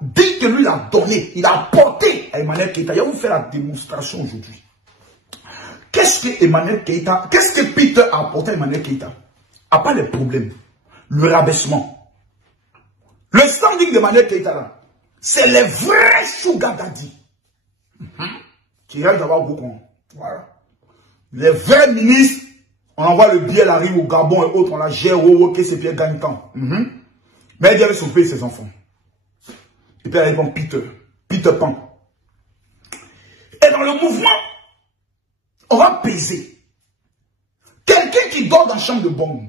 dit que lui il a donné, il a apporté à Emmanuel Keïta. Il va vous faire la démonstration aujourd'hui. Qu'est-ce que Emmanuel Keïta, qu'est-ce que Peter a apporté à Emmanuel Keïta? À part les problèmes, le rabaissement. Le standing d'Emmanuel Keïta là, c'est les vrais sugar daddy. Qui rêvent d'avoir beaucoup. Voilà. Les vrais ministres, on envoie le billet, elle arrive au Gabon et autres, on la gère, ok, c'est bien gagne temps. Mais elle avait sauvé ses enfants. Et puis elle répond Peter Pan. Et dans le mouvement, on va peser. Quelqu'un qui dort dans la chambre de bonne,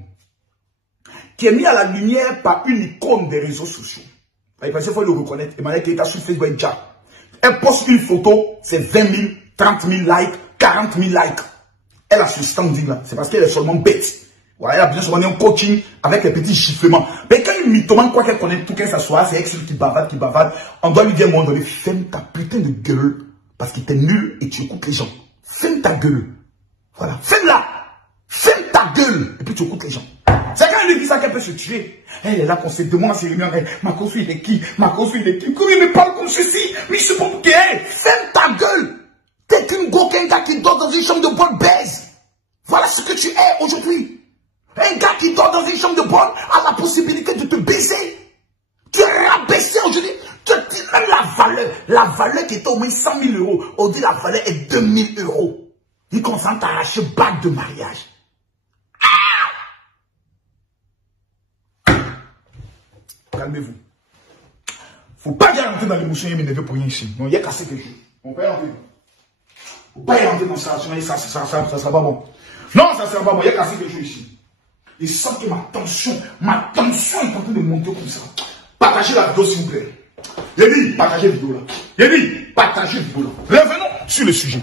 qui est mis à la lumière par une icône des réseaux sociaux. Il faut le reconnaître. Emmanuel Keita sur Facebook et déjà. Elle poste une photo, c'est 20 000, 30 000 likes, 40 000 likes. Elle a ce standing là. C'est parce qu'elle est seulement bête. Voilà, elle a besoin de un coaching avec les petits chiffrements. Mais quand une mythomane, quoi qu'elle connaisse tout, qu'elle s'assoit, c'est elle qui bavarde, on doit lui dire à un moment donné, ferme ta putain de gueule. Parce qu'il t'est nul et tu écoutes les gens. Ferme ta gueule. Voilà, ferme-la. Ferme ta gueule. Et puis tu écoutes les gens. C'est quand elle lui dit ça qu'elle peut se tuer. Elle est là qu'on se demande à ses réunions. Marcos, il est qui? Marcos, il est qui? Comment il me parle comme ceci? Mais je sais pas pour qui elle. Ferme ta gueule. T'es qu'une go, qu'un gars qui dort dans une chambre de bonne baise. Voilà ce que tu es aujourd'hui. Un gars qui dort dans une chambre de bonne a la possibilité de te baiser. Tu es rabaissé aujourd'hui. Tu dis même la valeur qui était au moins 100 000 euros. Aujourd'hui, la valeur est 2 000 euros. Il commence à t'arracher bague de mariage. Calmez-vous. Faut pas y rentrer dans l'émotion et m'énerver pour rien ici. Non, il y a cassé quelque chose. On peut y rentrer. Faut pas y rentrer dans ça. Ça sera pas bon. Non, ça sera pas bon. Il y a cassé quelque chose ici. Et sens que ma tension est en train de monter comme ça. Partagez la vidéo s'il vous plaît. J'ai dit, partagez la vidéo là. J'ai dit, partagez la vidéo là. Revenons sur le sujet.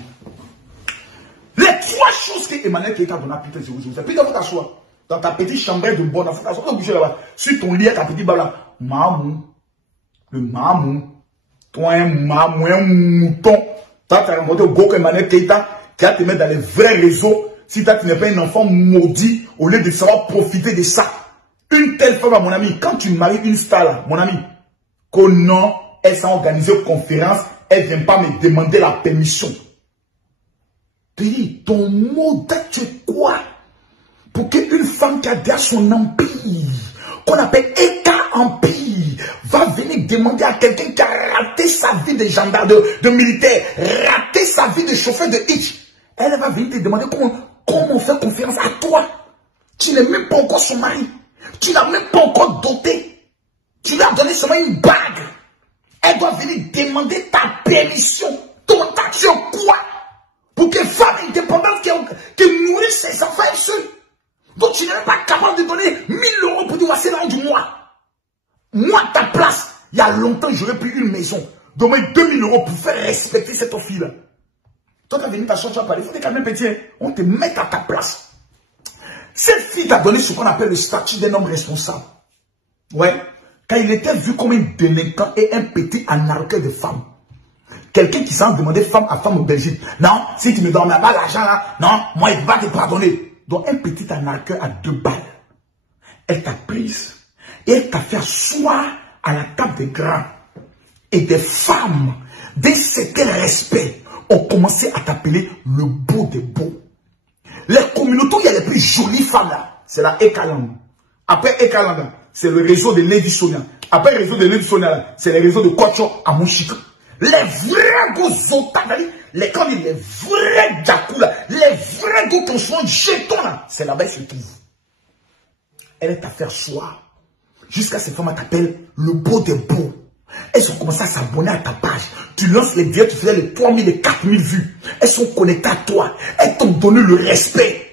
Les 3 choses que Emmanuel Keita donne à Peter 00. Peter, faut t'asseoir. Dans ta petite chambre de bonne, faut t'asseoir. Bouger là-bas. Sur ton lit, ta petite balle là. Mamou. Le mamou. Toi, un mamou, un mouton. Toi, tu as rencontré au Goko Emmanuel Keita qui va te mettre dans les vrais réseaux. Si toi, tu n'es pas un enfant maudit, au lieu de savoir profiter de ça. Une telle femme, mon ami, quand tu maries une star là, mon ami, que non, elle s'est organisée une conférence, elle ne vient pas me demander la permission. Puis, ton mot d'être quoi? Pour qu'une femme qui a déjà son empire, qu'on appelle Eka Empire, va venir demander à quelqu'un qui a raté sa vie de gendarme, de militaire, raté sa vie de chauffeur de hitch. Elle va venir te demander comment on fait confiance à toi. Tu n'es même pas encore son mari. Tu n'as même pas encore doté. Tu lui as donné seulement une bague. Elle doit venir demander ta permission. Ton action quoi? Pour qu'une femme indépendante qui nourrit ses enfants et seule. Donc tu n'es même pas capable de donner 1000 euros pour dire c'est l'an du mois. Moi, à ta place, il y a longtemps, j'aurais pris une maison. Donner 2000 euros pour faire respecter cette fille-là. Toi, tu as venu t'asseoir, tu vas parler. Il faut te calmer, petit. On te met à ta place. Cette fille t'a donné ce qu'on appelle le statut d'un homme responsable. Ouais. Quand il était vu comme un délinquant et un petit anarcheur de femme. Quelqu'un qui s'en demandait femme à femme au Belgique. Non, si tu ne donnes pas l'argent là, non, moi, il va te pardonner. Donc, un petit anarcheur à 2 balles. Elle t'a prise. Et elle t'a fait asseoir à la table des grands. Et des femmes, d'un certain respect, ont commencé à t'appeler le beau des beaux. Les communautés où il y a les plus jolies femmes là, c'est la Ekaland. Après Ekaland, c'est le réseau de Lady Sonia. Après le réseau de Lady Sonia, c'est le réseau de Kwacho à Monchique. Les vrais gozota, les vrais djakou là, les vrais go qu'on soit jetons là, c'est là-bas ils se trouvent. Elle est à faire soir. Jusqu'à cette femme t'appelle le beau des beaux. Elles ont commencé à s'abonner à ta page. Tu lances les vidéos, tu faisais les 3000 et 4000 vues. Elles sont connectées à toi. Elles t'ont donné le respect.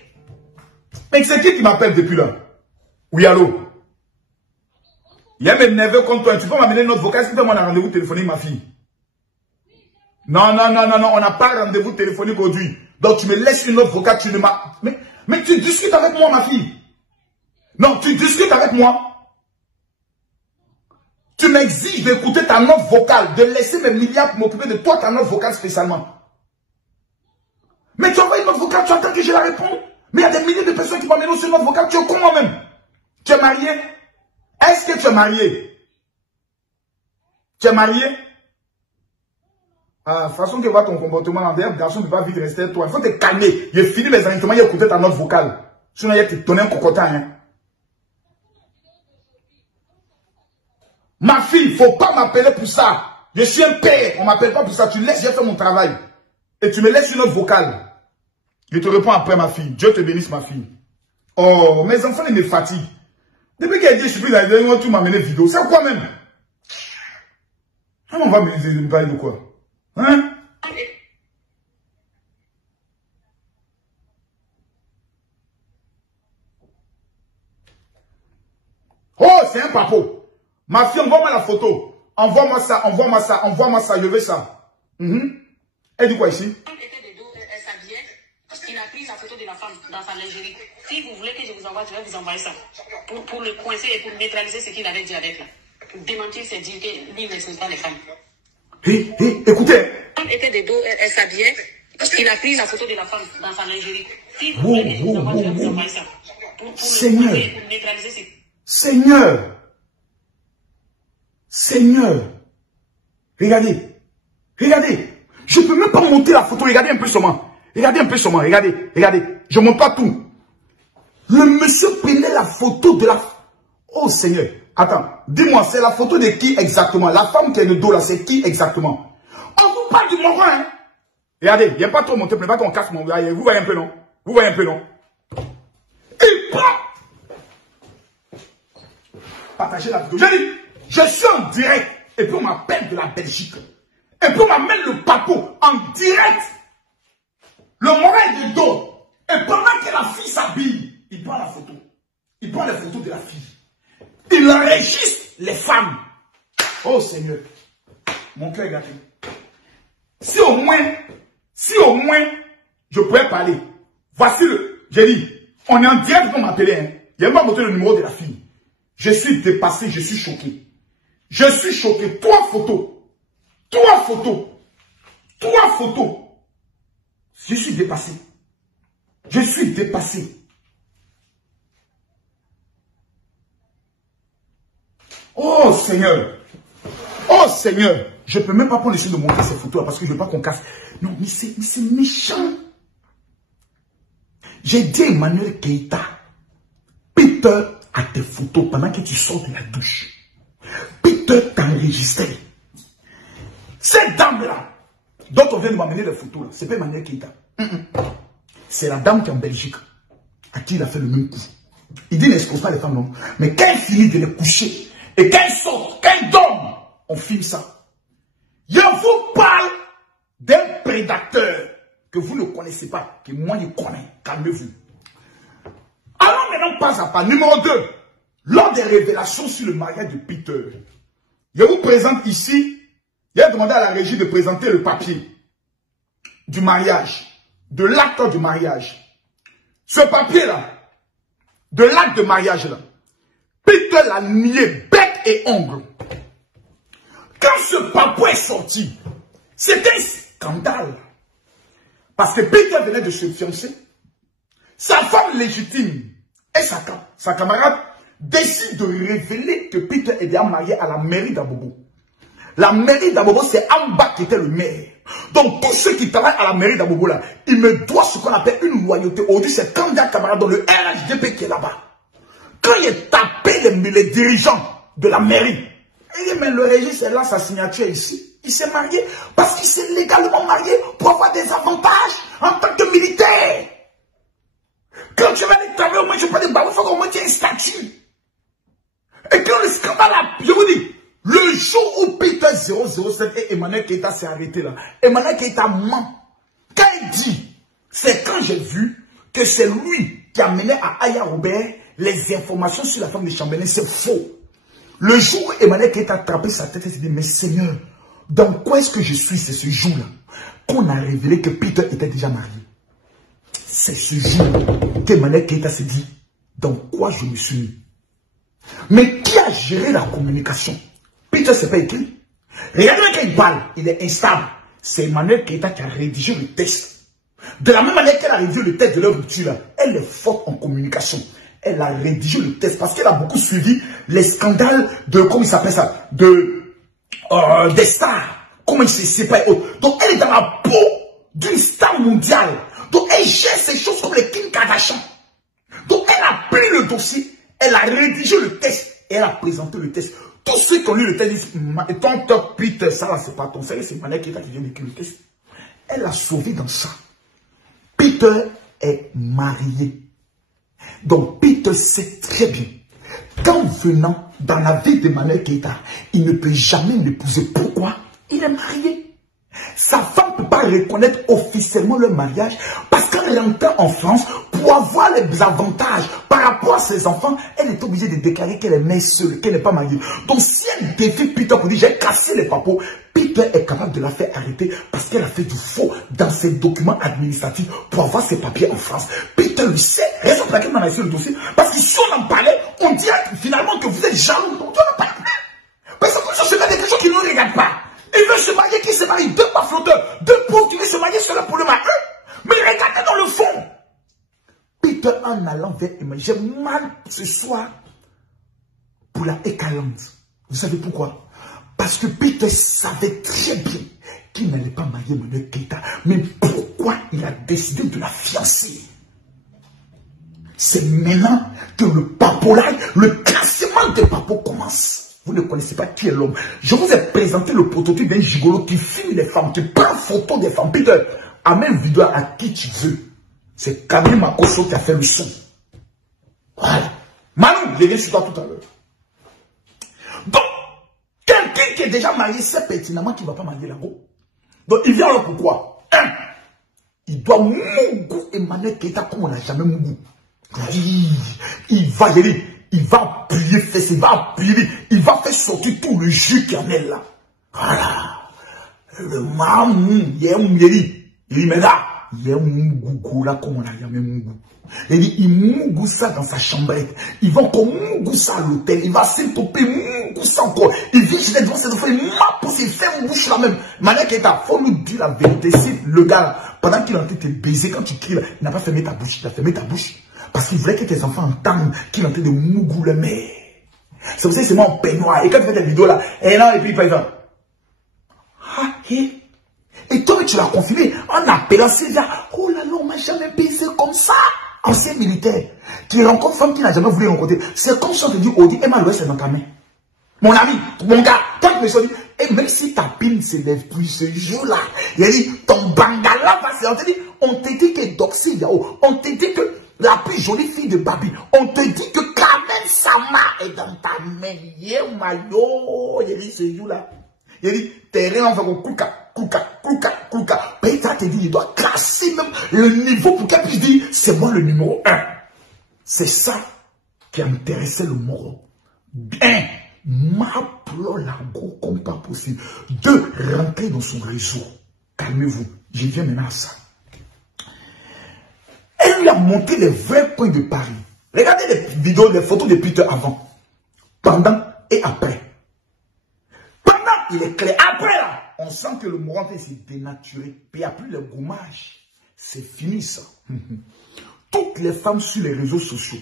Mais c'est qui m'appelle depuis là? Oui, allô? Il y a mes neveux comme toi. Tu peux m'amener notre vocal? Est-ce que tu as un rendez-vous téléphonique, ma fille? Non, on n'a pas rendez-vous téléphonique aujourd'hui. Donc tu me laisses une autre vocale, tu ne m'as... Mais tu discutes avec moi, ma fille. Non, tu discutes avec moi. Tu m'exiges d'écouter ta note vocale, de laisser mes milliards pour m'occuper de toi, ta note vocale spécialement. Mais tu envoies une note vocale, tu attends que je la réponde. Mais il y a des milliers de personnes qui m'emmènent sur une note vocale, tu es con moi-même. Tu es marié? Est-ce que tu es marié? Tu es marié? Ah, façon que voit ton comportement en derrière, garçon, tu vas vite rester toi. Il faut te calmer. J'ai fini mes enregistrements, j'ai écouté ta note vocale. Sinon, il y a te donner un cocotin, hein. Ma fille, il ne faut pas m'appeler pour ça. Je suis un père, on ne m'appelle pas pour ça. Tu laisses, j'ai fait mon travail. Et tu me laisses une autre vocale. Je te réponds après, ma fille. Dieu te bénisse, ma fille. Oh, mes enfants, ils me fatiguent. Depuis qu'elle dit, je suis plus là, ils vont tout m'amener vidéo. C'est quoi même? On va me parler de quoi? Hein? Oh, c'est un papo. Ma fille, envoie-moi la photo. Envoie-moi ça, envoie-moi ça, envoie-moi ça, je veux ça. Elle dit quoi ici? Il a pris la photo de la femme dans sa lingerie. Si vous voulez que je vous envoie, je vais vous envoyer ça. Pour le coincer et pour neutraliser ce qu'il avait dit avec là. Démentir, c'est dire que lui ne respecte pas les femmes. Écoutez. Elle était de dos, elle s'habillait. Il a pris la photo de la femme dans sa lingerie. Si vous voulez que je vous envoie, je vais vous envoyer ça. Pour le coincer et pour neutraliser ce... Seigneur. Regardez. Je ne peux même pas monter la photo. Regardez un peu seulement. Regardez. Je ne monte pas tout. Le monsieur prenait la photo de la... Oh Seigneur. Attends, dis-moi, c'est la photo de qui exactement? La femme qui est le dos là, c'est qui exactement? On vous parle du Morin, hein? Regardez, il n'y a pas trop monter, pas qu'on casse mon gars. Vous voyez un peu, non? Il prend... Partagez la vidéo. J'ai dit, je suis en direct. Et puis on m'appelle de la Belgique. Et puis on m'amène le papo en direct. Le Morin est de dos. Et pendant que la fille s'habille, il prend la photo. Il prend les photos de la fille. Il enregistre les femmes. Oh Seigneur. Mon cœur est gâté. Si au moins, je pourrais parler. Voici j'ai dit, on est en direct pour m'appeler. Hein. Il n'y a pas montré le numéro de la fille. Je suis dépassé, je suis choqué. Trois photos. Je suis dépassé. Oh Seigneur. Je ne peux même pas prendre le soin de montrer ces photos là parce que je ne veux pas qu'on casse. Non, mais c'est méchant. J'ai dit à Emmanuel Keita, Peter a tes photos pendant que tu sors de la douche. Peter t'a enregistré. Cette dame-là, dont on vient de m'amener les photos, c'est pas Emmanuel Keita. C'est la dame qui est en Belgique, à qui il a fait le même coup. Il dit n'expose pas les femmes, non. Mais quand il finit de les coucher, et quand il sort, quand il dort, on filme ça. Je vous parle d'un prédateur que vous ne connaissez pas, que moi je connais. Calmez-vous. Alors maintenant, pas à pas. Numéro 2, lors des révélations sur le mariage de Peter, je vous présente ici, j'ai demandé à la régie de présenter le papier du mariage, de l'acte du mariage. Ce papier-là, de l'acte de mariage-là, Peter l'a nié bec et ongle. Quand ce papier est sorti, c'était un scandale. Parce que Peter venait de se fiancer. Sa femme légitime et sa camarade décident de révéler que Peter est déjà marié à la mairie d'Abobo. La mairie d'Abobo, c'est Amba qui était le maire. Donc, tous ceux qui travaillent à la mairie d'Abobo, là, ils me doivent ce qu'on appelle une loyauté. Aujourd'hui, c'est candidat camarade dans le RHDP qui est là-bas. Quand il est tapé les dirigeants de la mairie, il dit, mais le régime, est là, sa signature ici. Il s'est marié parce qu'il s'est légalement marié pour avoir des avantages en tant que militaire. Quand tu vas aller travailler, au moins, je peux dire, bah, il faut qu'au moins tu aies un statut. Et quand le scandale a, je vous dis, le jour où Peter 007 et Emmanuel Keita s'est arrêté là, Emmanuel Keita ment. Quand il dit, c'est quand j'ai vu que c'est lui qui a mené à Aya Robert les informations sur la femme de Chambellan, c'est faux. Le jour où Emmanuel Keita a attrapé sa tête et s'est dit, mais Seigneur, dans quoi est-ce que je suis? C'est ce jour-là qu'on a révélé que Peter était déjà marié. C'est ce jour qu'Emmanuel Keita s'est dit, dans quoi je me suis mis? Mais qui a géré la communication? Peter, c'est pas écrit. Regardez quand il parle, il est instable. C'est Emmanuel Keita qui a rédigé le texte. De la même manière qu'elle a rédigé le texte de leur rupture, elle est forte en communication. Elle a rédigé le texte parce qu'elle a beaucoup suivi les scandales de, comment il s'appelle ça, des stars. Comment il se sépare et autres. Donc elle est dans la peau d'une star mondiale. Donc elle gère ces choses comme les Kim Kardashian. Donc elle a pris le dossier, elle a rédigé le texte et elle a présenté le texte. Tous ceux qui ont lu le texte disent, ton top Peter, ça là c'est pas ton, c'est Emmanuel Keita qui vient d'écrire le texte. Elle a sauvé dans ça. Peter est marié. Donc, Peter sait très bien qu'en venant dans la vie d'Emmanuel Keïta, il ne peut jamais l'épouser. Pourquoi? Il est marié. Sa femme ne peut pas reconnaître officiellement le mariage parce qu'elle rentre en France pour avoir les avantages par rapport à ses enfants. Elle est obligée de déclarer qu'elle est mère seule, qu'elle n'est pas mariée. Donc si elle défie Peter pour dire j'ai cassé les papeaux, Peter est capable de la faire arrêter parce qu'elle a fait du faux dans ses documents administratifs pour avoir ses papiers en France. Peter le sait, raison pour laquelle on a laissé le dossier, parce que si on en parlait, on dirait finalement que vous êtes jaloux. Donc on n'a pas. Parce que ça se fait des choses qui ne nous regardent pas. Il veut se marier, qui se marie? Deux flotteurs, deux pauvres qui veulent se marier, cela pour le mari. Mais regardez dans le fond. Peter en allant vers Emmanuel, j'ai mal ce soir pour la Ekaland. Vous savez pourquoi? Parce que Peter savait très bien qu'il n'allait pas marier Emmanuel Keïta. Mais pourquoi il a décidé de la fiancer? C'est maintenant que le papolage, le classement des papos commence. Vous ne connaissez pas qui est l'homme. Je vous ai présenté le prototype d'un gigolo qui filme les femmes, qui prend photo des femmes. Peter, amène vidéo à qui tu veux. C'est Camille Makoso qui a fait le son. Voilà. Manu, je viens sur toi tout à l'heure. Donc, quelqu'un qui est déjà marié sait pertinemment qu'il ne va pas marier là-haut. Donc, il vient alors pourquoi? Il doit mougou Emmanuel Keïta comme on n'a jamais mougou. Il va aller. Il va plier fesses, il va plier, il va faire sortir tout le jus qui en est là. Voilà. Le mamou, il y a un mouillé, il met là, il y a un mougou là comme on n'a jamais mougou. Il mougou ça dans sa chambrette. Il va encore mougou ça à l'hôtel. Il va s'étoper, mougou ça encore. Il vient chez les devant ses enfants, il m'a poussé, il fait une bouche là même. Manière qu'il faut nous dire la vérité. Si le gars là, pendant qu'il est en train de te baiser, quand tu cries là, il n'a pas fermé ta bouche, il a fermé ta bouche. Parce qu'il voulait que tes enfants entendent qu'il est en train de mougou le mère. C'est pour ça que c'est moi en peignoir. Et quand tu fais tes vidéos là, et non, et puis par exemple. Ah, et toi, tu l'as confirmé en appelant César. Oh là là, on m'a jamais baisé comme ça. Ancien militaire qui rencontre femme qui n'a jamais voulu rencontrer. C'est comme si on te dit, Odi, Emma Louis, c'est dans ta main. Mon ami, mon gars, quand tu me dis, et même si ta pine se lève plus ce jour-là, il a dit, ton bangala va se. On te dit, on te dit que Doxy Yao, on te dit que la plus jolie fille de Babi, on te dit que Carmen Sama est dans ta main. Yé mayo, il a dit ce jour-là. Il a dit, t'es rien, on va go kouka. Peter te dit, il doit classer même le niveau pour qu'elle puisse dire, c'est moi le numéro 1. C'est ça qui intéressait le Moro. Bien, m'appelons la go comme pas possible. 2, rentrer dans son réseau. Calmez-vous, je viens maintenant à ça. Elle lui a montré les vrais coins de Paris. Regardez les vidéos, les photos de Peter avant, pendant et après. Pendant, il est clair. Après là, on sent que le mourant s'est dénaturé. Puis il n'y a plus le gommage. C'est fini ça. Toutes les femmes sur les réseaux sociaux,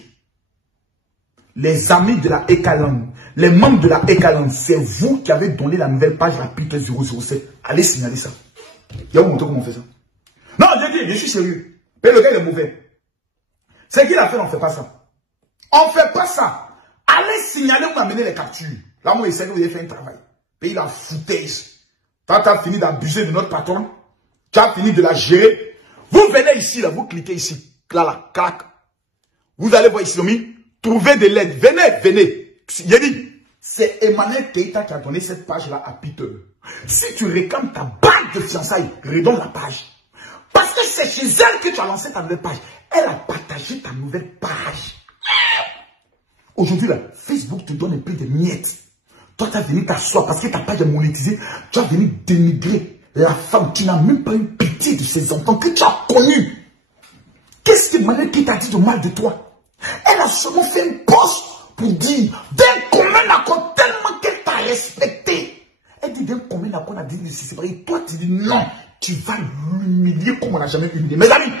les amis de la Ekaland, les membres de la Ekaland, c'est vous qui avez donné la nouvelle page à Peter 007. Allez signaler ça. Il y a vous montrer comment on fait ça. Non, je dis, je suis sérieux. Mais le gars il est mauvais. C'est qu'il a fait, on ne fait pas ça. On ne fait pas ça. Allez signaler, vous amenez les captures. Là, moi, il sait que vous avez fait un travail. Et il a foutaise. Quand tu as fini d'abuser de notre patron, tu as fini de la gérer. Vous venez ici, là, vous cliquez ici. Là, clac. Vous allez voir ici, trouvez de l'aide. Venez. Il a dit, c'est Emmanuel Keïta qui a donné cette page-là à Peter. Si tu réclames ta bague de fiançailles, redonne la page. Parce que c'est chez elle que tu as lancé ta nouvelle page. Elle a partagé ta nouvelle page. Aujourd'hui, là, Facebook te donne un peu de miettes. Toi, tu as venu t'asseoir parce que ta page est monétisée. Tu as venu dénigrer la femme qui n'a même pas eu pitié de ses enfants que tu as connus. Qu'est-ce que Emmanuel qui t'a dit de mal de toi? Elle a seulement fait une poste pour dire d'un commun accord tellement qu'elle t'a respecté. Elle dit d'un commun accord, on a dit de se séparer. Et toi, tu dis non. Tu vas l'humilier comme on n'a jamais humilié. Mes amis,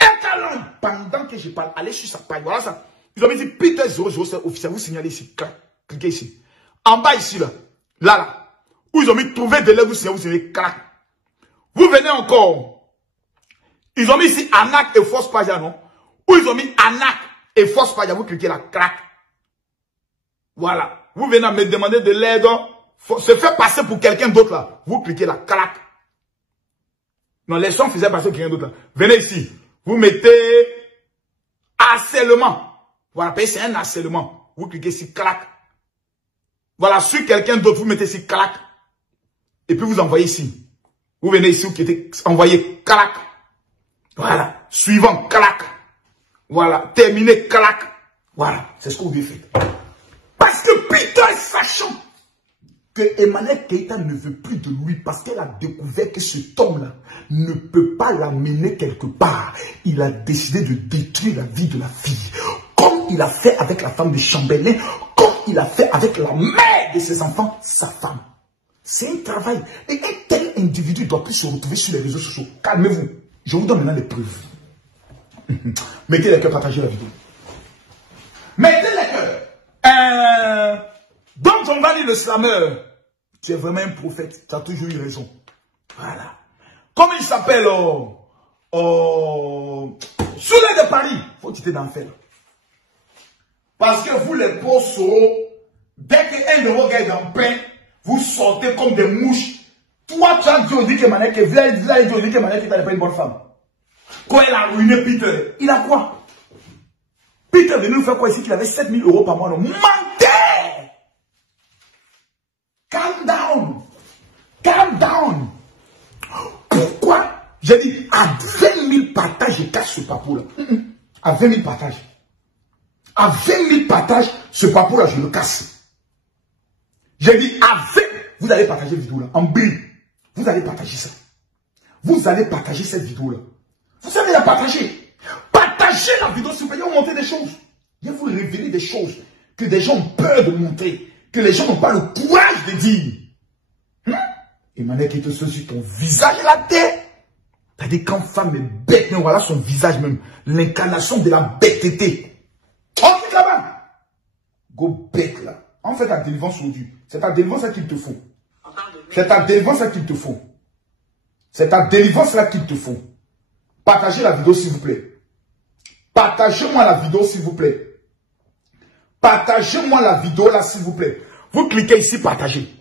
Ekaland, pendant que je parle, allez sur sa page, voilà ça. Ils ont mis Peter 007 officiel, vous signalez ici, cliquez ici. En bas ici, là, où ils ont mis trouver de l'aide, vous signalez, clac. Vous venez encore. Ils ont mis ici Anak et Force Page, non? Où ils ont mis Anak et Force Page, vous cliquez là, clac. Voilà. Vous venez à me demander de l'aide, se faire passer pour quelqu'un d'autre là. Vous cliquez là, clac. Non, les gens faisaient passer pour quelqu'un d'autre là. Venez ici. Vous mettez harcèlement. Voilà, c'est un harcèlement. Vous cliquez sur clac. Voilà, sur quelqu'un d'autre, vous mettez sur clac. Et puis vous envoyez ici. Vous venez ici, vous cliquez, envoyez clac. Voilà. Suivant, clac. Voilà. Terminé, clac. Voilà. C'est ce que vous devez faire. Parce que Peter, sachant que Emmanuel Keïta ne veut plus de lui parce qu'elle a découvert que cet homme-là ne peut pas l'amener quelque part. Il a décidé de détruire la vie de la fille. Comme il a fait avec la femme de Chambellan, comme il a fait avec la mère de ses enfants, sa femme. C'est un travail. Et un tel individu doit plus se retrouver sur les réseaux sociaux. Calmez-vous. Je vous donne maintenant les preuves. Mettez les cœurs, partagez la vidéo. Mettez les cœurs. Donc on va dire le slammer. Tu es vraiment un prophète. Tu as toujours eu raison. Voilà. Comment il s'appelle Soleil de Paris. Faut quitter d'enfer. Parce que vous les pauvres, dès qu'un de vos gars est en pain, vous sortez comme des mouches. Toi, tu as dit au dit que Manek n'est pas une bonne femme. Quand elle a ruiné Peter, il a quoi? Peter est venu nous faire quoi ici qu'il avait 7 000 € par mois? Non, mentez! Calm down. Calm down. Pourquoi? J'ai dit, à 20 000 partages, je cache ce papou-là. À 20 000 partages. À 20 000 partages, ce papou-là, je le casse. J'ai dit, à 20, vous allez partager cette vidéo-là, en brille. Vous allez partager ça. Vous allez partager cette vidéo-là. Vous allez la partager. Partagez la vidéo, s'il vous plaît. Il va vous montrer des choses. Il va vous révéler des choses que des gens ont peur de montrer. Que les gens n'ont pas le courage de dire. Emmanuel qui te sur ton visage et la tête. T'as dit quand femme est bête, mais voilà son visage même. L'incarnation de la bêteté. Ensuite là-bas. Go bête là. En fait, ta délivrance aujourd'hui. C'est ta délivrance là qu'il te faut. C'est ta délivrance là qu'il te faut. C'est ta délivrance là qu'il te faut. Partagez la vidéo s'il vous plaît. Partagez-moi la vidéo s'il vous plaît. Partagez-moi la vidéo là s'il vous plaît. Vous cliquez ici, partagez.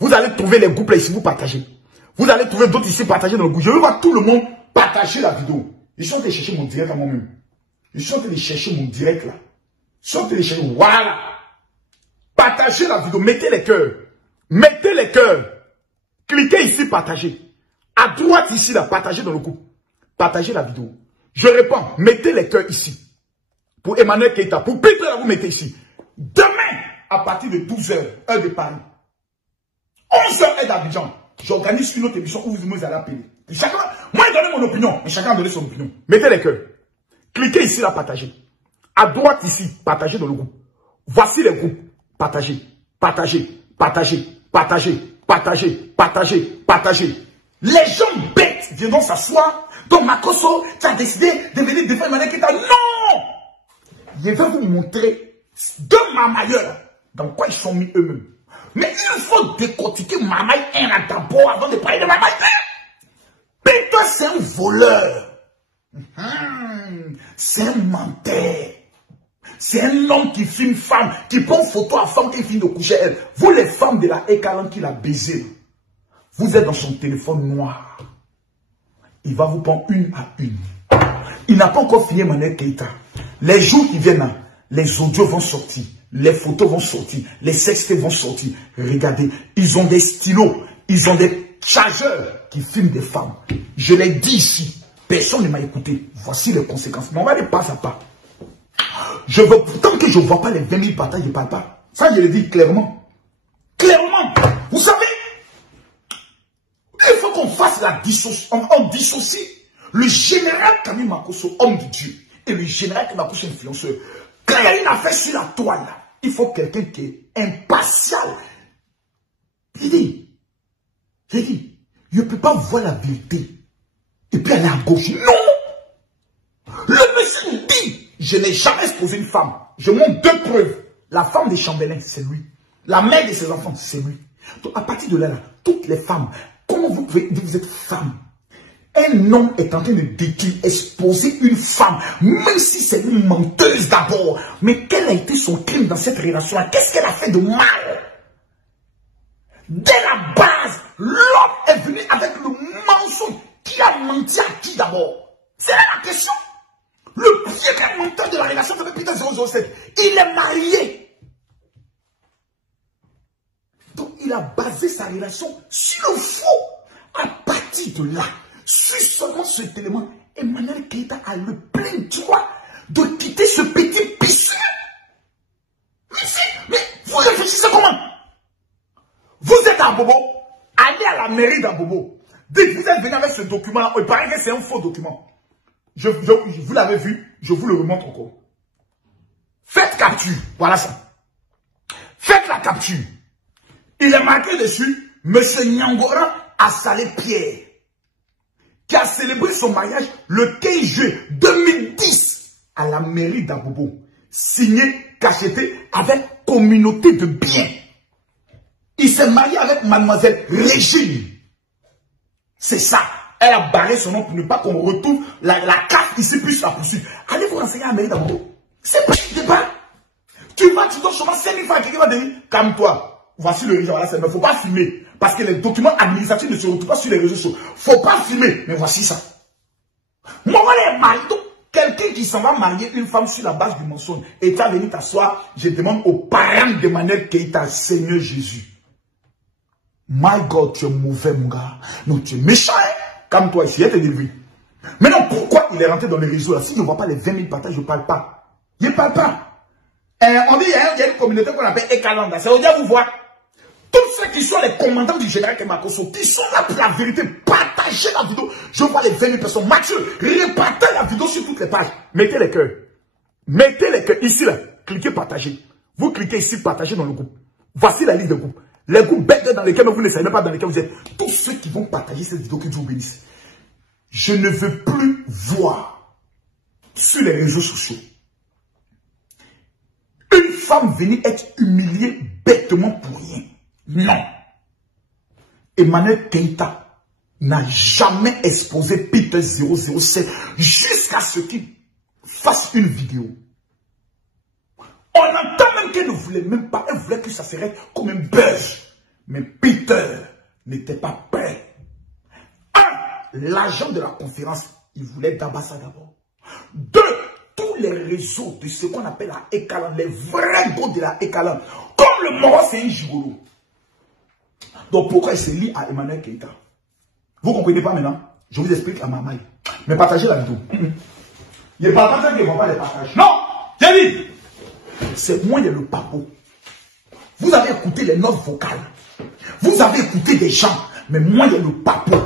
Vous allez trouver les groupes là ici, vous partagez. Vous allez trouver d'autres ici, partagez dans le groupe. Je veux voir tout le monde partager la vidéo. Ils sont en train de chercher mon direct à moi-même. Ils sont en train de chercher mon direct là. Ils sont en train de chercher. Voilà. Partagez la vidéo. Mettez les cœurs. Mettez les cœurs. Cliquez ici, partagez. À droite ici, là, partagez dans le groupe. Partagez la vidéo. Je réponds. Mettez les cœurs ici. Pour Emmanuel Keïta. Pour Peter, là, vous mettez ici. Demain, à partir de 12h, heure de Paris. 11h, heure d'Abidjan. J'organise une autre émission où vous allez appeler. Et chacun, moi, je donne mon opinion. Mais chacun a donné son opinion. Mettez les cœurs. Cliquez ici, là, partagez. À droite ici, partagez dans le groupe. Voici les groupes. Partagez, partagez, partagez, partagez, partagez, partagez, partagez. Les gens bêtes viendront s'asseoir. Donc Makoso, tu as décidé de venir défendre Emmanuel Keïta. Non! Je vais vous montrer de Mamaïeur dans quoi ils sont mis eux-mêmes. Mais il faut décortiquer Mamaï 1 d'abord avant de parler de Mamaï 1. Peter, c'est un voleur. C'est un menteur. C'est un homme qui filme femme, qui prend photo à femme qui finit de coucher elle. Vous les femmes de la Ekalan qui l'a baisé, vous êtes dans son téléphone noir. Il va vous prendre une à une. Il n'a pas encore fini Emmanuel Keïta. Les jours qui viennent, les audios vont sortir, les photos vont sortir, les sextés vont sortir. Regardez, ils ont des stylos, ils ont des chargeurs qui filment des femmes. Je l'ai dit ici, personne ne m'a écouté. Voici les conséquences. Mais on va aller pas à pas. Tant que je ne vois pas les 20 000 partages, je ne parle pas. Ça, je le dis clairement. Clairement. Vous savez, il faut qu'on fasse la dissociation. On dissocie le général Camille Makoso, homme de Dieu, et le général Camille Makoso, influenceur. Quand il y a une affaire sur la toile, il faut quelqu'un qui est impartial. J'ai dit, je ne peux pas voir la vérité et puis aller à gauche. Non! Le monsieur nous dit, je n'ai jamais exposé une femme. Je montre 2 preuves. La femme de Chambellan, c'est lui. La mère de ses enfants, c'est lui. Donc, à partir de là, toutes les femmes, comment vous pouvez dire que vous êtes femme? Un homme est en train de détruire, exposer une femme, même si c'est une menteuse d'abord. Mais quel a été son crime dans cette relation-là? Qu'est-ce qu'elle a fait de mal? Dès la base, l'homme est venu avec le mensonge. Qui a menti à qui d'abord? C'est là la question. Le premier montant de la relation avec Peter 007, il est marié. Donc, il a basé sa relation sur le faux. À partir de là, sur seulement cet élément, Emmanuel Keïta a le plein droit de quitter ce petit pisseux. Mais vous réfléchissez comment? Vous êtes à Bobo, allez à la mairie d'Abobo. Dès que vous êtes venu avec ce document-là, il paraît que c'est un faux document. Vous l'avez vu, je vous le remontre encore. Faites capture, voilà ça. Faites la capture. Il est marqué dessus, M. Nyangora a salé Pierre, qui a célébré son mariage le 15 juillet 2010 à la mairie d'Abobo. Signé, cacheté avec communauté de biens. Il s'est marié avec mademoiselle Régine. C'est ça. Elle a barré son nom pour ne pas qu'on retrouve la carte ici plus la poursuite. Allez vous renseigner à la mairie d'Abobo. C'est pas du débat. Tu dois chômer 5 000 francs. Quelqu'un va dire, calme-toi. Voici le réseau. Voilà, il ne faut pas filmer. Parce que les documents administratifs ne se retrouvent pas sur les réseaux sociaux. Il ne faut pas filmer. Mais voici ça. Moi, voilà, marido. Quelqu'un qui s'en va marier une femme sur la base du mensonge. Et tu as venu t'asseoir. Je demande aux parents d'Emmanuel Keïta, Seigneur Jésus. My God, tu es mauvais, mon gars. Non, tu es méchant, hein? Calme-toi ici, elle te dit. Maintenant, pourquoi il est rentré dans les réseaux là? Si je ne vois pas les 20 000 partages, je ne parle pas. Je ne parle pas. On dit, il y a une communauté qu'on appelle Ekalanda. Ça veut dire, vous voir. Tous ceux qui sont les commandants du général Kemakoso, qui sont là pour la vérité, partagez la vidéo. Je vois les 20 000 personnes. Mathieu, repartagez la vidéo sur toutes les pages. Mettez les cœurs. Mettez les cœurs. Ici, là. Cliquez partager. Vous cliquez ici, partagez dans le groupe. Voici la liste de groupes. Les groupes bêtes dans lesquels vous ne savez même pas dans lesquels vous êtes. Tous ceux qui vont partager cette vidéo, que Dieu vous bénisse. Je ne veux plus voir sur les réseaux sociaux une femme venir être humiliée bêtement pour rien. Non. Emmanuel Keïta n'a jamais exposé Peter 007 jusqu'à ce qu'il fasse une vidéo. On entend même qu'elle ne voulait même pas, elle voulait que ça serait comme un buzz. Mais Peter n'était pas prêt. L'agent de la conférence, il voulait Dabassa d'abord. 2, tous les réseaux de ce qu'on appelle la Ekalan, les vrais gros de la Ekalan, comme le Moro, c'est un gigolo. Donc pourquoi il se lie à Emmanuel Keïta? Vous ne comprenez pas maintenant? Je vous explique la mamaille. Mais partagez la vidéo. Il n'y a pas personne qui ne va pas les partager. Non, j'ai dit. C'est moi, il y a le papo. Vous avez écouté les notes vocales. Vous avez écouté des gens. Mais moi, il y a le papo.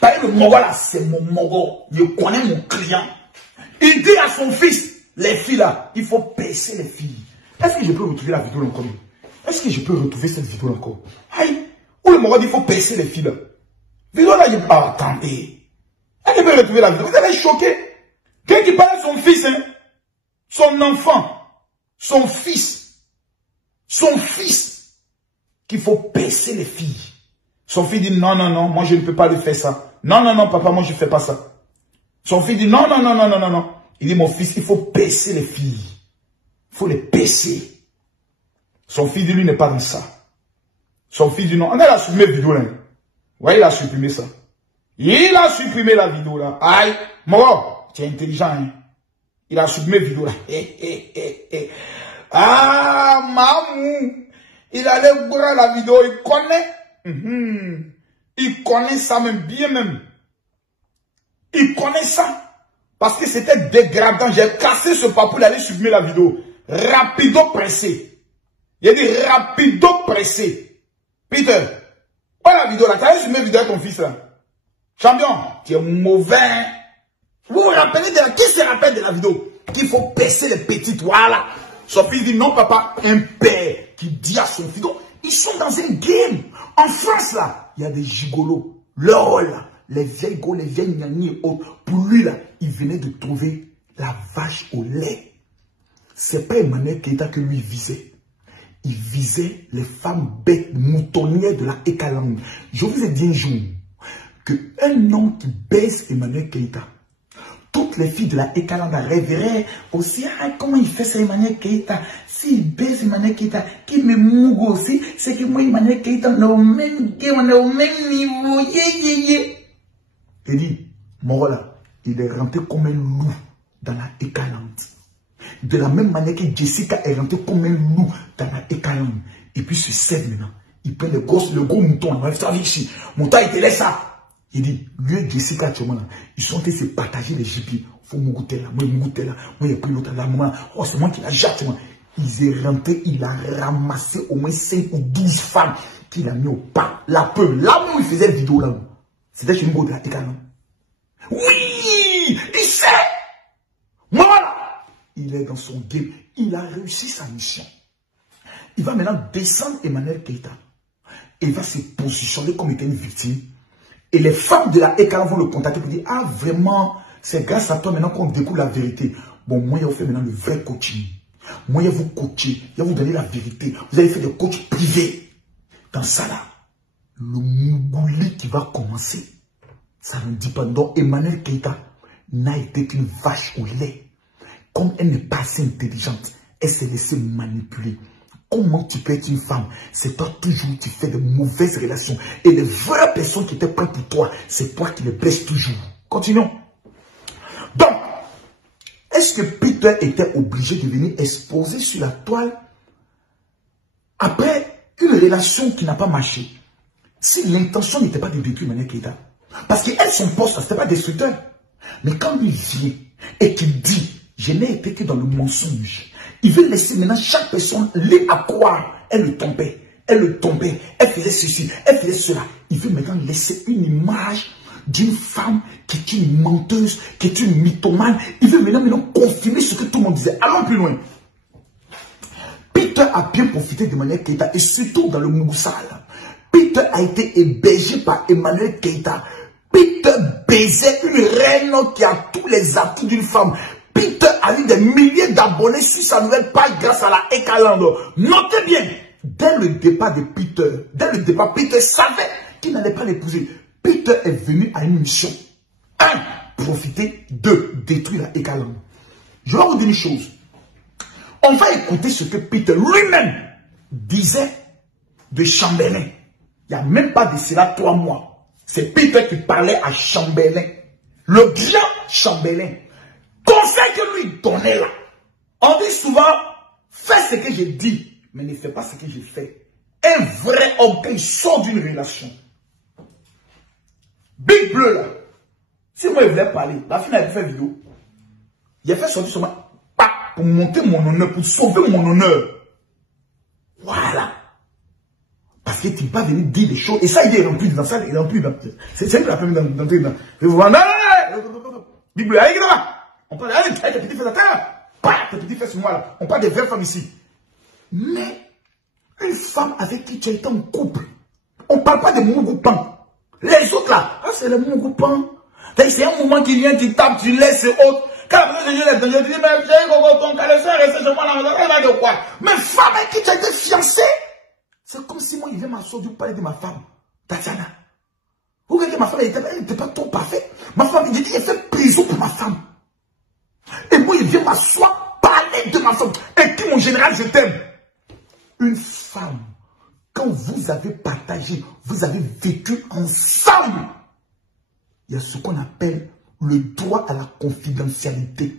Par exemple, le Mogo là, c'est mon Mogo. Je connais mon client. Il dit à son fils, les filles là, il faut baisser les filles. Est-ce que je peux retrouver la vidéo encore? Est-ce que je peux retrouver cette vidéo encore? Aïe. Où le Mogo dit, il faut baisser les filles là. Vidéo là, je peux pas attendre. Est-ce que je peux retrouver la vidéo? Vous allez choquer. Quelqu'un qui parle à son fils, hein? Son enfant. Son fils, qu'il faut baisser les filles. Son fils dit non, non, non, moi je ne peux pas lui faire ça. Non, non, non, papa, moi je ne fais pas ça. Son fils dit non, non, non, non, non, non, non. Il dit mon fils, il faut baisser les filles. Il faut les baisser. Son fils dit lui n'est pas dans ça. Son fils dit non. On a supprimé la vidéo là. Ouais, il a supprimé ça. Il a supprimé la vidéo là. Aïe, moi, tu es intelligent, hein. Il a supprimé la vidéo là. Ah, mamou. Il allait voir la vidéo. Il connaît. Il connaît ça même, bien même. Il connaît ça. Parce que c'était dégradant. J'ai cassé ce papier. Il allait supprimer la vidéo. Rapido pressé. Il a dit rapido pressé. Peter, pas la vidéo là. Tu allais supprimer la vidéo avec ton fils là. Champion, tu es mauvais. Vous vous rappelez de la... Qui se rappelle de la vidéo? Qu'il faut baisser les petites, voilà. Son fils dit non papa, un père qui dit à son fils. Donc, ils sont dans un game. En France là, il y a des gigolos. Leur rôle là, les vieilles go, les vieilles nannies et autres. Pour lui là, il venait de trouver la vache au lait. C'est pas Emmanuel Keïta que lui visait. Il visait les femmes bêtes moutonnières de la Ekalang. Je vous ai dit un jour qu'un homme qui baisse Emmanuel Keïta, toutes les filles de la Ekalanda rêveraient aussi, ah, comment il fait ça Emmanuel Keïta? S'il baisse Emmanuel Keïta, qui me mougue aussi, c'est que moi Emmanuel Keïta, on est au même game, on est au même niveau. Il dit, mon là, il est rentré comme un loup dans la Ekalande. De la même manière que Jessica est rentrée comme un loup dans la Ekalande. Et puis se cède maintenant. Il prend le gros mouton. Mouton, il te laisse ça. Il dit, lui et Jessica, ils sont en train de se partager les gibiers. Faut me goûter là, moi j'ai pris l'autre là, moi, oh c'est moi qui la jette. Il est rentré, il a ramassé au moins 5 ou 12 femmes qu'il a mis au pas. La peur, là où il faisait le vidéo là. C'était chez nous de la Ekalande. Oui, il sait. Voilà. Il est dans son game. Il a réussi sa mission. Il va maintenant descendre Emmanuel Keïta. Il va se positionner comme étant une victime. Et les femmes de la Ekalande vont le contacter pour dire, ah vraiment, c'est grâce à toi maintenant qu'on découvre la vérité. Bon, moi, je vais faire maintenant le vrai coaching. Moi, je vais vous coacher. Je vais vous donner la vérité. Vous allez faire des coachs privés. Dans ça là, le mougouli qui va commencer, ça ne dit pas. Donc, Emmanuel Keïta n'a été qu'une vache au lait. Comme elle n'est pas assez intelligente, elle s'est laissée manipuler. Comment tu peux être une femme? C'est toi toujours qui fais de mauvaises relations. Et les vraies personnes qui étaient prêtes pour toi, c'est toi qui les blesses toujours. Continuons. Donc, est-ce que Peter était obligé de venir exposer sur la toile après une relation qui n'a pas marché? Si l'intention n'était pas de détruire Emmanuel Keïta. Parce qu'elle, son poste, ce n'était pas destructeur. Mais quand il vient et qu'il dit, je n'ai été que dans le mensonge, il veut laisser maintenant chaque personne libre à croire. Elle le tombait, elle faisait ceci, elle faisait cela. Il veut maintenant laisser une image d'une femme qui est une menteuse, qui est une mythomane. Il veut maintenant confirmer ce que tout le monde disait. Allons plus loin. Peter a bien profité d'Emmanuel Keïta et surtout dans le Moussal. Peter a été hébergé par Emmanuel Keïta. Peter baisait une reine qui a tous les atouts d'une femme. Peter a eu des milliers d'abonnés sur sa nouvelle page grâce à la Ekalande. Notez bien, dès le départ de Peter, Peter savait qu'il n'allait pas l'épouser. Peter est venu à une mission. 1. Profiter. 2. Détruire la Ekalande. Je vais vous dire une chose. On va écouter ce que Peter lui-même disait de Chambellan. Il n'y a même pas de cela 3 mois. C'est Peter qui parlait à Chambellan. Le bien Chambellan. Conseil que lui donnait là. On dit souvent, fais ce que j'ai dit, mais ne fais pas ce que j'ai fait. Un vrai homme qui sort d'une relation. Big Bleu là. Si moi il voulait parler, la fille avait fait vidéo. Il a fait sortir sur moi pour monter mon honneur, pour sauver mon honneur. Voilà. Parce que tu ne peux pas venir dire des choses. Et ça, il est rempli dans ça, il est rempli dans. C'est la première d'entrer dans. Big Bleu, allez là. On parle avec tes petits fesses à terre. Pas tes petits fesses sur moi là. On parle des vraies femmes ici. Mais une femme avec qui tu as été en couple. On ne parle pas de Mougoupans. Les autres là, ah, c'est le Mougoupans. C'est un moment qui vient, tu tapes, tu laisses autres. Quand la personne je dis, mais j'ai ton calesseur, reste chez moi là, elle va de quoi? Mais femme avec qui tu as été fiancée, c'est comme si moi il vient m'asseoir du parler de ma femme, Tatiana. Vous voyez que ma femme elle n'était pas trop parfaite. Ma femme, il dit, il fait prison pour ma femme. Et moi, il vient m'asseoir, parler de ma femme. Et qui, mon général, je t'aime. Une femme, quand vous avez partagé, vous avez vécu ensemble, il y a ce qu'on appelle le droit à la confidentialité.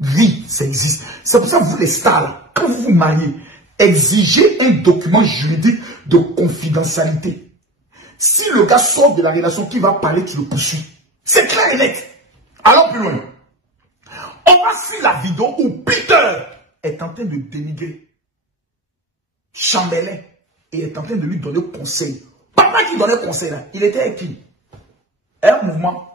Oui, ça existe. C'est pour ça que vous, les stars, là, quand vous vous mariez, exigez un document juridique de confidentialité. Si le gars sort de la relation qui va parler, tu le poursuis. C'est clair et net. Allons plus loin. On va suivre la vidéo où Peter est en train de dénigrer Chambellan et est en train de lui donner conseil. Papa qui donnait conseil là, il était avec qui? Un mouvement.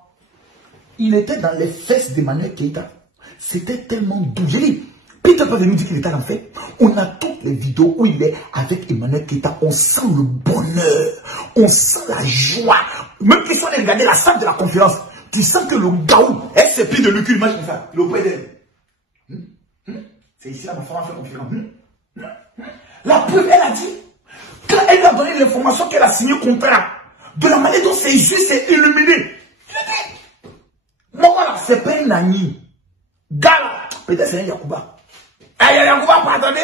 Il était dans les fesses d'Emmanuel Keïta. C'était tellement doux. J'ai dit, Peter peut nous dire qu'il était en fait. On a toutes les vidéos où il est avec Emmanuel Keïta. On sent le bonheur. On sent la joie. Même qu'ils sont allés regarder la salle de la conférence. Tu sens que le gaou, elle s'est pris de lui qu'une image comme ça. Le près d'elle. C'est ici là, ma femme a fait conférence. La preuve, elle a dit, quand elle a donné l'information qu'elle a signé le contrat, de la manière dont ses yeux s'est illuminé. Moi, voilà, c'est pas un ami. Gala, peut-être c'est un Yacouba. Eh, Yacouba, pardonnez,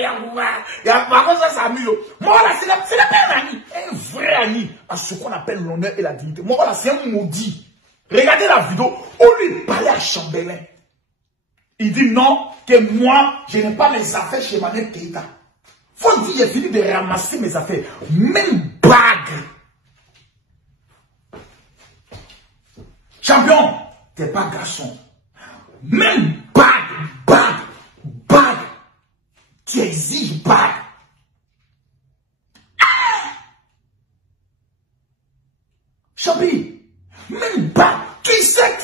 Yacouba. Par contre, ça s'amuse. Moi, voilà, c'est pas un ami. Un vrai ami. À ce qu'on appelle l'honneur et la dignité. Moi, voilà, c'est un maudit. Regardez la vidéo où lui parlait à Chambelin. Il dit non, que moi, je n'ai pas mes affaires chez Emmanuel Keïta. Faut dire, j'ai fini de ramasser mes affaires. Même bague. Champion, t'es pas garçon. Même bague. Tu exiges bague. Champi, même bague. Tu sais,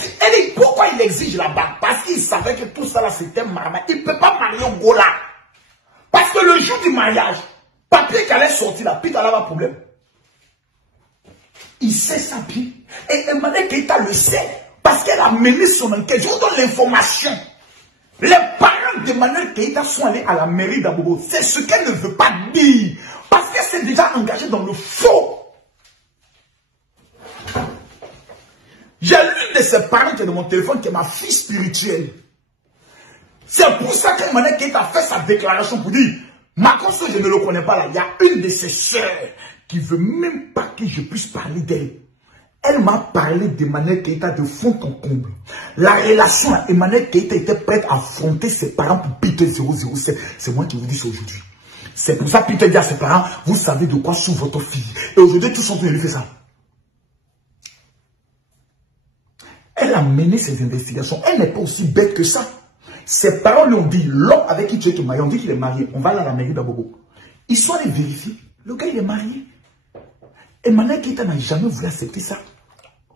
pourquoi il exige la bague? Parce qu'il savait que tout ça là c'était marmite. Il ne peut pas marier au Gola. Parce que le jour du mariage, papier qui allait sortir là, puis il allait avoir problème. Il sait ça bien. Et Emmanuel Keïta le sait. Parce qu'elle a mené son enquête. Je vous donne l'information. Les parents d'Emmanuel Keïta sont allés à la mairie d'Abobo. C'est ce qu'elle ne veut pas dire. Parce qu'elle s'est déjà engagée dans le faux. J'ai l'une de ses parents qui est dans mon téléphone, qui est ma fille spirituelle. C'est pour ça qu'Emmanuel Keïta a fait sa déclaration pour dire, Macron, je ne le connais pas là, il y a une de ses sœurs qui ne veut même pas que je puisse parler d'elle. Elle m'a parlé d'Emmanuel Keïta de fond en comble. La relation à Emmanuel Keïta était prête à affronter ses parents pour Peter 007. C'est moi qui vous dis ça aujourd'hui. C'est pour ça que Peter dit à ses parents, vous savez de quoi souffre votre fille. Et aujourd'hui, tous sont venus lui faire ça. Elle a mené ses investigations. Elle n'est pas aussi bête que ça. Ses parents lui ont dit, l'homme avec qui tu es marié, on dit qu'il est marié. On va aller à la mairie d'Abobo. Ils sont allés vérifier. Le gars, il est marié. Emmanuel Keïta n'a jamais voulu accepter ça.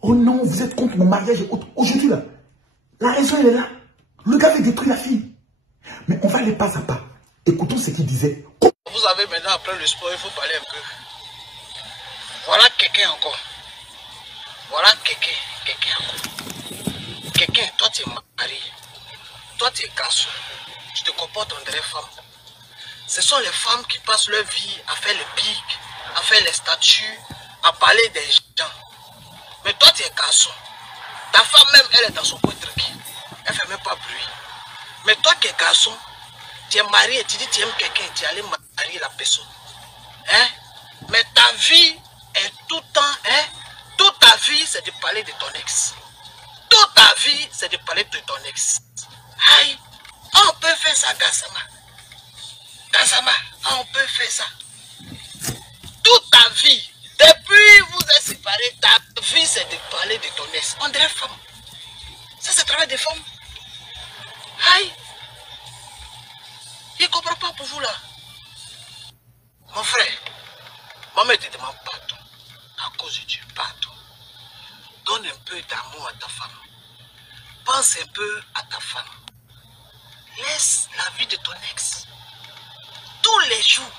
Oh non, vous êtes contre mon mariage. Aujourd'hui, là, la raison, elle est là. Le gars veut détruire la fille. Mais on va aller pas à pas. Écoutons ce qu'il disait. Vous avez maintenant, après le sport, il faut parler un peu. Voilà quelqu'un encore. Voilà quelqu'un encore. Quelqu'un, toi tu es marié. Toi tu es garçon. Tu te comportes en des femmes. Ce sont les femmes qui passent leur vie à faire les pics, à faire les statues, à parler des gens. Mais toi tu es garçon. Ta femme même, elle est dans son coin tranquille. Elle ne fait même pas bruit. Mais toi qui es garçon, tu es marié, tu dis tu aimes quelqu'un, tu es allé marier la personne. Hein? Mais ta vie est tout le temps, hein? Toute ta vie, c'est de parler de ton ex. Toute ta vie, c'est de parler de ton ex. Aïe, on peut faire ça, Gassama. Gassama, on peut faire ça. Toute ta vie, depuis vous êtes séparés, ta vie, c'est de parler de ton ex. On dirait femme. Ça, c'est le travail des femmes. Aïe. Il ne comprend pas pour vous là. Mon frère, maman ne te demande pardon. À cause de Dieu, pardon. Donne un peu d'amour à ta femme. Pense un peu à ta femme. Laisse la vie de ton ex. Tous les jours,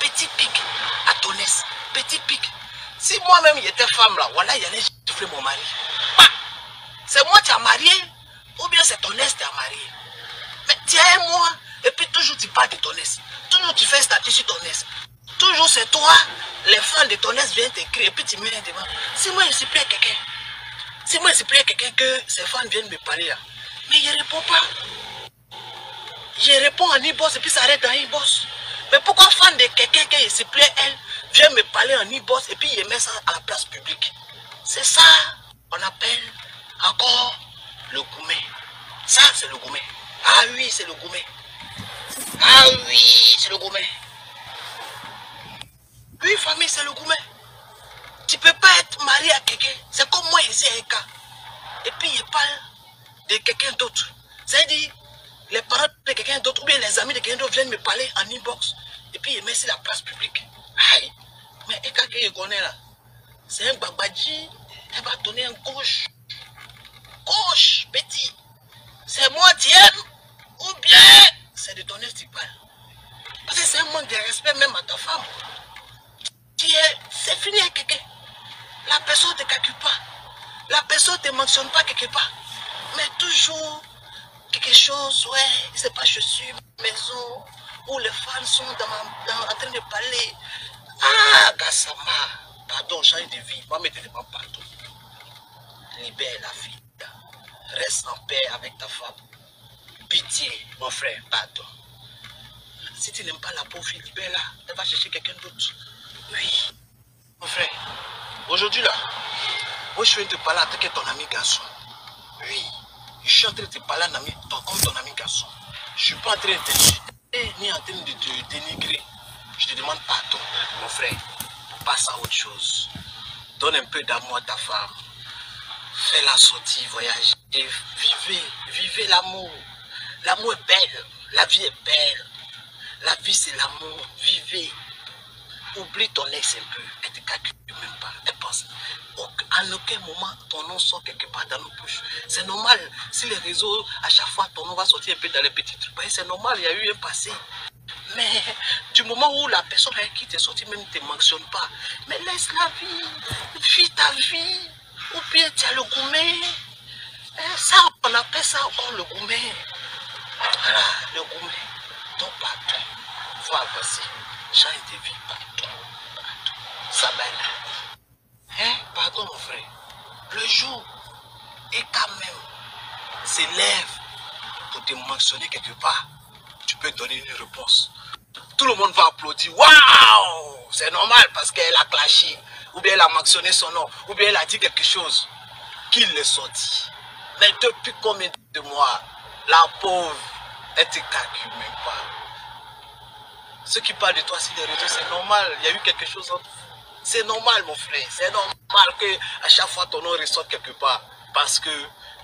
petit pic à ton ex. Petit pic. Si moi-même j'étais femme là, voilà, il allait gifler mon mari. Bah, c'est moi qui as marié, ou bien c'est ton ex qui a marié. Mais tu as un mois, et puis toujours tu parles de ton ex. Toujours tu fais statut sur ton ex. Toujours c'est toi, les fans de ton ex viennent t'écrire, et puis tu mets devant. Si moi je suis plus à quelqu'un, si moi je suis plus à quelqu'un que ces fans viennent me parler là, mais je ne réponds pas. Je réponds en e-boss et puis ça arrête en e-boss. Mais pourquoi fan de quelqu'un qui ne s'y plaît, elle, vient me parler en e-boss et puis il met ça à la place publique? C'est ça qu'on appelle encore le gourmet. Ça, c'est le gourmet. Ah oui, c'est le gourmet. Ah oui, c'est le gourmet. Oui, famille, c'est le gourmet. Tu ne peux pas être marié à quelqu'un. C'est comme moi ici, un cas. Et puis il parle de quelqu'un d'autre. C'est-à-dire, les parents de quelqu'un d'autre ou bien les amis de quelqu'un d'autre viennent me parler en inbox et puis ils mettent sur la place publique. Aïe, mais et quand il connaît là, c'est un babadji, elle va donner un gauche. Gauche, petit. C'est moi qui aime ou bien c'est de ton qui parle. Parce que c'est un manque de respect même à ta femme. C'est fini avec quelqu'un. La personne ne te calcule pas. La personne ne te mentionne pas quelque part. Mais toujours quelque chose, ouais, c'est pas je suis maison où les fans sont en train de parler. Ah, Gassama, pardon, change de vie. Moi, mais te demande pardon. Libère la vie. Reste en paix avec ta femme. Pitié, mon frère, pardon. Si tu n'aimes pas la pauvre fille, libère-la. Elle va chercher quelqu'un d'autre. Oui, mon frère, aujourd'hui là, Moi, je viens de te parler en tant que ton ami garçon. Oui. Je suis en train de te parler comme ton ami garçon. Je ne suis pas en train de t'insulter ni en train de te dénigrer. Je te demande pardon, mon frère. Passe à autre chose. Donne un peu d'amour à ta femme. Fais-la sortir, voyager. Vivez l'amour. L'amour est belle. La vie est belle. La vie, c'est l'amour. Vivez. Oublie ton ex un peu. Elle ne te calcule même pas. Elle pense. En aucun moment, ton nom sort quelque part dans nos bouches. C'est normal. Si les réseaux, à chaque fois, ton nom va sortir un peu dans les petits trucs. C'est normal, il y a eu un passé. Mais du moment où la personne avec qui t'es sorti même ne te mentionne pas, mais laisse la vie. Vis ta vie. Ou bien tu as le gourmet. Ça, on appelle ça encore le gourmet. Voilà, le gourmet. Donc partout. Il faut avancer. Change de vie partout. Ça va aller. Pardon mon frère. Le jour, et quand même, s'élève pour te mentionner quelque part, tu peux donner une réponse. Tout le monde va applaudir. Waouh! C'est normal parce qu'elle a clashé. Ou bien elle a mentionné son nom. Ou bien elle a dit quelque chose. Qu'il l'ait sorti. Mais depuis combien de mois, la pauvre, elle ne te calcule même pas. Ceux qui parlent de toi sur les réseaux, c'est normal. Il y a eu quelque chose entre vous. C'est normal, mon frère. C'est normal qu'à chaque fois ton nom ressorte quelque part. Parce qu'il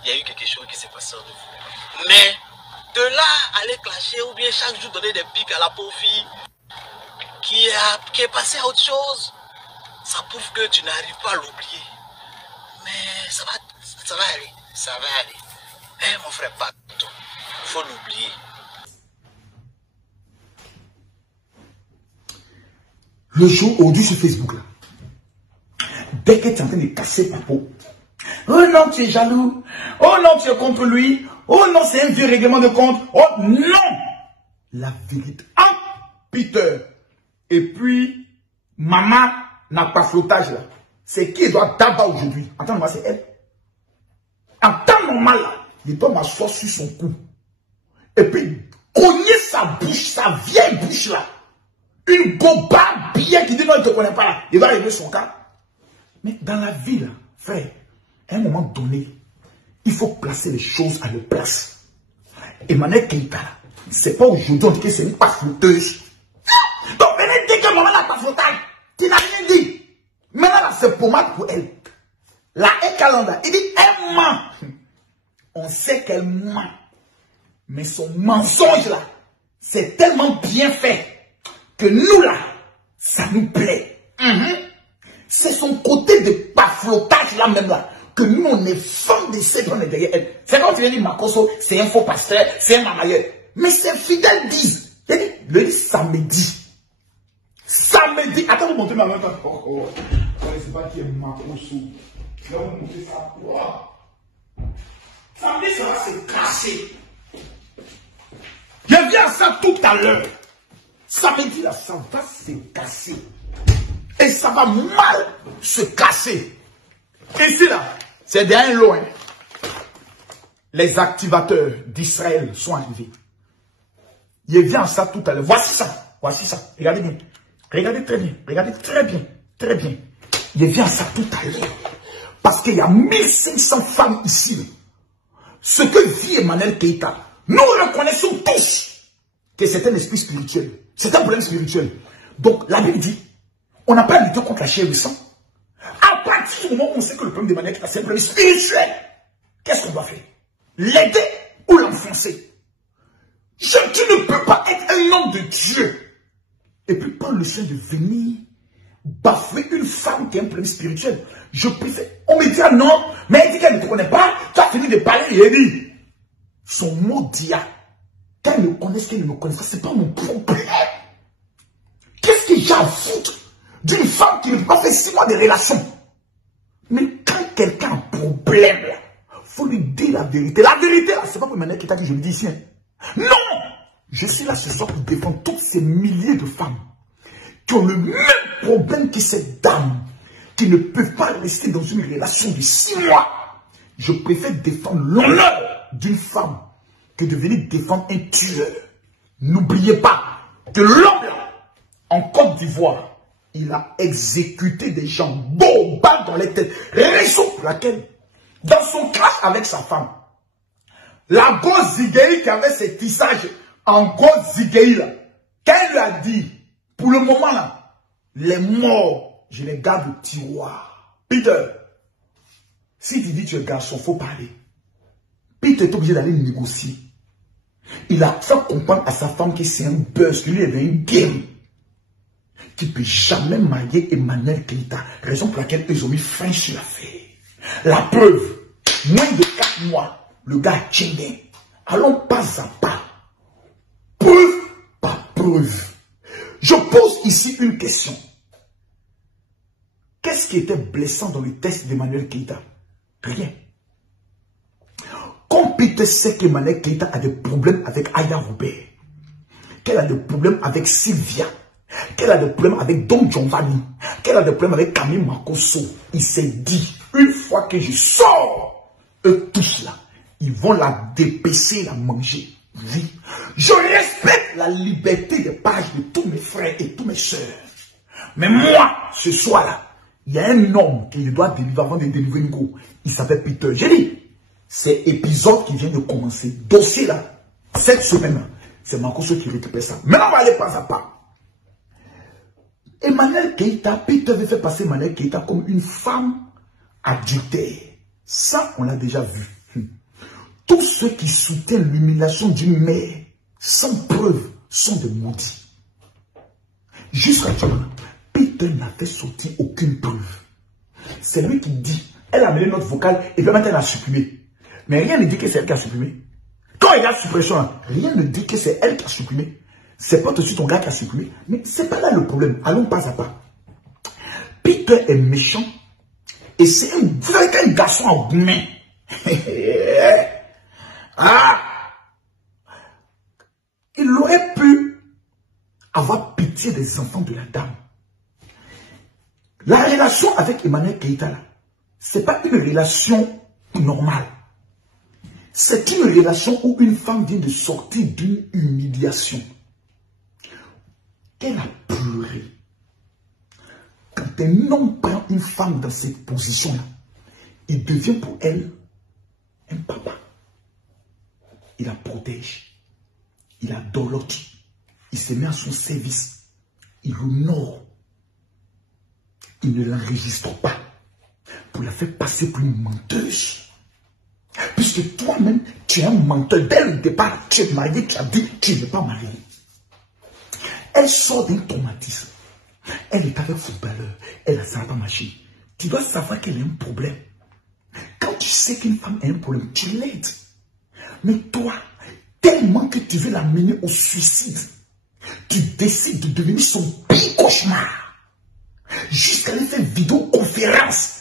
y a eu quelque chose qui s'est passé entre vous. Mais de là, aller clasher ou bien chaque jour donner des pics à la pauvre fille qui est passée à autre chose, ça prouve que tu n'arrives pas à l'oublier. Mais ça va aller. Ça va aller. Mon frère, pas tout. Il faut l'oublier. Le jour aujourd'hui sur Facebook, là, dès que tu es en train de casser ta peau, oh non, tu es jaloux, oh non, tu es contre lui, oh non, c'est un vieux règlement de compte, oh non, la vérité. Ah, Peter, et puis, maman n'a pas flottage là. C'est qui doit tabac aujourd'hui? Attends-moi, c'est elle. En temps normal, là, il doit m'asseoir sur son cou. Et puis, cogner sa bouche, sa vieille bouche là. Une goba bien qui dit non, il ne te connaît pas là. Il va régler son cas. Mais dans la vie là, frère, à un moment donné, il faut placer les choses à leur place. Emmanuel Keïta, c'est pas aujourd'hui que c'est une pafouteuse. Donc, venez dire que maman n'a pas flottage. Tu n'as rien dit. Maintenant, là, c'est pommade pour elle. La Ekalanda, il dit, elle ment. On sait qu'elle ment. Mais son mensonge là, c'est tellement bien fait que nous là, ça nous plaît. C'est son côté de paflotage là même là, que nous on est fans de ces gens derrière elle. C'est quand tu viens dire Makoso, c'est un faux pasteur, c'est un mamailleur. Mais ses fidèles disent, le dit samedi. Samedi, attends, vous montez ma main. Oh, je ne sais pas qui est Makoso. Je vais vous montrer ça. Wow. Samedi, ça va se casser. Je viens ça tout à l'heure. Samedi, là, ça va se casser. Et ça va mal se casser. Ici, là, c'est derrière loin. Les activateurs d'Israël sont arrivés. Je viens ça tout à l'heure. Voici ça. Voici ça. Regardez bien. Regardez très bien. Regardez très bien. Très bien. Je viens ça tout à l'heure. Parce qu'il y a 1500 femmes ici. Ce que vit Emmanuel Keïta, nous reconnaissons tous que c'est un esprit spirituel. C'est un problème spirituel. Donc, la Bible dit, on n'a pas lutté contre la chair et le sang. À partir du moment où on sait que le problème d'Emmanuel Keïta, c'est un problème spirituel, qu'est-ce qu'on doit faire? L'aider ou l'enfoncer? Tu ne peux pas être un homme de Dieu et puis prendre le soin de venir bafouer une femme qui a un problème spirituel. Je préfère. On me dit, ah non, mais elle dit qu'elle ne te connaît pas, tu as fini de parler et elle dit. Son mot dit, qu'elle me connaisse, qu'elle ne me connaisse pas, c'est pas mon problème. Qu'est-ce que j'ai à foutre d'une femme qui ne peut pas faire 6 mois de relation? Mais quand quelqu'un a un problème, là, faut lui dire la vérité. La vérité, là, c'est pas pour Emmanuel qui t'a dit, je le dis ici. Hein. Non! Je suis là ce soir pour défendre toutes ces milliers de femmes qui ont le même problème que cette dame, qui ne peuvent pas rester dans une relation de 6 mois. Je préfère défendre l'honneur d'une femme que de venir défendre un tueur. N'oubliez pas que l'homme là, en Côte d'Ivoire, il a exécuté des gens, balles dans les têtes. Raison pour laquelle, dans son classe avec sa femme, la grosse Zigueï qui avait ses tissages en grosse Zigueï là, qu'elle lui a dit, pour le moment là, les morts, je les garde au tiroir. Peter, si tu dis que tu es garçon, il faut parler. Peter est obligé d'aller négocier. Il a fait comprendre à sa femme que c'est un buzz, que lui avait une game. Qui ne peut jamais marier Emmanuel Keïta. Raison pour laquelle ils ont mis fin sur l'affaire. La preuve, moins de 4 mois, le gars a changé. Allons pas à pas. Preuve par preuve. Je pose ici une question. Qu'est-ce qui était blessant dans le test d'Emmanuel Keïta? Rien. Comme Peter sait qu'Emmanuel Keïta a des problèmes avec Aya Robert, qu'elle a des problèmes avec Sylvia, qu'elle a des problèmes avec Don Giovanni, qu'elle a des problèmes avec Camille Makosso, il s'est dit, une fois que je sors, eux tous là, ils vont la dépêcher, la manger. Oui. Je respecte la liberté des pages de tous mes frères et tous mes soeurs. Mais moi, ce soir-là, il y a un homme que je dois délivrer avant de délivrer une go. Il s'appelle Peter. J'ai dit, c'est épisode qui vient de commencer. Dossier là, cette semaine-là, c'est Makosso qui récupère ça. Maintenant, on va aller pas à pas. Emmanuel Keïta, Peter avait fait passer Emmanuel Keïta comme une femme adultère. Ça, on l'a déjà vu. Tous ceux qui soutiennent l'humiliation d'une mère sans preuve sont des maudits. Jusqu'à maintenant, Peter n'a fait sortir aucune preuve. C'est lui qui dit, elle a amené notre vocal et maintenant elle a supprimé. Mais rien ne dit que c'est elle qui a supprimé. Quand il y a suppression, rien ne dit que c'est elle qui a supprimé. C'est pas tout de suite ton gars qui a supprimé. Mais c'est pas là le problème. Allons pas à pas. Peter est méchant. Et c'est un vrai garçon en gourmet. Il aurait pu avoir pitié des enfants de la dame. La relation avec Emmanuel Keïta, c'est pas une relation normale. C'est une relation où une femme vient de sortir d'une humiliation. Elle a pleuré. Quand un homme prend une femme dans cette position-là, il devient pour elle un papa. Il la protège. Il la dolote. Il se met à son service. Il l'honore. Il ne l'enregistre pas pour la faire passer pour une menteuse. Puisque toi-même, tu es un menteur. Dès le départ, tu es marié, tu as dit que tu ne veux pas marier. Elle sort d'un traumatisme. Elle est avec footballeur. Elle a ça pas marché. Tu dois savoir qu'elle a un problème. Quand tu sais qu'une femme a un problème, tu l'aides. Mais toi, tellement que tu veux l'amener au suicide, tu décides de devenir son pire cauchemar. Jusqu'à aller faire vidéoconférence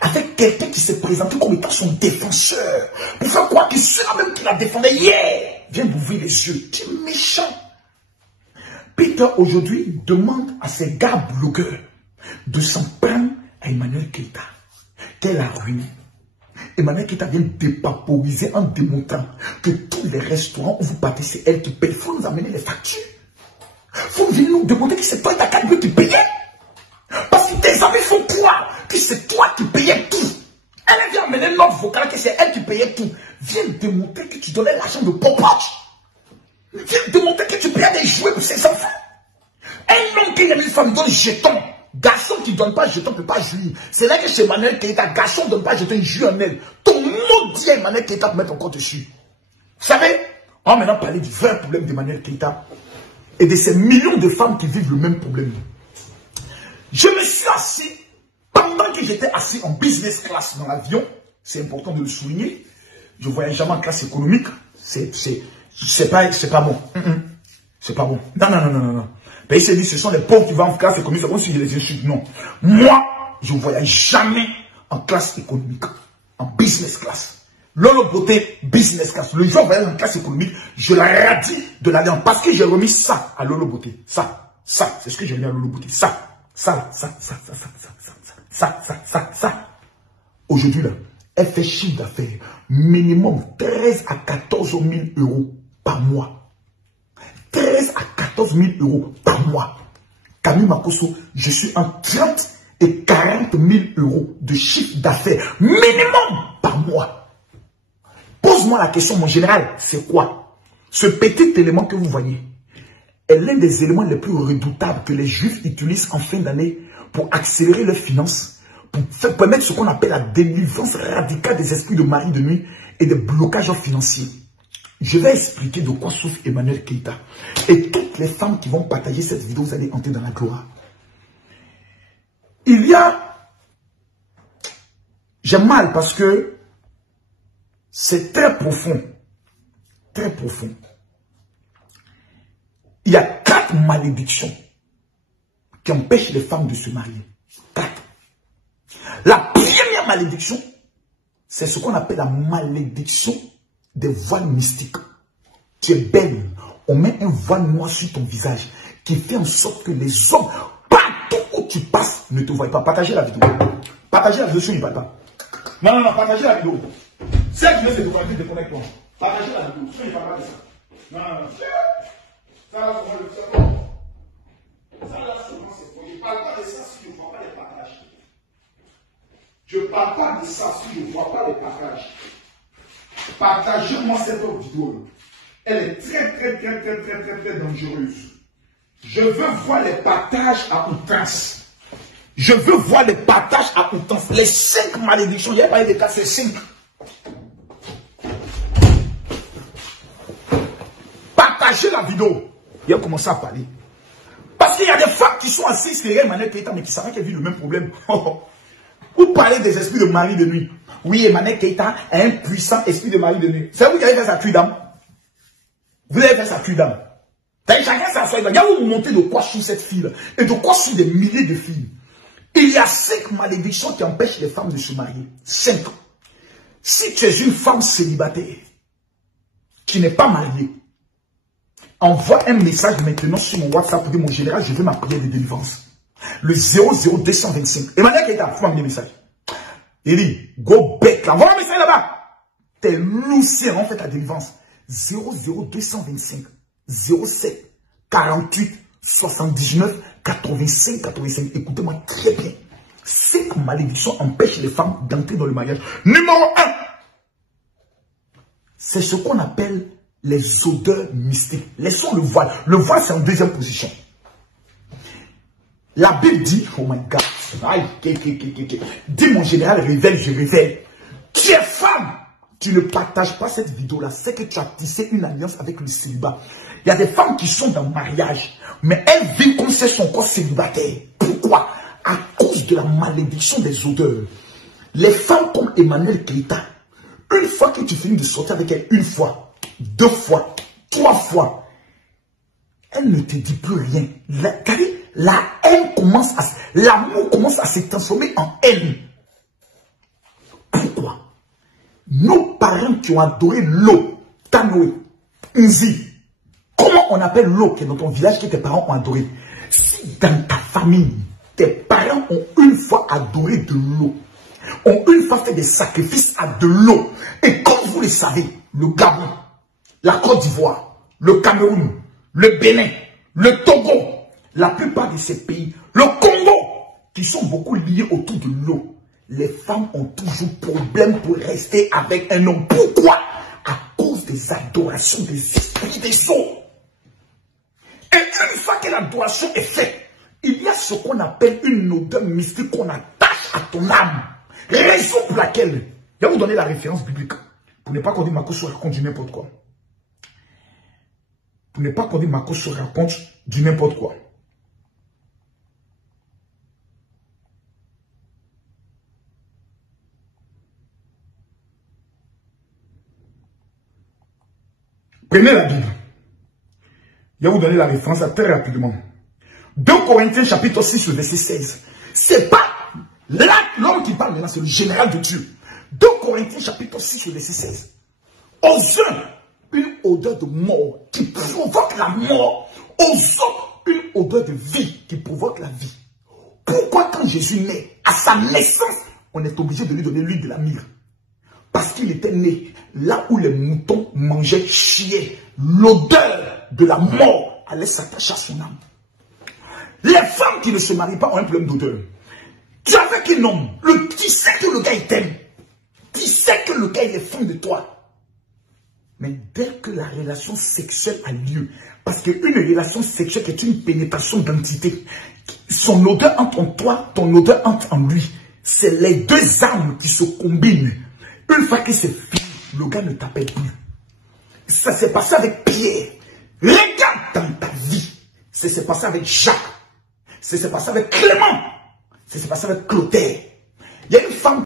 avec quelqu'un qui s'est présenté comme étant son défenseur. Pour faire croire que c'est la même qui la défendait hier. Viens m'ouvrir les yeux. Tu es méchant. Peter aujourd'hui demande à ses gars blogueurs de s'en prendre à Emmanuel Keïta, qu'elle a ruiné. Emmanuel Keïta vient dépaporiser en démontrant que tous les restaurants où vous partez, c'est elle qui paye. Il faut nous amener les factures. Il faut venir nous demander que c'est toi et ta carte qui payait. Parce que tes amis font croire que c'est toi qui payais tout. Elle vient amener notre vocal que c'est elle qui payait tout. Viens démontrer que tu donnais l'argent de popoche. Viens démontrer que tu payais des jouets pour ses enfants. Un homme qui aime une femme donne jeton. Garçon qui ne donne pas jeton ne peut pas jouir. C'est là que chez Emmanuel Keïta, garçon ne donne pas jeton, il joue en elle. Ton maudit Emmanuel Keïta pour mettre encore dessus. Vous savez, on va maintenant parler du vrai problème d'Emmanuel Keïta et de ces millions de femmes qui vivent le même problème. Je me suis assis, pendant que j'étais assis en business class dans l'avion, c'est important de le souligner, je voyage jamais en classe économique, c'est pas bon. C'est pas bon. Non. Ben, il s'est dit, ce sont les pauvres qui vont en classe économique, c'est comme si je les insulte. Non. Moi, je ne voyage jamais en classe économique, en business class. Lolo Beauté, business class. Le jour où je voyage en classe économique, je la radie de l'avion parce que j'ai remis ça à Lolo Beauté. Ça, c'est ce que j'ai remis à Lolo Beauté. Ça. Aujourd'hui, là, elle fait chiffre d'affaires minimum 13 à 14 000 euros par mois. 13 à 14 000 euros par mois. Camille Makosso, je suis en 30 et 40 000 euros de chiffre d'affaires minimum par mois. Pose-moi la question, mon général, c'est quoi? Ce petit élément que vous voyez est l'un des éléments les plus redoutables que les juifs utilisent en fin d'année pour accélérer leurs finances, pour permettre ce qu'on appelle la délivrance radicale des esprits de mari de nuit et des blocages financiers. Je vais expliquer de quoi souffre Emmanuel Keïta. Et toutes les femmes qui vont partager cette vidéo, vous allez entrer dans la gloire. Il y a... J'ai mal parce que c'est très profond. Très profond. Il y a 4 malédictions qui empêchent les femmes de se marier. 4. La première malédiction, c'est ce qu'on appelle la malédiction des voiles mystiques. Tu es belle, on met un voile noir sur ton visage qui fait en sorte que les hommes, partout où tu passes, ne te voient pas. Partagez la vidéo. Partagez la vidéo sur Ipata. Non, partagez la vidéo. Celle qui veut se déconnecter, déconnecte-toi. Partagez la vidéo. Sur Ipata de ça. Non. Ça là, comment le faire? Ça là, souvent, c'est pour. Je ne parle pas de ça si je ne vois pas les partages. Je ne parle pas de ça si je ne vois pas les partages. Partagez-moi cette vidéo. Elle est très dangereuse. Je veux voir les partages à outrance. Je veux voir les partages à outrance. Les 5 malédictions, il n'y a pas eu de cas, c'est 5. Partagez la vidéo. Il a commencé à parler. Parce qu'il y a des femmes qui sont assises derrière Emmanuel Keïta, mais qui savent qu'elles vivent le même problème. Vous parlez des esprits de mari de nuit. Oui, Emmanuel Keïta a un puissant esprit de mari de nuit. C'est vous qui avez fait sa cuidam. Vous avez fait sa cuidam. Chacun s'assoit. Il y a vous montez de quoi sur cette fille et de quoi sur des milliers de filles. Il y a 5 malédictions qui empêchent les femmes de se marier. 5. Si tu es une femme célibataire qui n'est pas mariée, envoie un message maintenant sur mon WhatsApp pour dire mon général, je veux ma prière de délivrance. Le 00225. Emmanuel Keïta, il faut m'amener un message. Il dit, go back là. Envoie un message là-bas. T'es loussien, on fait ta délivrance. 00225 07 48 79 85 85. Écoutez-moi très bien. 5 malédictions empêchent les femmes d'entrer dans le mariage. Numéro 1. C'est ce qu'on appelle les odeurs mystiques. Laissons le voile. Le voile, c'est en deuxième position. La Bible dit, oh my God, dis mon général, révèle, je révèle. Tu es femme, tu ne partages pas cette vidéo-là, c'est que tu as tissé une alliance avec le célibat. Il y a des femmes qui sont dans le mariage, mais elles vivent comme si son corps célibataire. Pourquoi? À cause de la malédiction des odeurs. Les femmes comme Emmanuel Keïta, une fois que tu finis de sortir avec elle, une fois, 2 fois, 3 fois, elle ne te dit plus rien. La haine commence à... L'amour commence à se transformer en haine. Pourquoi? Nos parents qui ont adoré l'eau, Tanoé, Nzi, comment on appelle l'eau qui est dans ton village que tes parents ont adoré? Si dans ta famille, tes parents ont une fois adoré de l'eau, ont une fois fait des sacrifices à de l'eau, et comme vous le savez, le Gabon, la Côte d'Ivoire, le Cameroun, le Bénin, le Togo, la plupart de ces pays, le Congo, qui sont beaucoup liés autour de l'eau, les femmes ont toujours problème pour rester avec un homme. Pourquoi? À cause des adorations des esprits des eaux. Et une fois que l'adoration est faite, il y a ce qu'on appelle une odeur mystique qu'on attache à ton âme. Raison pour laquelle, je vais vous donner la référence biblique. Pour ne pas qu'on dise Makosso raconte du n'importe quoi. Pour ne pas qu'on dise Makosso raconte du n'importe quoi. Prenez la Bible. Je vais vous donner la référence là, très rapidement. 2 Corinthiens chapitre 6, le verset 16. C'est pas l'homme qui parle maintenant, c'est le général de Dieu. 2 Corinthiens chapitre 6, le verset 16. Aux uns, une odeur de mort qui provoque la mort. Aux autres, une odeur de vie qui provoque la vie. Pourquoi quand Jésus naît, à sa naissance, on est obligé de lui donner l'huile de la myrrhe? Parce qu'il était né là où les moutons mangeaient, chiaient. L'odeur de la mort allait s'attacher à son âme. Les femmes qui ne se marient pas ont un problème d'odeur. Tu es avec un homme, tu sais que le gars il t'aime. Tu sais que le gars il est fan de toi. Mais dès que la relation sexuelle a lieu, parce qu'une relation sexuelle est une pénétration d'entité, son odeur entre en toi, ton odeur entre en lui. C'est les deux âmes qui se combinent. Une fois que c'est fini, le gars ne t'appelle plus. Ça s'est passé avec Pierre. Regarde dans ta vie. Ça s'est passé avec Jacques. Ça s'est passé avec Clément. Ça s'est passé avec Clotaire. Il y a une femme